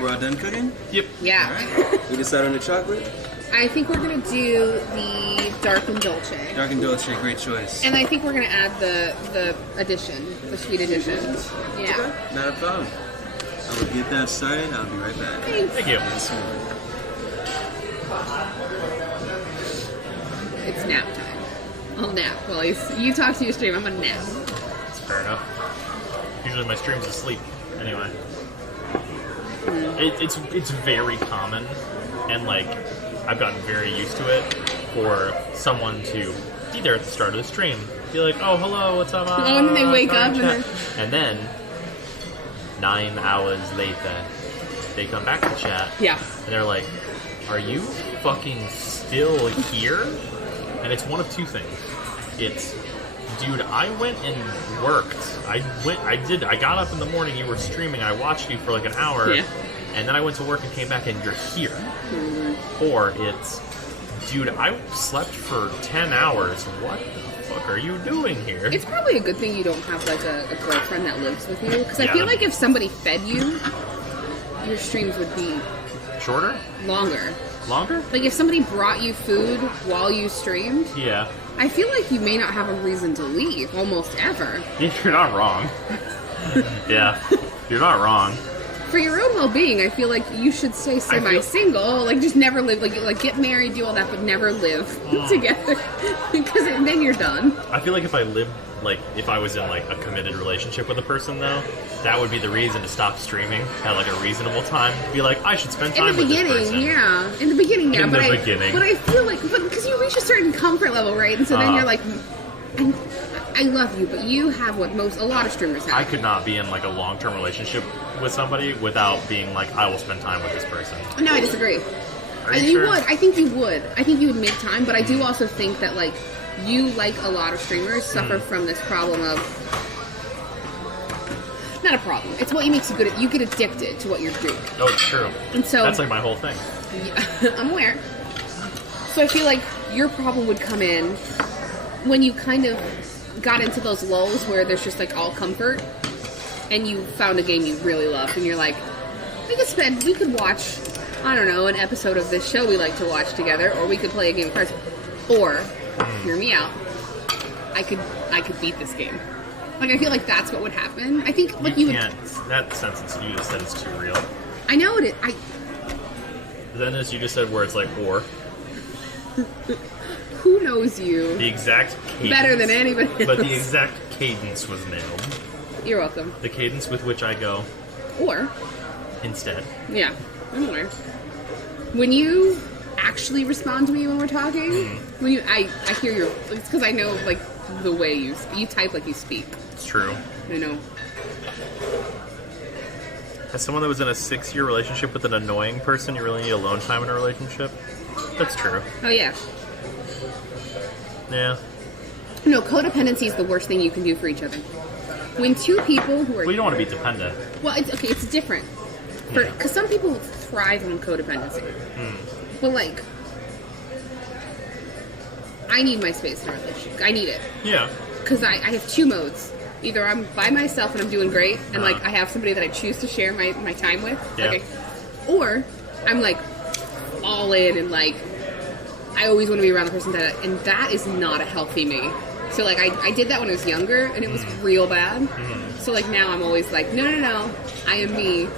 We're all done cooking? Yep. Yeah. Alright. We decide on the chocolate? I think we're gonna do the dark and dolce. Dark and Dolce, great choice. And I think we're gonna add the addition, the sweet addition. Yeah. Okay, not a problem. I will get that started. I'll be right back. Thank you. Yes, sir. It's nap time. I'll nap while you talk to your stream. I'm gonna nap. That's fair enough. Usually my stream's asleep. Anyway. It's very common, and like I've gotten very used to it for someone to be there at the start of the stream, be like, "Oh, hello, what's up?" Oh, and then they wake sorry, up and chat." And then 9 hours later, they come back to chat, Yeah. and they're like, "Are you fucking still here?" And it's one of two things. It's, dude, I went and worked. I got up in the morning, you were streaming, I watched you for like an hour, Yeah. and then I went to work and came back and you're here. Or it's, dude, I slept for 10 hours. What the fuck are you doing here? It's probably a good thing you don't have like a girlfriend that lives with you, because I Yeah. feel like if somebody fed you, your streams would be Shorter? longer. Longer? Like if somebody brought you food while you streamed, Yeah. I feel like you may not have a reason to leave almost ever. You're not wrong. Yeah. You're not wrong. For your own well-being, I feel like you should stay semi-single. Like just never live. Like get married, do all that, but never live together, because then you're done. I feel like if I lived, like, if I was in, like, a committed relationship with a person, though, that would be the reason to stop streaming at, like, a reasonable time. Be like, I should spend time In the with this beginning, person. yeah. In the beginning, yeah. In but the I, beginning. But I feel like, because you reach a certain comfort level, right? And so then you're like, I love you, but you have what a lot of streamers have. I could not be in, like, a long-term relationship with somebody without being like, I will spend time with this person. No, I disagree. Are you sure? would. I think you would. I think you would make time, but I do also think that, like, you, like a lot of streamers, suffer from this problem of... Not a problem. It's what makes you good at... You get addicted to what you're doing. Oh, it's true. And so... That's like my whole thing. I'm aware. So I feel like your problem would come in when you kind of got into those lulls where there's just, like, all comfort, and you found a game you really loved, and you're like, we could watch, I don't know, an episode of this show we like to watch together, or we could play a game of cards, or, hear me out, I could beat this game. Like, I feel like that's what would happen. I think, like, you would... That sentence you just said is too real. I know it is. Then as you just said where it's like, or... Who knows you The exact cadence... better than anybody else? But the exact cadence was nailed. You're welcome. The cadence with which I go Or... instead. Yeah, I'm aware. When you actually respond to me when we're talking, when you, I hear your, it's because I know, like, the way you type like you speak. It's true. I know. As someone that was in a 6-year relationship with an annoying person, you really need alone time in a relationship? That's true. Oh, yeah. Yeah. No, codependency is the worst thing you can do for each other. When two people who are... Well, you don't want to be dependent. Well, it's different. Because some people thrive on codependency. But, like, I need my space in a relationship. I need it. Yeah. Because I have two modes. Either I'm by myself and I'm doing great, and, like, I have somebody that I choose to share my time with. Yeah. Okay. Or I'm, like, all in and, like, I always want to be around the person and that is not a healthy me. So, like, I did that when I was younger, and it was real bad. So, like, now I'm always like, no, I am me.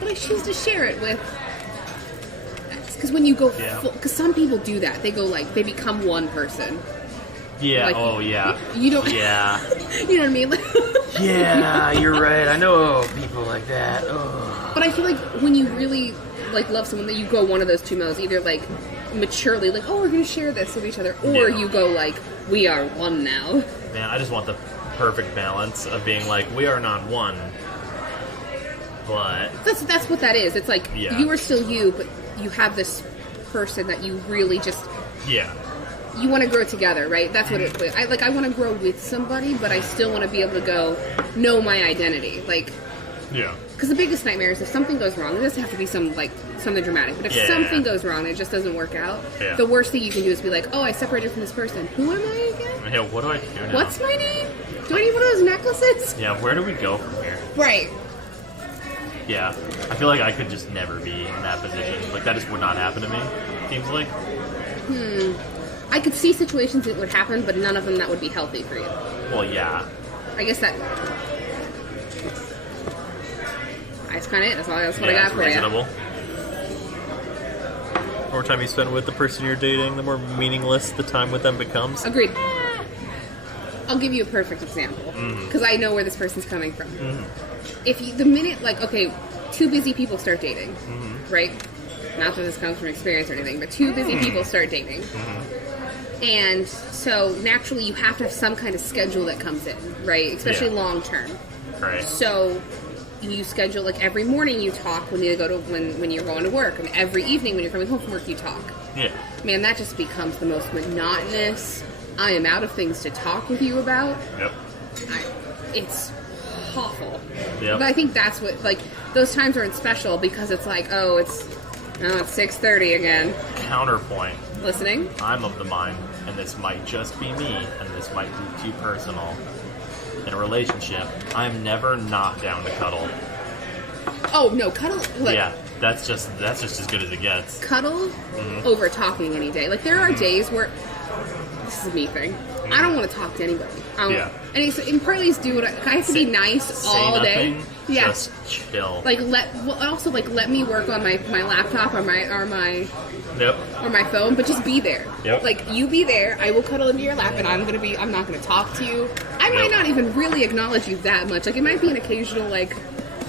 But I choose to share it with... Because when you go... Because some people do that. They go, like, they become one person. Yeah, Like, oh, yeah. You don't... Yeah. You know what I mean? Yeah, you're right. I know people like that. Oh. But I feel like when you really, like, love someone, that you go one of those two modes. Either, like, maturely, like, oh, we're going to share this with each other. Or you go, like, we are one now. Man, I just want the perfect balance of being like, we are not one, but... That's what that is. It's like, you are still you, but you have this person that you really just... Yeah. You want to grow together, right? That's what it is. I want to grow with somebody, but I still want to be able to go, know my identity. Like... Yeah. Because the biggest nightmare is if something goes wrong, it doesn't have to be something dramatic, but if something goes wrong and it just doesn't work out, the worst thing you can do is be like, oh, I separated from this person. Who am I again? Yeah, what do I do now? What's my name? Do I need one of those necklaces? Yeah, where do we go from here? Right. Yeah, I feel like I could just never be in that position. Like that just would not happen to me. Seems like. I could see situations it would happen, but none of them that would be healthy for you. Well, yeah. I guess that. That's kind of it. That's what I got it's for reasonable. you. The more time you spend with the person you're dating, the more meaningless the time with them becomes. Agreed. I'll give you a perfect example because I know where this person's coming from. If you, the minute, like, okay, two busy people start dating, right? Not that this comes from experience or anything, but two busy people start dating. And so naturally you have to have some kind of schedule that comes in, right? Especially long term. Right. So you schedule, like, every morning you talk when you go to when you're going to work, and every evening when you're coming home from work you talk. Yeah. Man, that just becomes the most monotonous. I am out of things to talk with you about. Yep. It's awful. Yep. But I think that's what, like, those times aren't special because it's like, it's 6:30 again. Counterpoint. Listening? I'm of the mind, and this might just be me, and this might be too personal. In a relationship, I'm never not down to cuddle. Oh no, cuddle. Like, Yeah, that's just as good as it gets. Cuddle over talking any day. Like, there are days where this is a me thing. I don't want to talk to anybody. Yeah. And partly it's do what I have to be nice all day. Nothing, Yeah. just chill. Like let me work on my laptop or my Yep. phone, but just be there. Yep. Like, you be there, I will cuddle into your lap, and I'm not gonna talk to you. I might not even really acknowledge you that much. Like, it might be an occasional like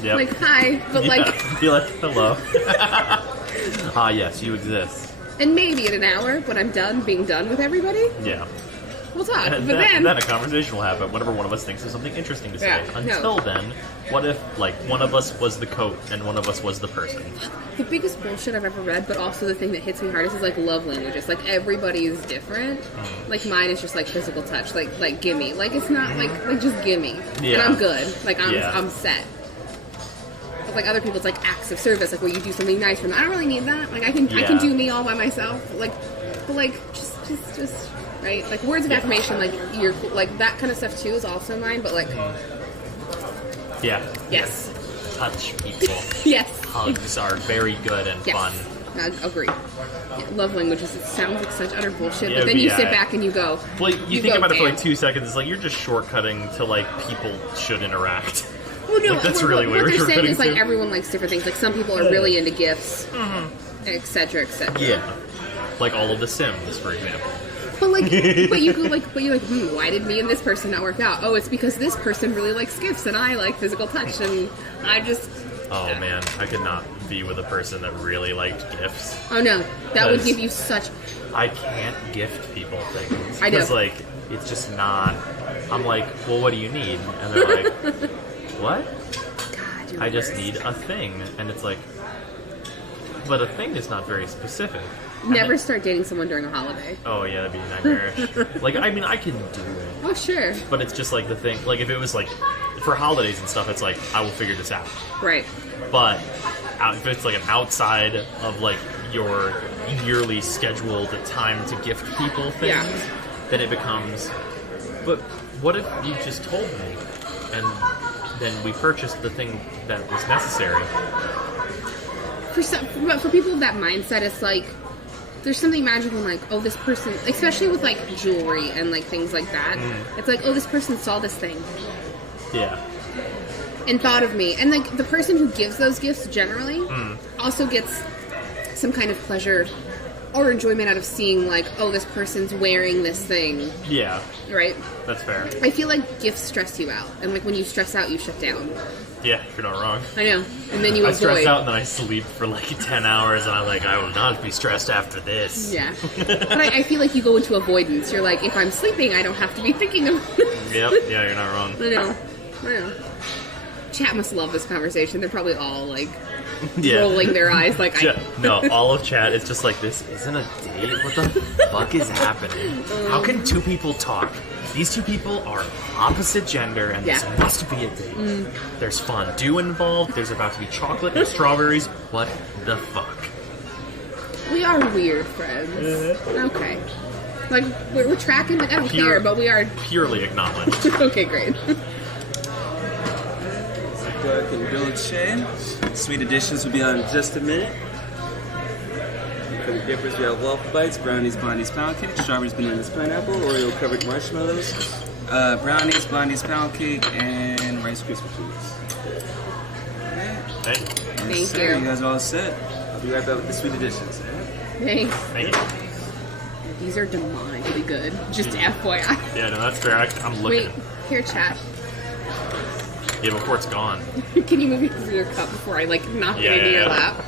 hi, but be like hello. Yes, you exist. and maybe in an hour when I'm being done with everybody, Yeah. we'll talk. And But then a conversation will happen whenever one of us thinks of something interesting to say. Yeah, no. Until then, what if, like, one of us was the coat and one of us was the person? the biggest bullshit I've ever read, but also the thing that hits me hardest is like love languages. Like, everybody is different. Like, mine is just like physical touch. Like gimme. Like, it's not like just gimme. Yeah. And I'm good. Like, Yeah. I'm set. But like other people, it's like acts of service, like where you do something nice for them. I don't really need that. Like, I can do me all by myself. Like, but like just right. Like, words of affirmation. Like, you're like that kind of stuff too is also mine. But like, Yeah. yes, Touch people. yes, Hugs are very good and yes. fun. I agree. Yeah, love languages. It sounds like such utter bullshit, Yeah, but then you yeah. sit back and you go. Well, you think go, about it for like "Damn." 2 seconds. It's like you're just shortcutting to like people should interact. Well, no, Like, that's what really what what they're you're saying is like putting to. everyone likes different things. Like, some people are really into gifts, etc., etc. Yeah. Like all of the Sims, for example. But like, but you're like, why did me and this person not work out? Oh, it's because this person really likes gifts and I like physical touch, and I just. Oh man, I could not be with a person that really liked gifts. Oh no, that would Because- give you such. I can't gift people things. I know. Because, like, it's just not. I'm like, well, what do you need? And they're like, what? God, you're I just worse. need a thing. And it's like, but a thing is not very specific. Never start dating someone during a holiday. Oh, yeah, that'd be nightmarish. Like, I mean, I can do it. Oh sure, But it's just like the thing, like, if it was like, for holidays and stuff, it's like, I will figure this out. right. But if it's like an outside of like your yearly scheduled time to gift people things, Yeah. then it becomes, but what if you just told me and then we purchased the thing that was necessary? But for people with that mindset, it's like there's something magical in like, oh, this person, especially with like jewelry and like things like that. It's like, oh, this person saw this thing Yeah. and thought of me, and like the person who gives those gifts generally also gets some kind of pleasure or enjoyment out of seeing like, oh, this person's wearing this thing, Yeah. right? That's fair. I feel like gifts stress you out, and like when you stress out, you shut down. Yeah, you're not wrong. I know, and then you I avoid. stress out and then I sleep for like 10 hours and I'm like, I will not be stressed after this. Yeah, but I feel like you go into avoidance. You're like, if I'm sleeping, I don't have to be thinking of. Yep, yeah, you're not wrong. I know. Chat must love this conversation. They're probably all like Yeah. rolling their eyes, like, No, all of chat is just like, this isn't a date? What the fuck is happening? How can two people talk? These two people are opposite gender and this Yeah. must be a date. There's fondue involved, there's about to be chocolate and strawberries. What the fuck? we are weird friends. Okay, like we're tracking. Like, I don't care, but we are. Purely acknowledged. Okay, great. and dolce. Sweet additions will be on in just a minute. For the dippers, we have waffle bites, brownies, blondies, pound cake, strawberries, bananas, pineapple, Oreo covered marshmallows, brownies, blondies, pound cake, and Rice Krispie treats. Hey, Thank Sir, you. you guys are all set. I'll be right back with the sweet additions. Thanks. thank you. These are demonically good. Just FYI. Yeah, no, that's fair. I'm looking. Wait, here, chat. Yeah, before it's gone. Can you move your cup before I like knock Yeah, it into yeah, your yeah. lap?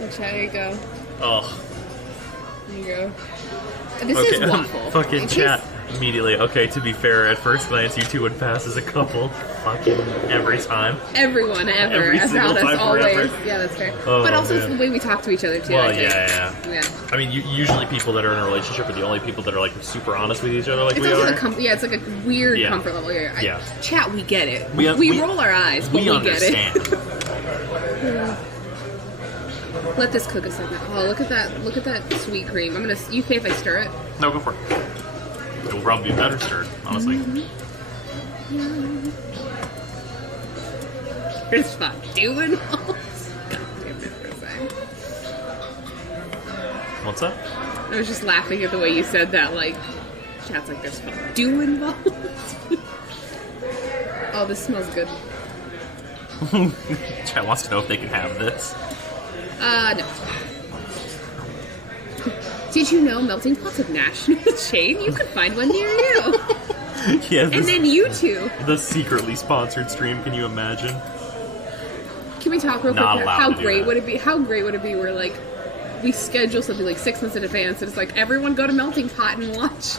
Oh, chat, here you go. Oh, There you go. This okay. is waffle. Fucking It chat immediately. Okay, to be fair, at first glance, you two would pass as a couple. Fucking every time. Everyone ever Every has single out us time always. forever. Yeah, that's fair. Oh, but also it's man. the way we talk to each other too. Well, I think. yeah. Yeah. I mean, usually people that are in a relationship are the only people that are like super honest with each other, like It's we also are. the it's like a weird Yeah. comfort level here. Yeah. Chat, we get it. We- We roll our eyes, but We we understand. get it. Let this cook a second. Oh, look at that! Look at that sweet cream. I'm gonna. You okay if I stir it? No, go for it. It will probably be better stirred, honestly. It's fun. Doing. God damn it, Rosé. What's that? I was just laughing at the way you said that. Like, chat's like, there's do involved. Oh, this smells good. Chat wants to know if they can have this. No. Did you know melting pot's a national chain? You can find one near you. Yes, And then you two. the secretly sponsored stream. Can you imagine? Can we talk real quick? Not here? allowed How to do great that. would it be? How great would it be where like we schedule something like 6 months in advance, and it's like everyone go to melting pot and watch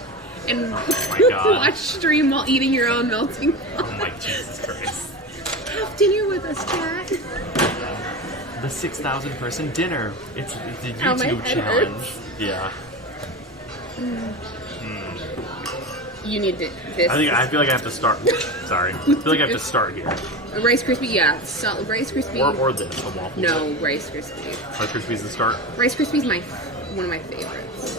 and my God. watch stream while eating your own melting pot. Oh my Jesus Christ! Have dinner with us, chat. The 6,000 person dinner. It's a How my YouTube head challenge. hurts. Yeah. You need this. I feel like I have to start. Sorry. I feel like I have to start here. Rice Krispie, yeah. So, Rice Krispie. Or this, the waffle. No, Rice Krispie. Rice Krispies the start. Rice Krispie's one of my favorites.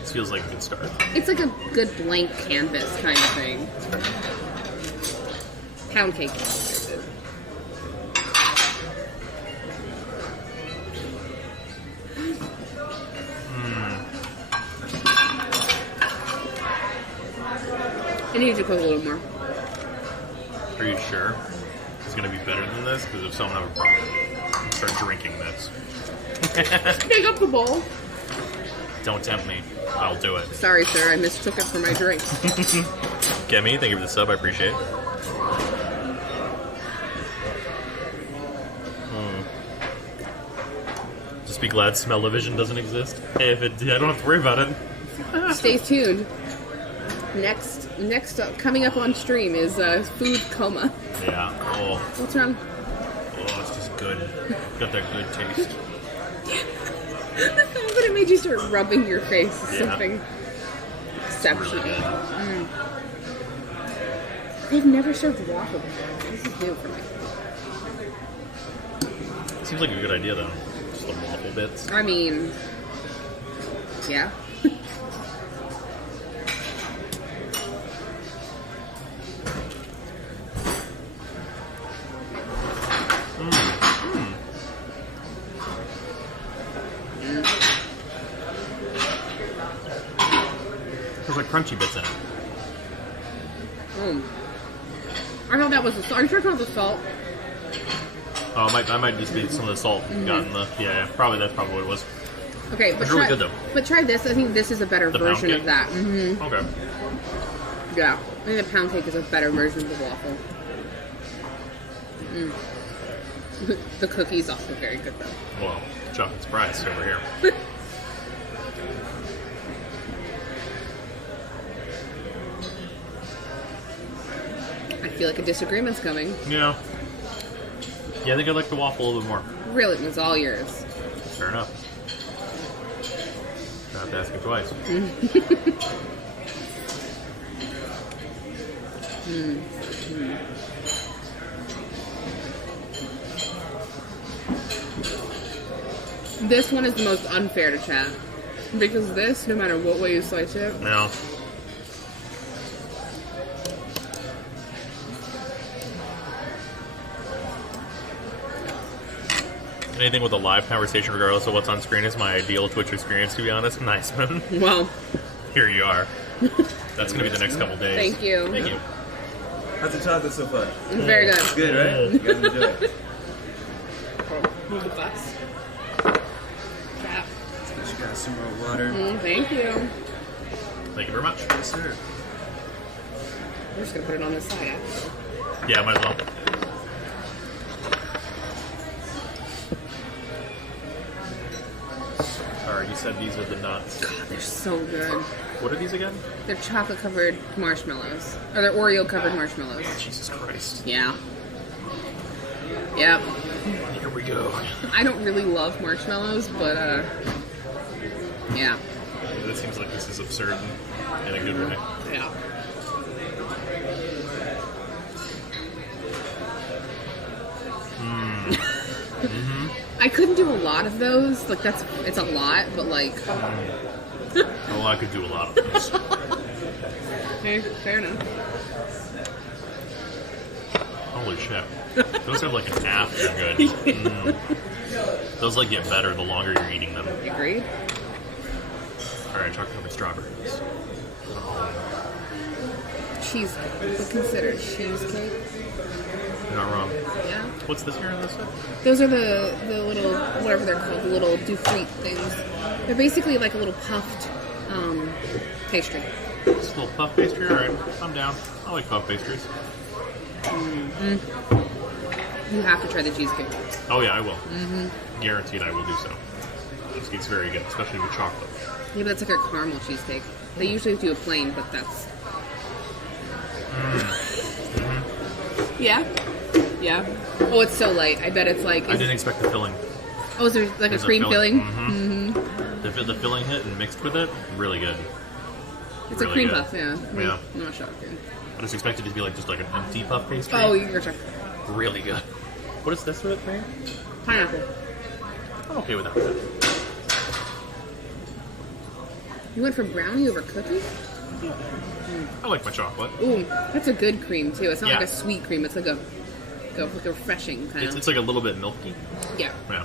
This feels like a good start. It's like a good blank canvas kind of thing. Pound cake. I need to cook a little more. Are you sure it's gonna be better than this? Because if so, I'm gonna have a problem. I'm gonna start drinking this. Pick up the bowl. Don't tempt me. I'll do it. Sorry, sir. I mistook it for my drink. Kemi, thank you for the sub. I appreciate it. Just be glad smell-o-vision doesn't exist. Hey, if it, I don't have to worry about it. Stay tuned. Next up, coming up on stream is food coma. Yeah. Oh, What's wrong? it's just good. Got that good taste. But it made you start rubbing your face. Yeah. Something exceptional. Really good. They've never served waffle before. This is new for me. Seems like a good idea though. Just the waffle bits. I mean, yeah. There's like crunchy bits in it. I thought that was the salt. Are you sure it's not the salt? Oh, I might just be some of the salt got in the. Yeah, probably that's probably what it was. Okay, but It's really try, good, though. But try this. I think this is a better The pound version of cake? that. Mm-hmm. Okay. Yeah, I think the pound cake is a better version of the waffle. The cookie's also very good though. Well, chocolate surprise over here. I feel like a disagreement's coming. Yeah. Yeah, I think I like the waffle a little bit more. Really, it was all yours. Fair enough. Don't have to ask it twice. This one is the most unfair to chat. Because this, no matter what way you slice it, No. Anything with a live conversation, regardless of what's on screen, is my ideal Twitch experience, to be honest. Nice, man. Well, Here you are. That's going to be the next couple days. thank you. Thank you. How's the chocolate so far? It's very good. It's good, right? You guys enjoy it. Move the bus. Crap. She got some more water. Thank you. Thank you very much. Yes, sir. We're just gonna put it on this side, actually. Yeah, might as well. Alright, you said these are the nuts. God, they're so good. What are these again? They're chocolate covered marshmallows. Or they're Oreo covered marshmallows. Jesus Christ. Yeah. Yep. Here we go. I don't really love marshmallows, but yeah. It seems like this is absurd in a good way. Yeah. I couldn't do a lot of those. Like it's a lot, but like Oh, I could do a lot of those. okay, fair enough. Holy shit. Those have like an half they're good. Those like get better the longer you're eating them. Agreed. Alright, chocolate covered strawberries. Cheesecake. What's considered cheesecake? You're not wrong. Yeah. What's this here on this side? Those are the little, whatever they're called, the little doufrite things. They're basically like a little puffed pastry. This little puff pastry? Alright, I'm down. I like puff pastries. You have to try the cheesecake. Oh yeah, I will. Guaranteed I will do so. Cheesecake's very good, especially with chocolate. Yeah, but that's like a caramel cheesecake. They usually do a plain, but that's... Yeah? Yeah. Oh, it's so light. I bet it's like... I didn't expect the filling. Oh, is there like There's a cream filling? The filling hit and mixed with it, really good. It's really a cream good. puff, yeah. Yeah. I'm not shocked. I just expected it to be like just like an empty puff pastry. Oh, you're shocked. Really good. What is this with it, man? Pineapple. I'm okay with that. You went for brownie over cookie? I like my chocolate. Ooh, that's a good cream too. It's not Yeah. like a sweet cream. It's like a refreshing kind of. It's like a little bit milky. Yeah. Yeah.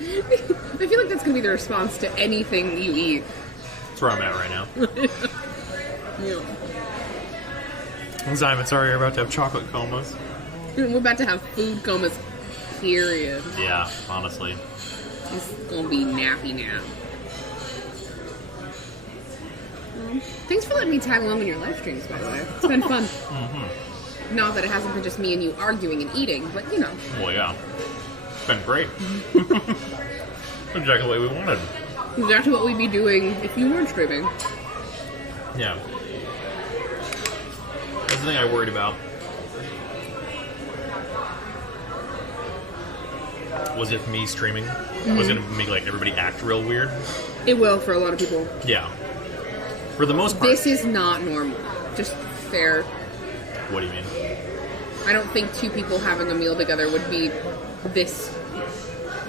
I feel like that's gonna be the response to anything you eat. That's where I'm at right now. Yeah. Simon, sorry you're about to have chocolate comas. We're about to have food comas. Period. Yeah, honestly. It's gonna be nappy nap. Thanks for letting me tag along in your live streams, by the way. It's been fun. Not that it hasn't been just me and you arguing and eating, but you know. Well, yeah. It's been great. Exactly what we wanted. Exactly what we'd be doing if you weren't streaming. Yeah. That's the thing I worried about. Was if me streaming was going to make like everybody act real weird. It will for a lot of people. Yeah. For the most part. This is not normal. Just fair. What do you mean? I don't think two people having a meal together would be this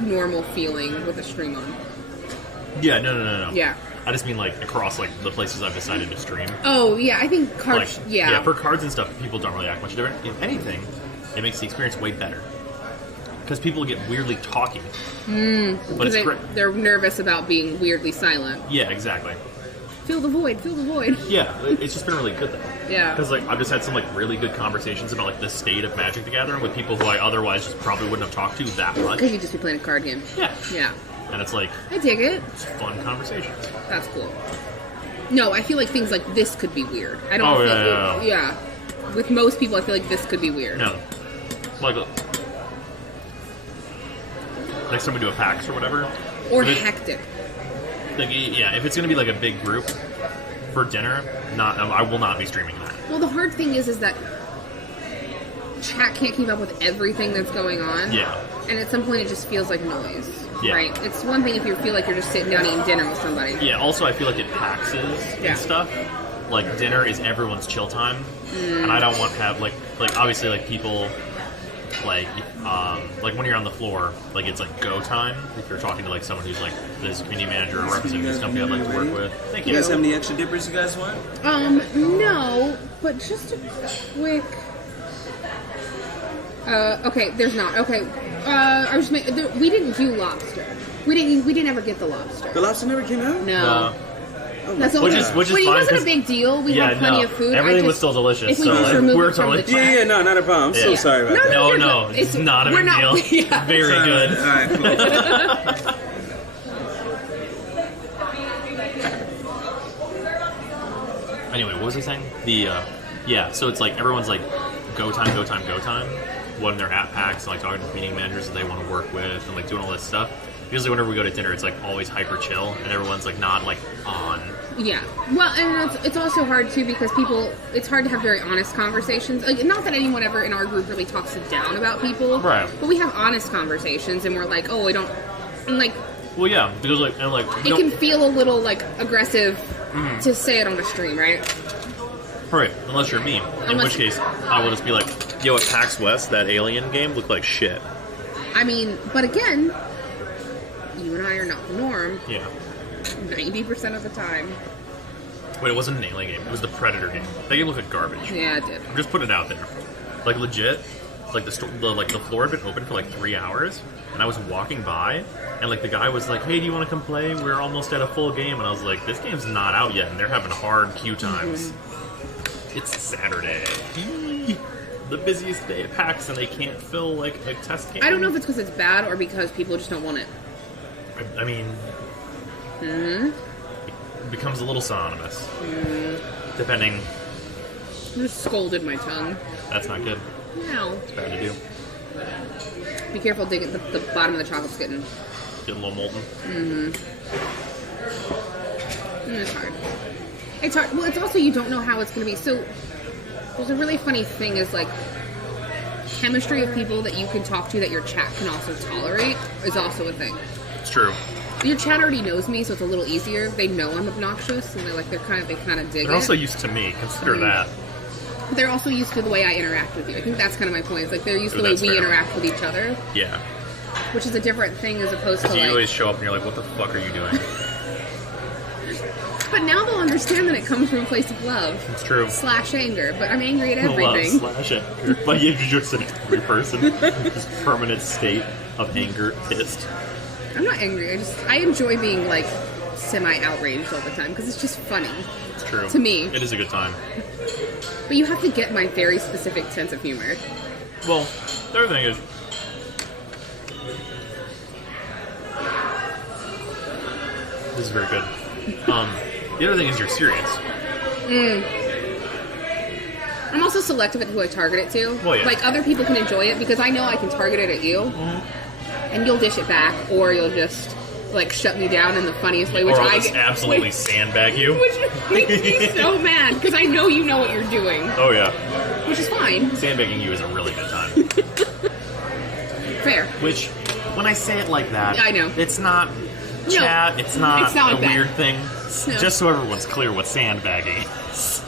normal feeling with a stream on. Yeah, no. Yeah. I just mean like across like the places I've decided to stream. Oh, yeah, I think cards, Like, yeah. for cards and stuff, people don't really act much different. If anything, it makes the experience way better. Because people get weirdly talky. But it's great. They're nervous about being weirdly silent. Yeah, exactly. Fill the void, fill the void. Yeah, it's just been really good though. Yeah. Because like I've just had some like really good conversations about like the state of Magic the Gathering with people who I otherwise just probably wouldn't have talked to that much. Because you just be playing a card game. Yeah. Yeah. And it's like I dig it. it's fun conversations. That's cool. No, I feel like things like this could be weird. I don't Oh, feel yeah. With most people, I feel like this could be weird. No. Like next time we do a PAX or whatever. Or if it- hectic. Like, yeah, if it's gonna be like a big group for dinner, I will not be streaming that. Well, the hard thing is that chat can't keep up with everything that's going on. Yeah. And at some point, it just feels like noise. Yeah. Right? It's one thing if you feel like you're just sitting down eating dinner with somebody. Yeah, also I feel like at PAXs Yeah. and stuff, like dinner is everyone's chill time. And I don't want to have like obviously like people like when you're on the floor, like it's like go time if you're talking to like someone who's like this community manager or representing this company I'd like to work with. Thank You guys have any extra dippers you guys want? No, but just a quick Okay, there's not. Okay, I was just we didn't do lobster. We didn't ever get the lobster. The lobster never came out? No. Oh That's my all. Which is But fine, it wasn't 'cause- a big deal. We had plenty of food. Everything was still delicious. If we So just remove we're it from totally the Yeah, yeah, no, not a problem. I'm so Yeah. sorry about that. No, No, you're no, good. it's not a we're big not- deal. Yeah. Very good. All right, cool. Anyway, what was I saying? Yeah, so it's like everyone's like, go time, go time, go time. When they're at PAX and like talking to meeting managers that they want to work with and like doing all this stuff. Usually whenever we go to dinner, it's like always hyper chill and everyone's like not like on. Yeah. Well, and it's also hard too because it's hard to have very honest conversations. Like, not that anyone ever in our group really talks down about people, Right. But we have honest conversations, and we're like, oh, we don't, and like, Well, yeah, because like and like it can feel a little like aggressive to say it on a stream, right? right, unless you're me. In Unless- which case, I will just be like, yo, at PAX West, that Alien game looked like shit. I mean, but again, you and I are not the norm Yeah. 90% of the time. Wait, it wasn't an Alien game. It was the Predator game. That game looked like garbage. Yeah, it did. I'm just putting it out there. Like legit, like the floor had been open for like 3 hours, and I was walking by, and like the guy was like, "Hey, do you want to come play? We're almost at a full game." And I was like, "This game's not out yet, and they're having hard queue times." It's Saturday, the busiest day at PAX, and they can't fill like a test game. I don't know if it's because it's bad or because people just don't want it. I mean, it becomes a little synonymous, depending. I just scolded my tongue. That's not good. No. It's bad to do. Be careful digging the bottom of the chocolate's getting. Getting a little molten. It's hard. It's hard. Well, it's also you don't know how it's going to be. So there's a really funny thing is like chemistry of people that you can talk to that your chat can also tolerate is also a thing. It's true. Your chat already knows me, so it's a little easier. They know I'm obnoxious, and they kind of dig They're it. also used to me. Consider that. They're also used to the way I interact with you. I think that's kind of my point. It's like they're used to the way That's we fair. interact with each other, Yeah. which is a different thing as opposed to Because you like. always show up and you're like, what the fuck are you doing? But now they'll understand that it comes from a place of love It's true. / anger. But I'm angry at Love everything. slash anger. But you're just an angry person. Just permanent state of anger, pissed. I'm not angry. I enjoy being like semi-outraged all the time because it's just funny. It's true. To me. It is a good time. But you have to get my very specific sense of humor. Well, the other thing is, this is very good. The other thing is you're serious. I'm also selective at who I target it to. Well, yeah. Like other people can enjoy it because I know I can target it at you, and you'll dish it back, or you'll just like shut me down in the funniest way, which Or I'll I just get absolutely sandbag you. which makes me so mad because I know you know what you're doing, Oh yeah. which is fine. Sandbagging you is a really good time. Fair. Which, when I say it like that, I know. it's not No, chat, it's not it's not a like that. weird thing. No. Just so everyone's clear what sandbagging is.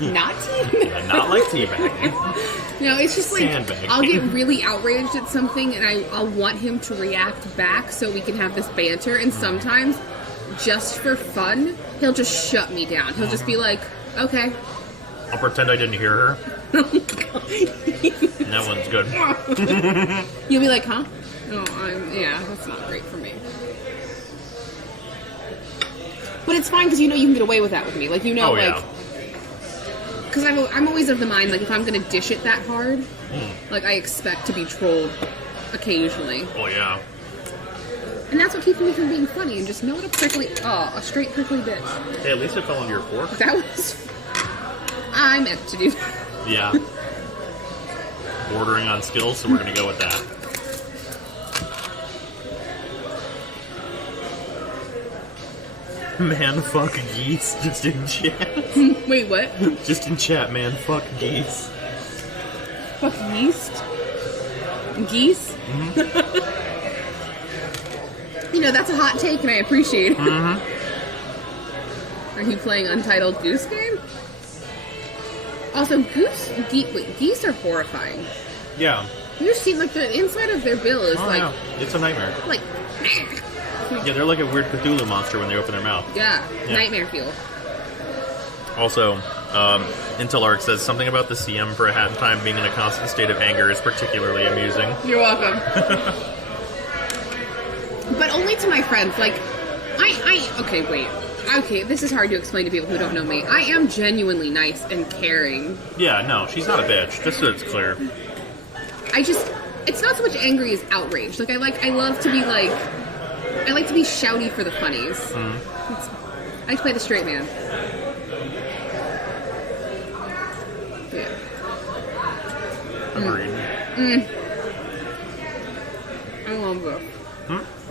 Not. Yeah, not like teabagging. No, it's just like Sandbag. I'll get really outraged at something, and I'll want him to react back so we can have this banter. And sometimes, just for fun, he'll just shut me down. He'll just be like, "Okay." I'll pretend I didn't hear her. And that one's good. You'll be like, "Huh?" No, yeah, that's not great for me. But it's fine because you know you can get away with that with me. Like Oh, yeah. because I'm always of the mind like if I'm gonna dish it that hard, like I expect to be trolled occasionally, Oh, yeah. and that's what keeps me from being funny and just know what a straight prickly bitch. Hey, at least it fell on your fork. That was I meant to do. Yeah. Bordering on skills, so we're gonna go with that. Man, fuck geese. Just in chat. Wait, what? Just in chat, man. Fuck geese. Fuck yeast? Geese? You know, that's a hot take and I appreciate it. Are you playing Untitled Goose Game? Also, geese are horrifying. Yeah. You see, like, the inside of their bill is Oh, like, yeah. It's a nightmare. like, Yeah, they're like a weird Cthulhu monster when they open their mouth. yeah, Yeah. nightmare fuel. Also, Intel Arc says something about the CM for a hat in time being in a constant state of anger is particularly amusing. You're welcome. But only to my friends. Like, okay, wait. Okay, this is hard to explain to people who don't know me. I am genuinely nice and caring. Yeah, no, she's not a bitch. Just so it's clear. It's not so much angry as outraged. Like, I love to be like, I like to be shouty for the funnies. I like to play the straight man. Yeah. Agreed. I love this.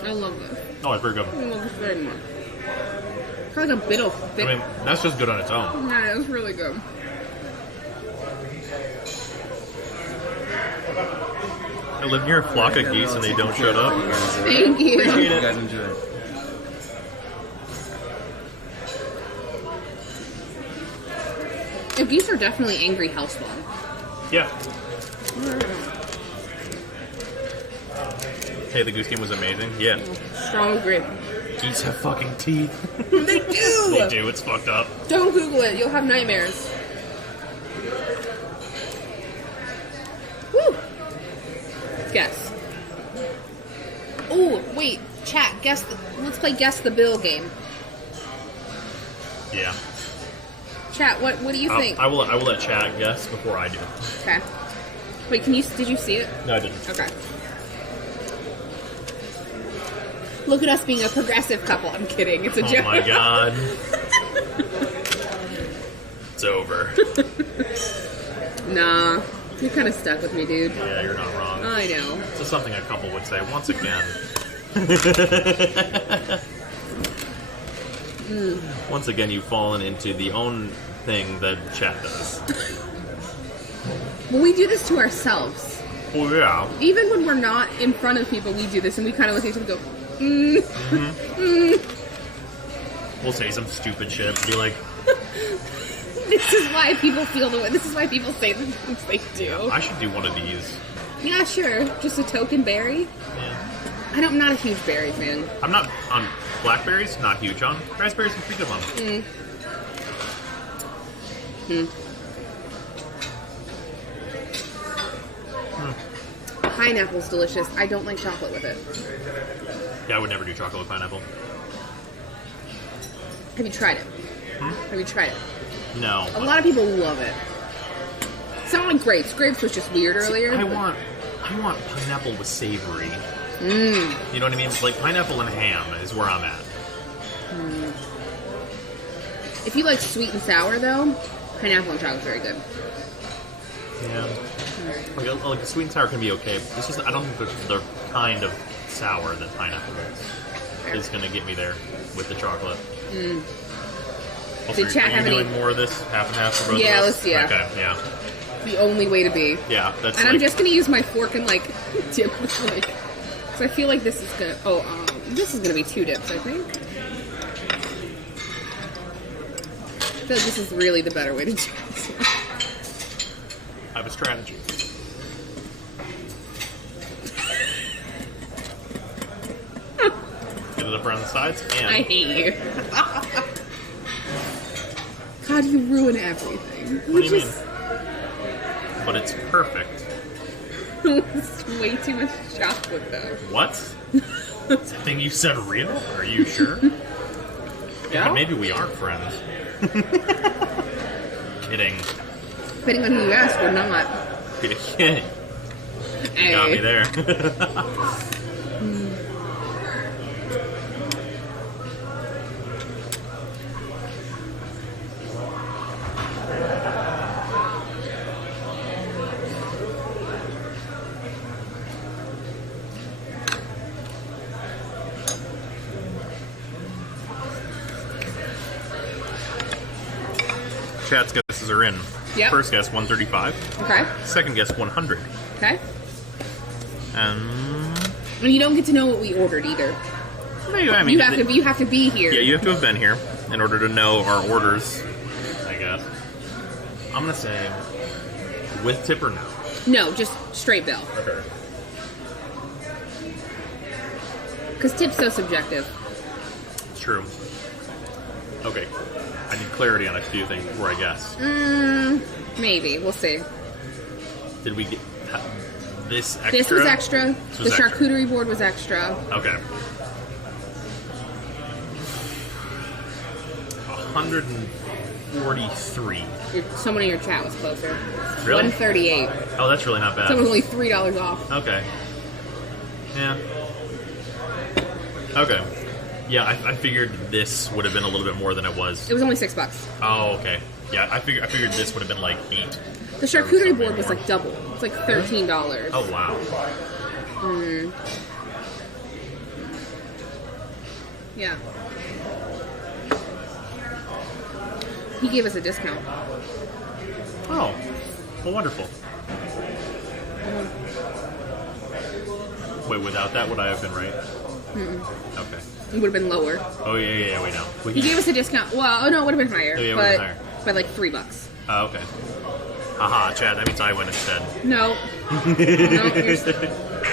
I love this. Oh, it's very good. I love this very much. It's like a bit of thick. I mean, that's just good on its own. Yeah, it's really good. I live near a flock of geese and they don't shut up. Thank you. Appreciate it. You guys enjoy it. The geese are definitely angry hellspawn. Yeah. Hey, the goose game was amazing. Yeah. Strong agree. Geese have fucking teeth. They do! They do, it's fucked up. Don't Google it, you'll have nightmares. Woo! Guess. Oh, wait, chat, let's play Guess the Bill game. Yeah. Chat, what do you think? I will let chat guess before I do. Okay. Wait, did you see it? No, I didn't. Okay. Look at us being a progressive couple. I'm kidding. It's a joke. Oh my god. It's over. Nah. You're kind of stuck with me, dude. Yeah, you're not wrong. I know. It's just something a couple would say once again. Once again, you've fallen into the own thing that chat does. Well, we do this to ourselves. Oh, yeah. Even when we're not in front of people, we do this, and we kind of look at each other and go, We'll say some stupid shit and be like, This is why people feel the way. This is why people say the things they do. I should do one of these. Yeah, sure. Just a token berry. Yeah. I'm not a huge berry fan. I'm not on blackberries, not huge on. Raspberries and pretty good on. Pineapple's delicious. I don't like chocolate with it. Yeah, I would never do chocolate with pineapple. Have you tried it? Have you tried it? No. A lot of people love it. It's not like grapes. Grapes was just weird earlier. I but- want pineapple with savory. You know what I mean? Like pineapple and ham is where I'm at. If you like sweet and sour, though, pineapple and chocolate's very good. Yeah. Like the sweet and sour can be okay. It's just I don't think the kind of sour that pineapple is going to get me there with the chocolate. Also, Did chat are you have any- doing more of this half and half for both Yeah, of us? let's- yeah. Okay, yeah. The only way to be. Yeah, that's And like, I'm just gonna use my fork and like dip with like, because I feel like this is gonna. This is gonna be 2 dips, I think. I feel like this is really the better way to do this. I have a strategy. Get it up around the sides and I hate you. God, you ruin everything. what do you mean? But it's perfect. It's way too much chocolate, though. What? Is that thing you said real? Are you sure? Yeah. Maybe we aren't friends. Kidding. Depending on who you ask, we're not. Kidding. You got me there. Chat's guesses are in. Yep. First guess 135. Okay. Second guess 100. Okay. And And you don't get to know what we ordered either. I mean, You have to be here. yeah, you have to have been here in order to know our orders, I guess. I'm gonna say with tip or no. No, just straight bill. Okay. Because tip's so subjective. It's true. Okay. I need clarity on a few things before I guess. Maybe. We'll see. Did we get this extra? This was extra. This was The charcuterie board was extra. Okay. 143. Someone in your chat was closer. Really? 138. Oh, that's really not bad. Someone was only $3 off. Okay. Yeah. Okay. Yeah, I figured this would have been a little bit more than it was. It was only $6. Oh, okay. Yeah, I figured this would have been like 8. The charcuterie board was like double. It's like $13. Oh wow. Yeah. He gave us a discount. Oh. Well, wonderful. Wait, without that, would I have been right? Okay. It would have been lower. Oh yeah. Wait, no. He gave us a discount. Well, oh no, it would have been higher. Oh, yeah, it but would've been higher. by like $3. Oh, okay. Haha, Chad. That means I win instead. No. No,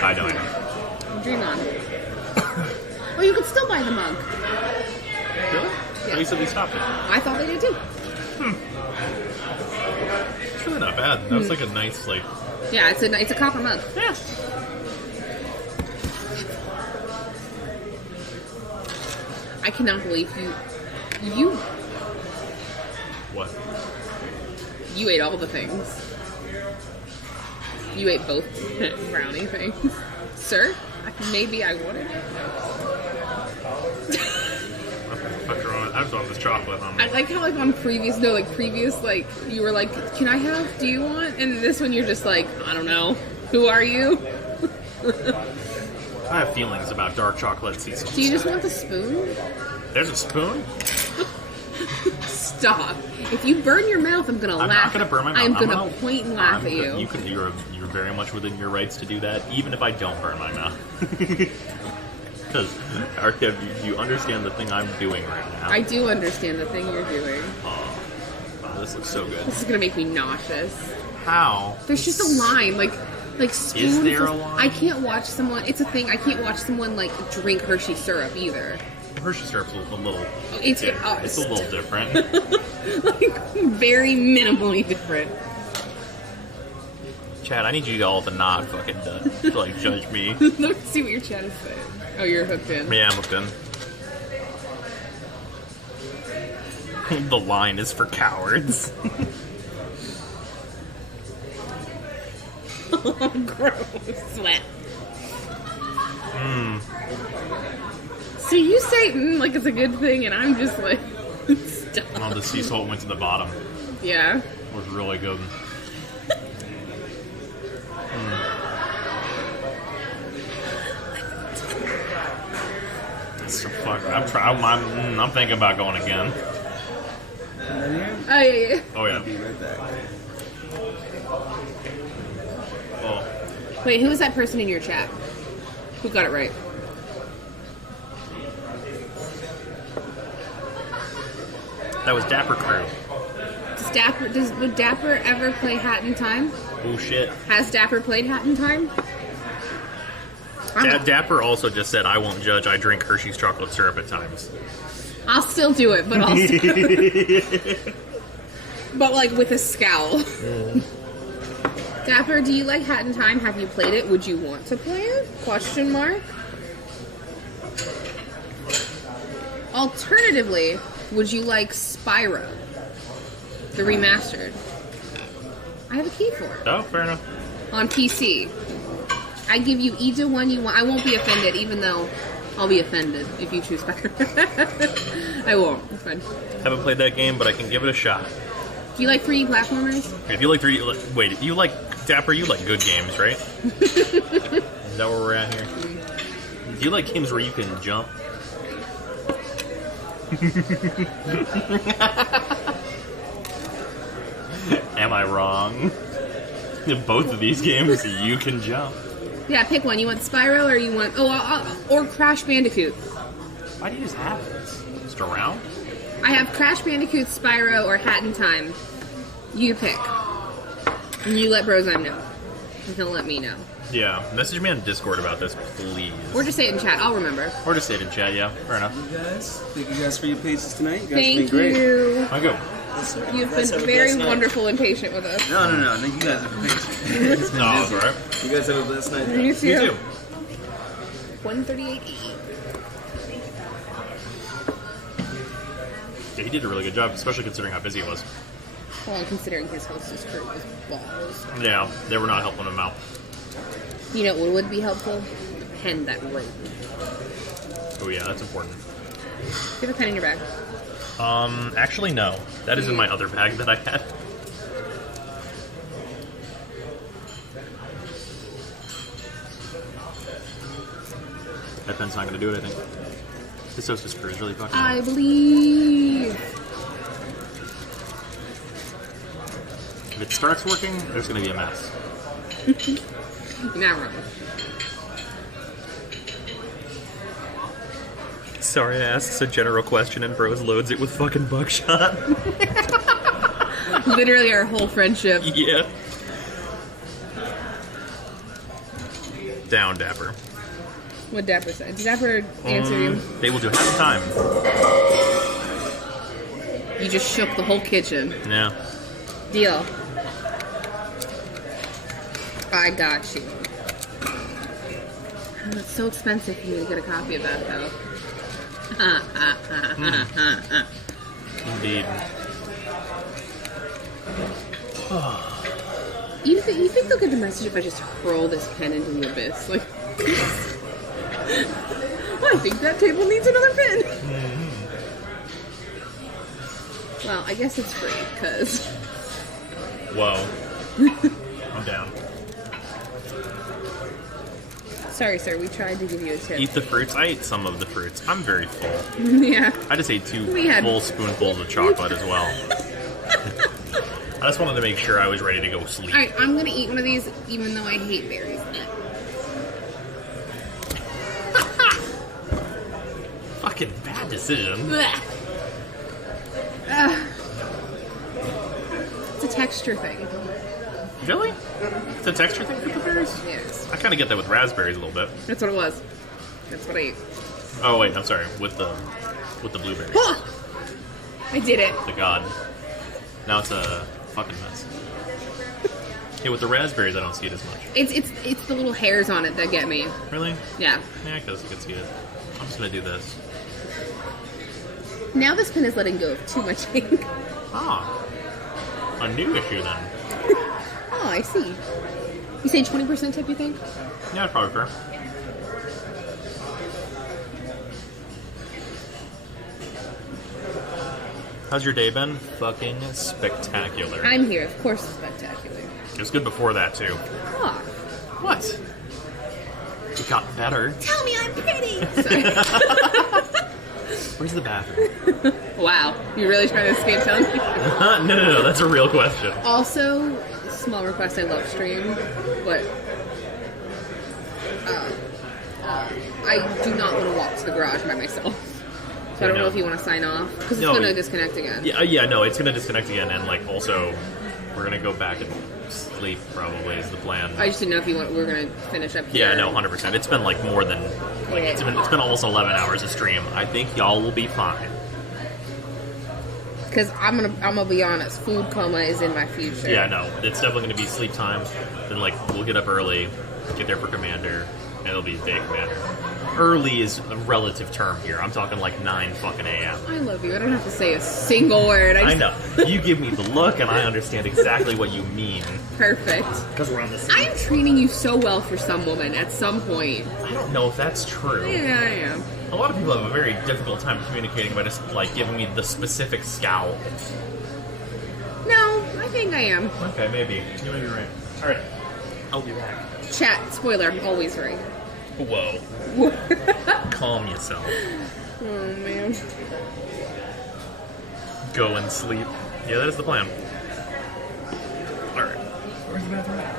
I know. dream on. Oh, you could still buy the mug. Really? Yeah. You said we stopped it. I thought they did too. It's really not bad. That was like a nice, like... Yeah, it's a copper mug. Yeah. I cannot believe you What? ate all the things. You ate both brownie things. Sir? Maybe I wanted it. I just want this chocolate on me. I like how like on previous you were like, can I have? Do you want? And this one you're just like, I don't know. Who are you? I have feelings about dark chocolate sea salt. Do you just want the spoon? There's a spoon? Stop. If you burn your mouth, I'm gonna laugh. I'm not gonna burn my mouth. I'm gonna point and laugh at you. You're very much within your rights to do that, even if I don't burn my mouth. Because do you understand the thing I'm doing right now? I do understand the thing you're doing. Oh, wow, this looks so good. This is gonna make me nauseous. How? There's just a line, like spoons. Is there a line? I can't watch someone. It's a thing. I can't watch someone like drink Hershey syrup either. Hershey syrup's a little. It's it's a little different. like very minimally different. Chad, I need you all to not fucking to like judge me. Let me see what your chat is saying. Oh, you're hooked in. Yeah, I'm hooked in. The line is for cowards. Oh, gross. Sweat. So you say like it's a good thing, and I'm just like, stop. Oh, the sea salt went to the bottom. Yeah. It was really good. So fuck. I'm thinking about going again. Oh yeah. Oh yeah. Be right back. Oh. Wait, who was that person in your chat? Who got it right? That was Dapper Crew. Would Dapper ever play Hat in Time? Oh shit. Has Dapper played Hat in Time? Dapper also just said, "I won't judge. I drink Hershey's chocolate syrup at times." I'll still do it, but I'll still but like with a scowl. Dapper, do you like Hat in Time? Have you played it? Would you want to play it? Question mark. Alternatively, would you like Spyro, the remastered? I have a key for it. Oh, fair enough. On PC. I give you either one you want. I won't be offended, even though I'll be offended if you choose Spyro. I won't. It's fine. Haven't played that game, but I can give it a shot. Do you like 3D platformers? If you like 3D, wait, you like Dapper? You like good games, right? Is that where we're at here? Do you like games where you can jump? Am I wrong? In both of these games, you can jump. Yeah, pick one. You want Spyro or you want or Crash Bandicoot? Why do you just have this? Just around? I have Crash Bandicoot, Spyro, or Hat in Time. You pick. And you let Brozime know. He'll let me know. Yeah, message me on Discord about this, please. Or just say it in chat. I'll remember. Or just say it in chat, yeah. Fair enough. Thank you guys for your patience tonight. You guys Thank have been great. you. I go. You've been very wonderful and patient with us. No. You guys are patient. No, it's alright. You guys have a blessed night. You too. You too. 138E. Yeah, he did a really good job, especially considering how busy he was. Well, considering his hostess crew was balls. Yeah, they were not helping him out. You know what would be helpful? Pen that wrote. Oh yeah, that's important. Do you have a pen in your bag? Actually no. That is in my other bag that I had. That pen's not gonna do it, I think. This hostess crew is really fucking I believe. If it starts working, there's gonna be a mess. You're not wrong. Sorry, I asks a general question and Bros loads it with fucking buckshot. Literally our whole friendship. Yeah. Down, Dapper. What Dapper said. Did Dapper answer you? They will do half the time. You just shook the whole kitchen. Yeah. Deal. I got you. Oh, it's so expensive for me to get a copy of that, though. Indeed. You think they'll get the message if I just hurl this pen into the abyss? Like, I think that table needs another pen. Well, I guess it's free, because... Whoa. I'm down. Sorry, sir, we tried to give you a tip. Eat the fruits. I ate some of the fruits. I'm very full. Yeah. I just ate 2 We had- full spoonfuls of chocolate as well. I just wanted to make sure I was ready to go sleep. Alright, I'm gonna eat one of these, even though I hate berries. Fucking bad decision. Blech. It's a texture thing. Really? It's a texture thing for the berries? Yes. I kind of get that with raspberries a little bit. That's what it was. That's what I ate. Oh wait, I'm sorry. With the blueberries. I did it. The god. Now it's a fucking mess. Yeah, with the raspberries, I don't see it as much. It's the little hairs on it that get me. Really? Yeah. Yeah, I guess I can see it. I'm just gonna do this. Now this pen is letting go of too much ink. Ah. A new issue then. Oh, I see. You say 20% tip, you think? Yeah, probably fair. How's your day been? Fucking spectacular. I'm here. Of course it's spectacular. It was good before that too. Oh. What? It got better. Tell me I'm pretty! Sorry. Where's the bathroom? Wow. You're really trying to escape telling me? No, that's a real question. Also, small request, I love stream, but I do not want to walk to the garage by myself. So I don't know if you want to sign off, because it's No, going to disconnect again. Yeah, no, it's gonna disconnect again, and like also, we're gonna go back and sleep. Probably is the plan. I just didn't know if we're going to finish up here. Yeah, no, 100%. It's been like more than like it's been almost 11 hours of stream. I think y'all will be fine. Because I'm gonna be honest, food coma is in my future. Yeah, no, it's definitely gonna be sleep time. Then like we'll get up early, get there for Commander, and it'll be day Commander. Early is a relative term here. I'm talking like 9 fucking a.m. I love you. I don't have to say a single word. I know. You give me the look, and I understand exactly what you mean. Perfect. Because we're on the same. I am treating you so well for some woman at some point. I don't know if that's true. Yeah, I am. A lot of people have a very difficult time communicating by just like giving me the specific scowl. No, I think I am. Okay, maybe. You may be right. Alright. I'll be back. Chat, spoiler, I'm always right. Whoa. Calm yourself. Oh, man. Go and sleep. Yeah, that is the plan. Alright. Where's the bathroom at?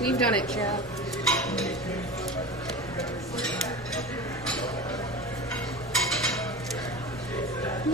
We've done it, chat. You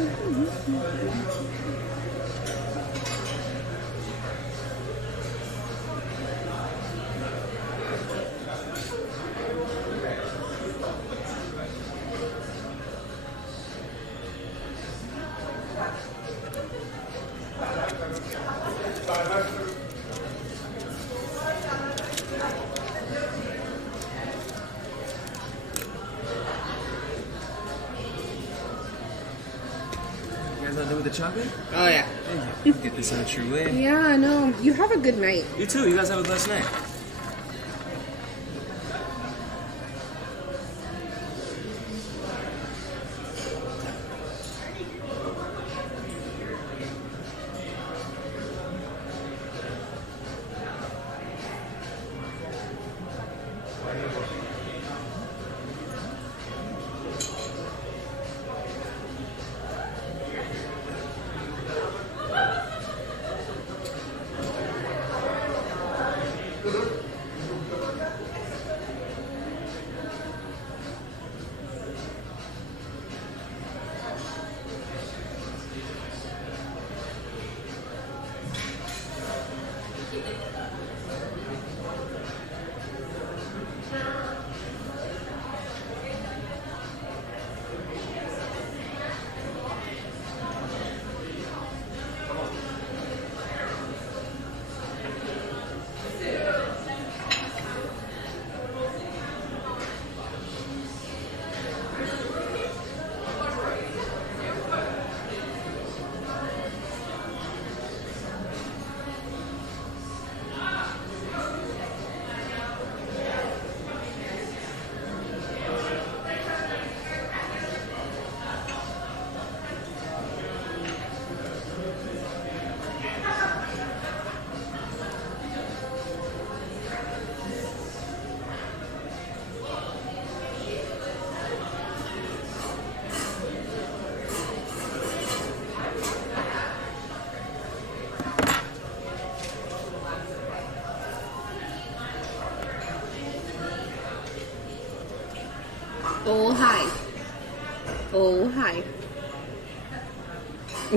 guys not done with the chocolate? Oh yeah. Thank you. Get this out your way. Yeah, no. You have a good night. You too. You guys have a blessed night. Oh, hi. Oh, hi.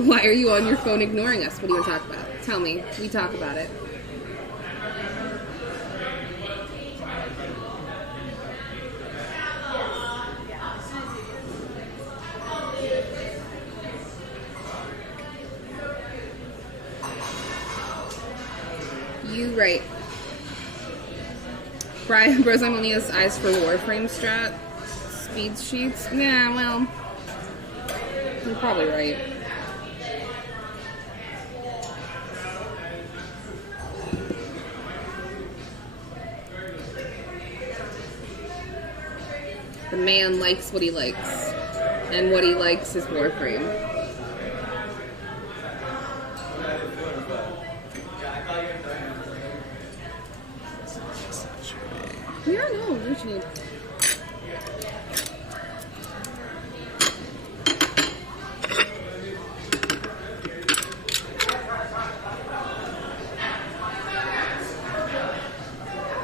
Why are you on your phone ignoring us? What do you want to talk about? Tell me. We talk about it. You right. Brian Bros, I'm only has eyes for Warframe strat. Speed sheets? Yeah, well, you're probably right. The man likes what he likes, and what he likes is Warframe. Yeah, no, what you need.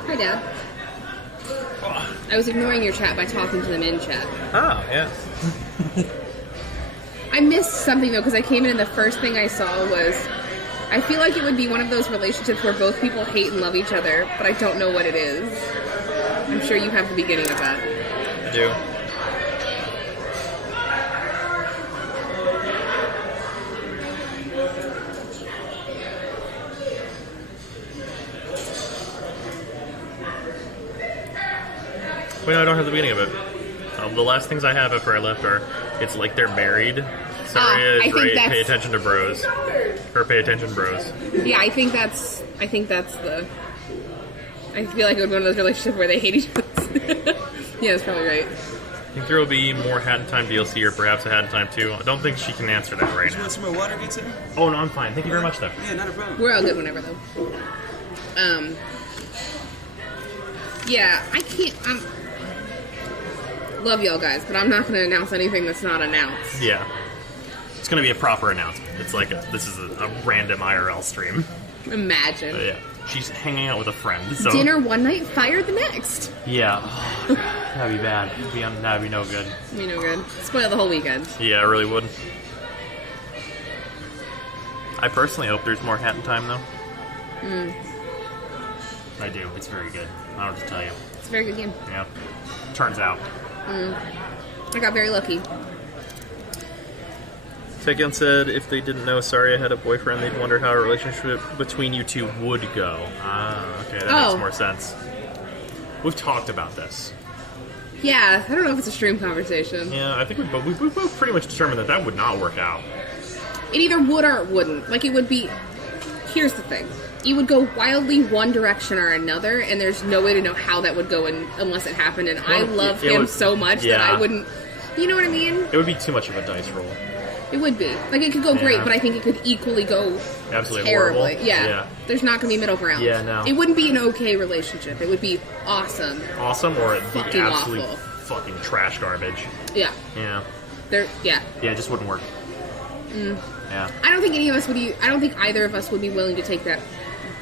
Hi, Dad. I was ignoring your chat by talking to them in chat. Oh, yeah. I missed something, though, because I came in and the first thing I saw was... I feel like it would be one of those relationships where both people hate and love each other, but I don't know what it is. I'm sure you have the beginning of that. I do. Wait, no, I don't have the beginning of it. The last things I have after I left are, it's like they're married. Saria is right, pay attention to bros. Or pay attention, bros. Yeah, I think that's the... I feel like it would be one of those relationships where they hate each other. Yeah, that's probably right. I think there will be more Hat in Time DLC, or perhaps a Hat in Time 2. I don't think she can answer that right You now. want some more water, good sir? Oh, no, I'm fine. Thank you very much, though. Yeah, not a problem. We're all good whenever, though. Yeah, I can't... love y'all guys, but I'm not going to announce anything that's not announced. Yeah. It's going to be a proper announcement. It's like this is a random IRL stream. Imagine. Yeah. She's hanging out with a friend. So. Dinner one night, fire the next. Yeah. That'd be bad. That'd be no good. Be no good. Spoil the whole weekend. Yeah, it really would. I personally hope there's more Hat in Time, though. I do. It's very good. I don't know what to tell you. It's a very good game. Yeah. Turns out. I got very lucky. Tegan said if they didn't know Saria had a boyfriend, they'd wonder how a relationship between you two would go. Ah, okay, that makes more sense. We've talked about this. Yeah, I don't know if it's a stream conversation. Yeah, I think we both pretty much determined that that would not work out. It either would or it wouldn't. Like, it would be... Here's the thing. You would go wildly one direction or another, and there's no way to know how that would go unless it happened, and I love him so much that I wouldn't... You know what I mean? It would be too much of a dice roll. It would be. Like, it could go great, but I think it could equally go absolutely terribly. horrible. Yeah. There's not going to be middle ground. Yeah, no. It wouldn't be an okay relationship. It would be awesome. Awesome or the Fucking absolute awful. fucking trash garbage. Yeah. Yeah. Yeah. Yeah, it just wouldn't work. Yeah. I don't think any of us would I don't think either of us would be willing to take that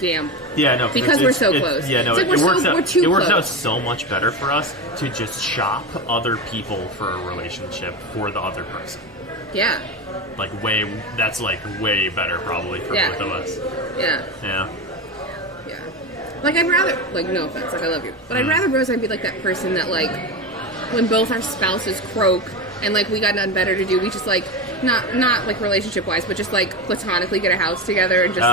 damn... Yeah, no. Because we're so close. Yeah, no, It's like it we're works out. we're too It works close. out so much better for us to just shop other people for a relationship for the other person. Yeah. Like that's like way better probably for both of us. Yeah. Yeah. Yeah. Like, I'd rather... Like, no offense. Like, I love you. But I'd rather Rose I'd be like that person that, like, when both our spouses croak and, like, we got nothing better to do, we just, like... Not like relationship-wise, but just, like, platonically get a house together and just,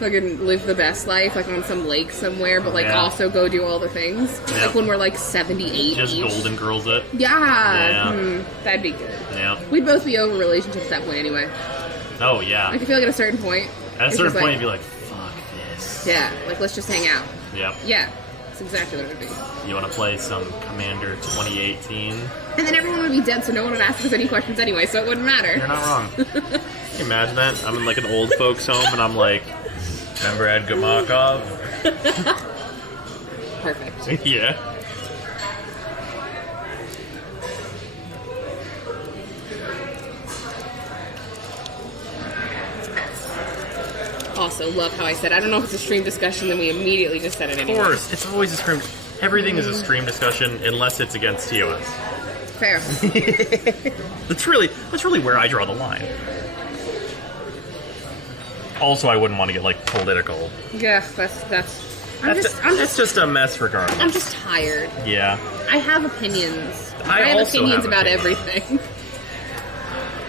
fucking live the best life, like, on some lake somewhere, but, like, also go do all the things. Yeah. Like, when we're, like, 78 Just each. Golden Girls it. Yeah. That'd be good. Yeah. We'd both be over relationships at that point anyway. Oh, yeah. Like, I feel like at a certain point... At a it's certain just point, like, you'd be like, fuck this. yeah, like, let's just hang out. Yep. Yeah. That's exactly what it would be. You want to play some Commander 2018? And then everyone would be dead, so no one would ask us any questions anyway, so it wouldn't matter. You're not wrong. Can you imagine that? I'm in like an old folks home and I'm like, remember Edgar Markov? Perfect. Yeah. Also, love how I said, I don't know if it's a stream discussion, then we immediately just said it Of anyway. course. It's always a stream. Everything is a stream discussion unless it's against TOS. Fair. That's really where I draw the line. Also, I wouldn't want to get like political. Yeah, That's just a mess regardless. I'm just tired. Yeah. I have opinions. I have also opinions have about opinions. everything.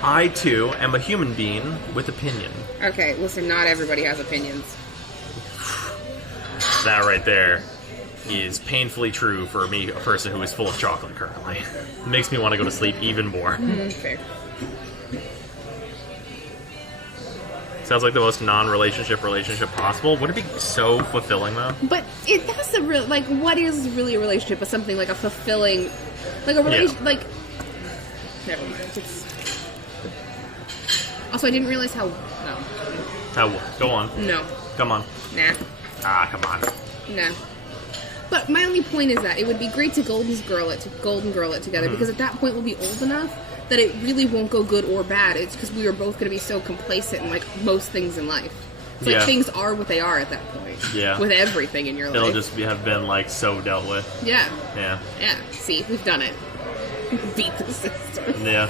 I too am a human being with opinion. Okay, listen, not everybody has opinions. That right there is painfully true for me, a person who is full of chocolate currently. It makes me want to go to sleep even more. Fair. Sounds like the most non-relationship possible. Would it be so fulfilling though? But that's the real, like, what is really a relationship with something like a fulfilling, like a relation, like, never mind. Also, I didn't realize how, no. How? Go on. No. Come on. Nah. Ah, come on. Nah. But my only point is that it would be great to golden girl it together, because at that point we'll be old enough that it really won't go good or bad. It's because we are both going to be so complacent in, like, most things in life. It's like things are what they are at that point. Yeah. With everything in your life. It'll just have been like so dealt with. Yeah. Yeah. Yeah. See, we've done it. Beat the system. Yeah.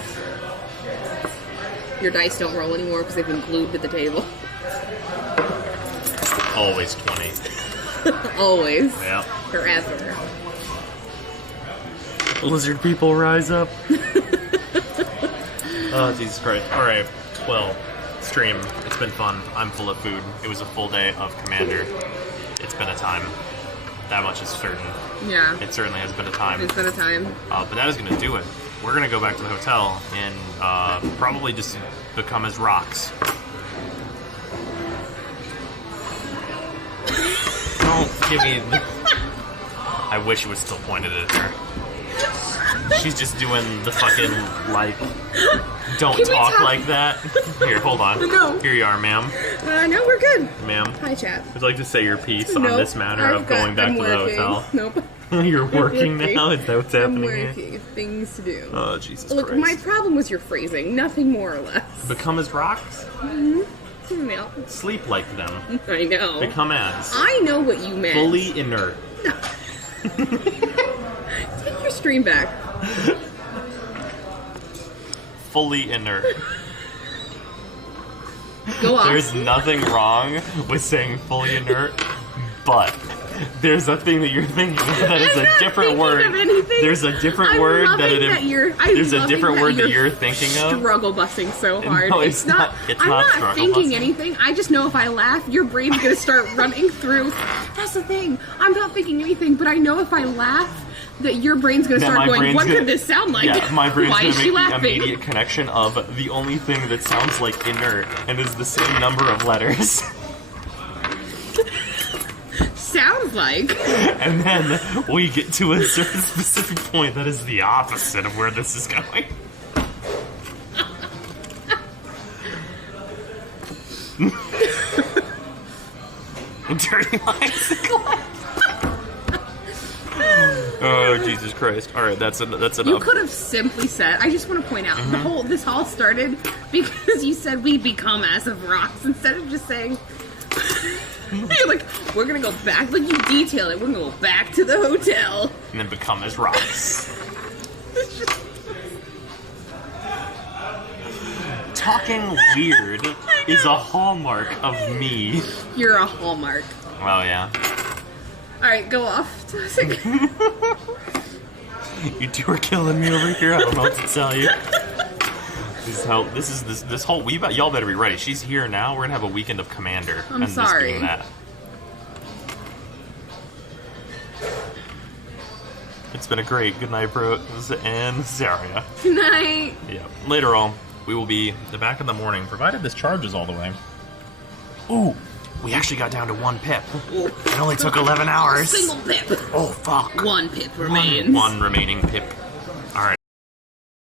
Your dice don't roll anymore because they've been glued to the table. Always 20. Always. Yeah. Forever. Lizard people rise up. Oh, Jesus Christ. Alright, well, stream. It's been fun. I'm full of food. It was a full day of Commander. It's been a time. That much is certain. Yeah. It certainly has been a time. It's been a time. But that is going to do it. We're going to go back to the hotel and probably just become as rocks. Don't give me the... I wish it was still pointed at her. She's just doing the fucking, like, don't Can we talk talk? like that. Here, hold on. No. Here you are, ma'am. No, we're good. Ma'am. Hi, chat. Would you like to say your piece on Nope, this matter of going back I'm to the working. hotel? Nope. You're working working. now? Is that what's I'm happening here? working. Things to do. Oh, Jesus Look, Christ. my problem was your phrasing. Nothing more or less. Become as rocks? Yeah. Sleep like them. I know. Become as. I know what you meant. Fully inert. Take your stream back. Fully inert. Go off. There's nothing wrong with saying fully inert, but there's a thing that you're thinking of that is a different word. There's a different word that you're thinking of. Struggle busting so hard. No, it's not. I'm not struggle thinking busting. anything. I just know if I laugh, your brain's gonna start running through. That's the thing. I'm not thinking anything, but I know if I laugh, that your brain's gonna start going. What could this sound like? Yeah, my brain's Why gonna is she make the laughing? immediate connection of the only thing that sounds like inert and is the same number of letters. Sounds like. And then we get to a certain specific point that is the opposite of where this is going. Dirty bicycle. Oh, Jesus Christ. Alright, that's enough. You could have simply said, I just want to point out, this all started because you said we become as of rocks instead of just saying, you're like, we're going to go back, like you detail it, we're going to go back to the hotel. And then become as rocks. Talking weird is a hallmark of me. You're a hallmark. Oh, yeah. Alright, go off. You two are killing me over here. I don't know what to tell you. This whole y'all better be ready. She's here now. We're gonna have a weekend of Commander. I'm sorry. This being that. It's been a great good night, bros, and Zaria. Good night. Yeah. Later on, we will be back in the morning, provided this charges all the way. Ooh. We actually got down to 1 pip. It only took 11 hours. Single pip. Oh, fuck. 1 pip remains. One remaining pip.